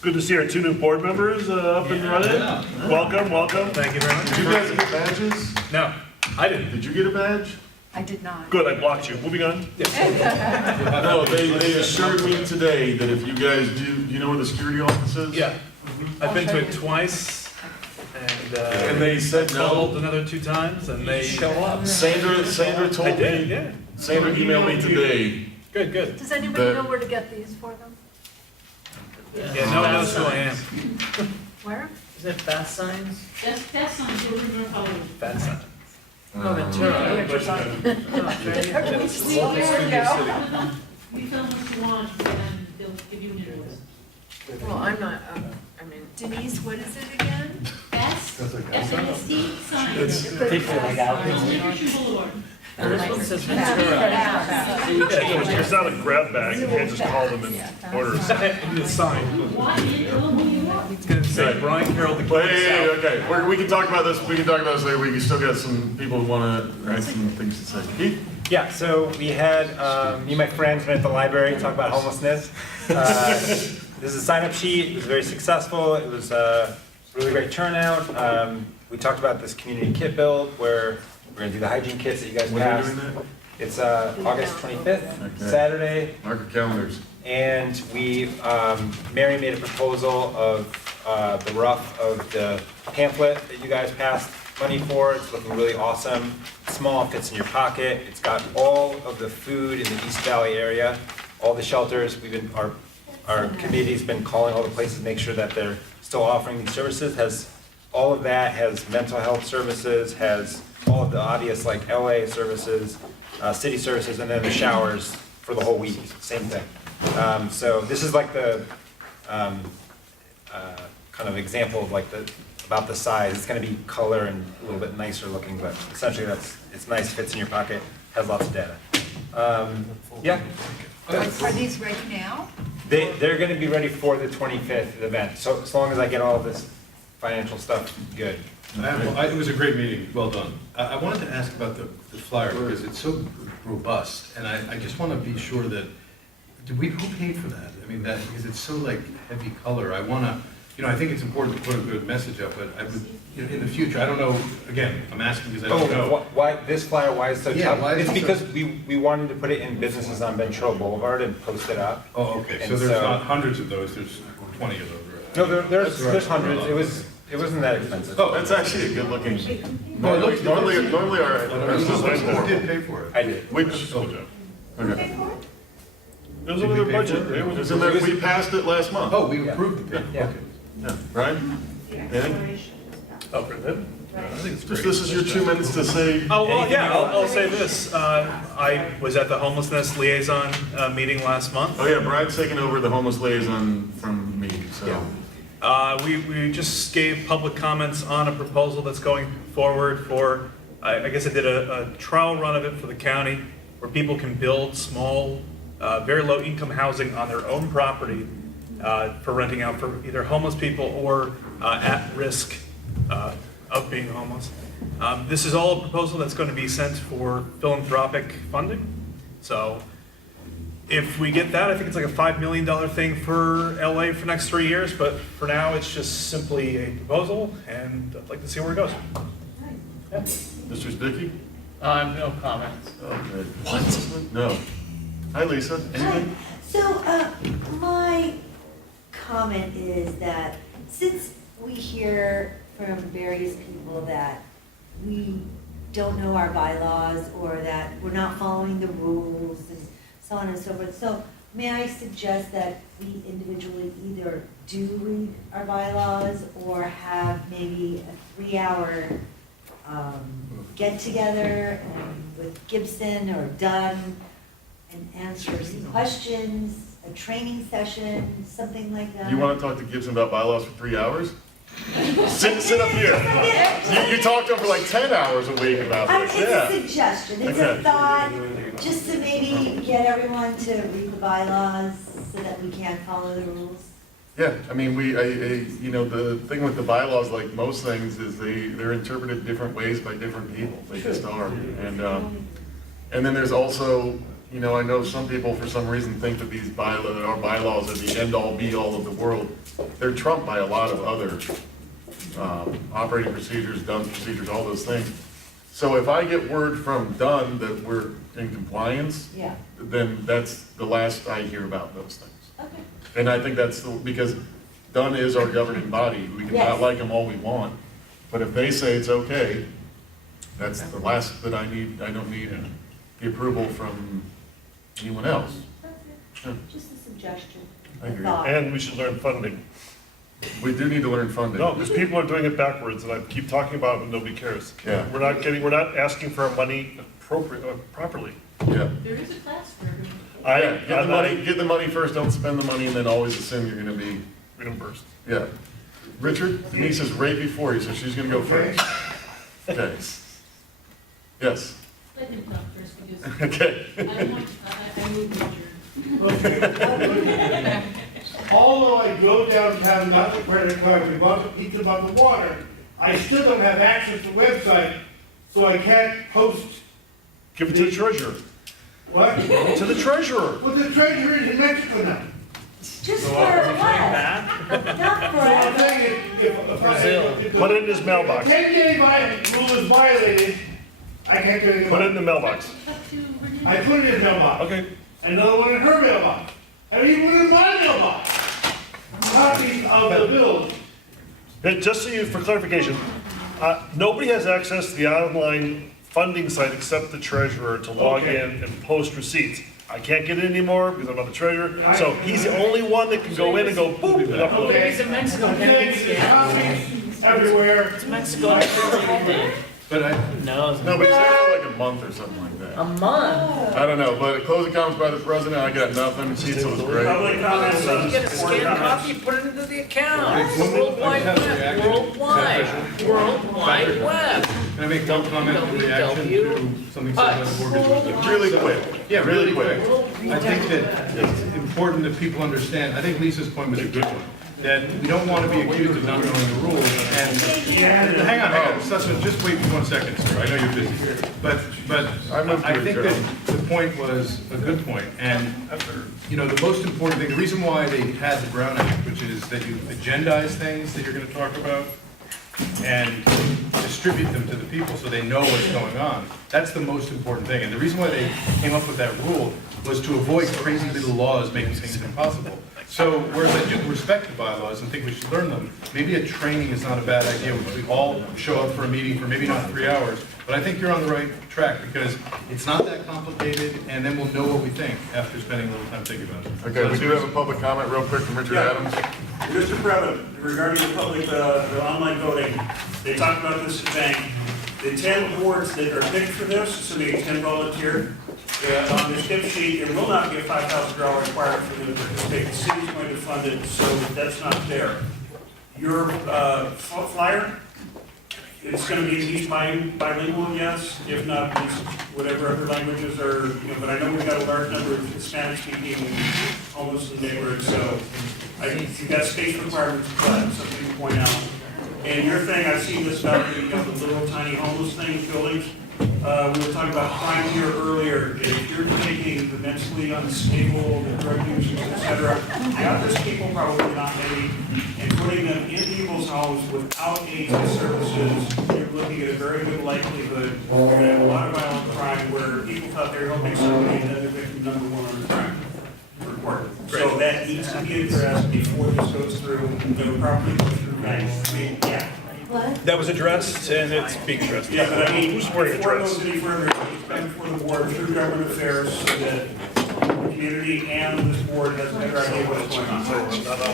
Good to see our 2 new board members up and running. Welcome. Thank you very much. Did you guys get badges? No, I didn't. Did you get a badge? I did not. Good, I blocked you. Moving on. No, they assured me today that if you guys do you know where the security office is? Yeah, I've been to it twice, And they said no. called another 2 times, and they show up. Sandra told I did, me, yeah. Sandra emailed me today. Good. Does anybody know where to get these for them? Yeah, no one knows who I am. Where? Is it fast signs? That's on the river Hollywood. Bad sign. Oh, Ventura. You tell them what you want, and they'll give you an invoice. Well, I'm not, I mean. Denise, what is it again? SNC sign. Nutrition Boulevard. This one says Ventura. It's not a grab bag, you can't just call them and order. The sign. Walk in, tell them what you want. It's gonna say Brian Carroll, the Wait, okay, we can talk about this, later, we still got some people who wanna write some things to say. Keith? Yeah, so we had, me and my friends went at the library, talk about homelessness. this is a sign-up sheet. It was very successful. It was a really great turnout. We talked about this community kit build where we're gonna do the hygiene kits that you guys When are you passed. doing that? It's August 25th, Okay. Saturday. Mark your calendars. And we, Mary made a proposal of the rough of the pamphlet that you guys passed money for. It's looking really awesome. Small, fits in your pocket. It's got all of the food in the East Valley area, all the shelters. Our committee's been calling all the places to make sure that they're still offering these services. Has all of that, has mental health services, has all of the obvious like LA services, city services, and then the showers for the whole week, same thing. So this is like the kind of example of like about the size. It's going to be color and a little bit nicer looking, but essentially it's nice, fits in your pocket, has lots of data. Yeah. Are these ready now? They're going to be ready for the 25th event. So as long as I get all of this financial stuff good. It was a great meeting, well done. I wanted to ask about the flyer, because it's so robust, and I just want to be sure that, who paid for that? I mean, because it's so like heavy color, I want to, I think it's important to put a good message up, but I would, in the future, I don't know, again, I'm asking because I don't know. Why this flyer, why is it so tough? Why is It's it so- because we wanted to put it in businesses on Ventura Boulevard and post it up. Oh, okay, And so there's not hundreds of those, there's 20 of those. No, there's hundreds. It wasn't that expensive. Oh, that's actually a good looking. Normally our. Who did pay for it? I did. Which? Okay. It was in their budget. It It was in there, we passed it last month. Oh, we approved the payment. Yeah. Yeah, right? And Oh, for them? I think it's great. this is your 2 minutes to say. Oh, well, yeah, I'll say this. I was at the Homelessness Liaison meeting last month. Oh yeah, Brad's taking over the homeless liaison from me, so. We just gave public comments on a proposal that's going forward for, I guess I did a trial run of it for the county where people can build small, very low income housing on their own property for renting out for either homeless people or at risk of being homeless. This is all a proposal that's going to be sent for philanthropic funding. So if we get that, I think it's like a $5 million thing for LA for the next 3 years, but for now, it's just simply a proposal, and I'd like to see where it goes. Yeah. Mr. Zbicki? No comments. Okay. What? No. Hi, Lisa. Anything? So, my comment is that since we hear from various people that we don't know our bylaws or that we're not following the rules and so on and so forth, so may I suggest that we individually either do read our bylaws or have maybe a 3-hour get-together with Gibson or Dunn and answer some questions, a training session, something like that? You want to talk to Gibson about bylaws for 3 hours? Sit up here. You talked to him for like 10 hours a week about this. It's a suggestion, it's Okay. a thought, just to maybe get everyone to read the bylaws so that we can follow the rules. Yeah, I mean, the thing with the bylaws, like most things, is they're interpreted different ways by different people. They just are. And then there's also, I know some people for some reason think that our bylaws are the end-all, be-all of the world. They're trumped by a lot of other operating procedures, Dunn's procedures, all those things. So if I get word from Dunn that we're in compliance, Yeah. then that's the last I hear about those things. Okay. And I think that's because Dunn is our governing body. We can not Yes. like them all we want, but if they say it's okay, that's the last that I need. I don't need the approval from anyone else. Yeah. Just a suggestion. I agree. thought. And we should learn funding. We do need to learn funding. No, because people are doing it backwards, and I keep talking about it, and nobody cares. Yeah. We're not asking for our money properly. Yeah. There is a class for everyone. Get the money first, don't spend the money, and then always assume you're gonna be reimbursed. Yeah. Richard, Denise is right before you, so she's gonna go first. Okay. Yes. Let him talk first because. Okay. I moved Richard. Although I drove downtown, got the credit card, we bought the pizza, bought the water, I still don't have access to the website, so I can't post. Give it to the treasurer. What? To the treasurer. Well, the treasurer is in Mexico now. Just for So what? is it coming back? Not So I'm forever. saying if Put it in his mailbox. 10-day rule is violated, I can't do anything Put it about in the mailbox. it. I put it in his mailbox. Okay. Another one in her mailbox. I mean, put it in my mailbox. Copies of the bills. Hey, just so you, for clarification, nobody has access to the online funding site except the treasurer to log Okay. in and post receipts. I can't get it anymore because I'm not the treasurer, so he's the only one that can go in and go boop. and upload it. Okay. He's in Mexico, I'm can't saying get there's copies everywhere. It's Mexico. But I, No, No, but he's there for like a month or something like that. A month. I don't know, but closing comments by the president, I got nothing. Pizza was great. Public comments You on get a board scanned comments. copy, put it into the account. One World minute, I Wide have a Web, reaction. World Wide Web. can I make one comment in reaction to something said by the board member? Really quick. Yeah, really quick. I think that it's important that people understand, I think Lisa's point was a good one, that we don't want to be accused of not knowing the rules, and, hang on, Sussman, just wait 1 second, sir, I know you're busy. But I think that the point was a good point, and, you know, the most important thing, the reason why they had the Brown Act, which is that you agendize things that you're gonna talk about, and distribute them to the people so they know what's going on. That's the most important thing. And the reason why they came up with that rule was to avoid crazy little laws making things impossible. So whereas I do respect the bylaws and think we should learn them, maybe a training is not a bad idea. We all show up for a meeting for maybe not 3 hours, but I think you're on the right track because it's not that complicated and then we'll know what we think after spending a little time thinking about it. Okay, we do have a public comment real quick from Richard Adams. Mr. President, regarding the public, the online voting, they talked about this at bank. The 10 boards that are picked for this, assuming 10 volunteer, on this tip sheet, there will not be a $5,000 requirement for them to participate. The city's going to fund it, so that's not there. Your flyer, it's going to be at least bilingual, yes, if not, at least whatever other languages are, you know, but I know we've got a large number of Hispanic-speaking homeless in the neighborhood, so you've got space requirements, but something to point out. And your thing, I've seen this about the, you know, the little tiny homeless things, buildings. We were talking about crime here earlier. If you're taking the mentally unstable, the drug users, et cetera, there's people probably not many, and putting them in people's homes without aids and services, you're looking at a very good likelihood you're going to have a lot of violent crime where people thought they were helping somebody and then they're victim number one on the crime report. So that needs to be addressed before this goes through. They were probably go through banks. I mean, yeah. What? That was addressed and it's being addressed. Yeah, but I mean, Who's supporting before it address? goes any further, it's been before the board, through government affairs, so that the community and this board has a better idea what's going on.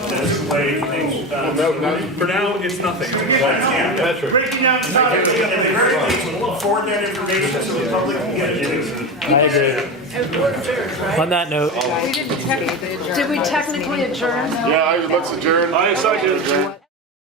That's the way things are done. For now, it's nothing. Patrick. Breaking out the At the very least, forward that information so the public can get it. I agree. And board affairs, right? On that note. Did we technically adjourn? Yeah, let's adjourn. I second.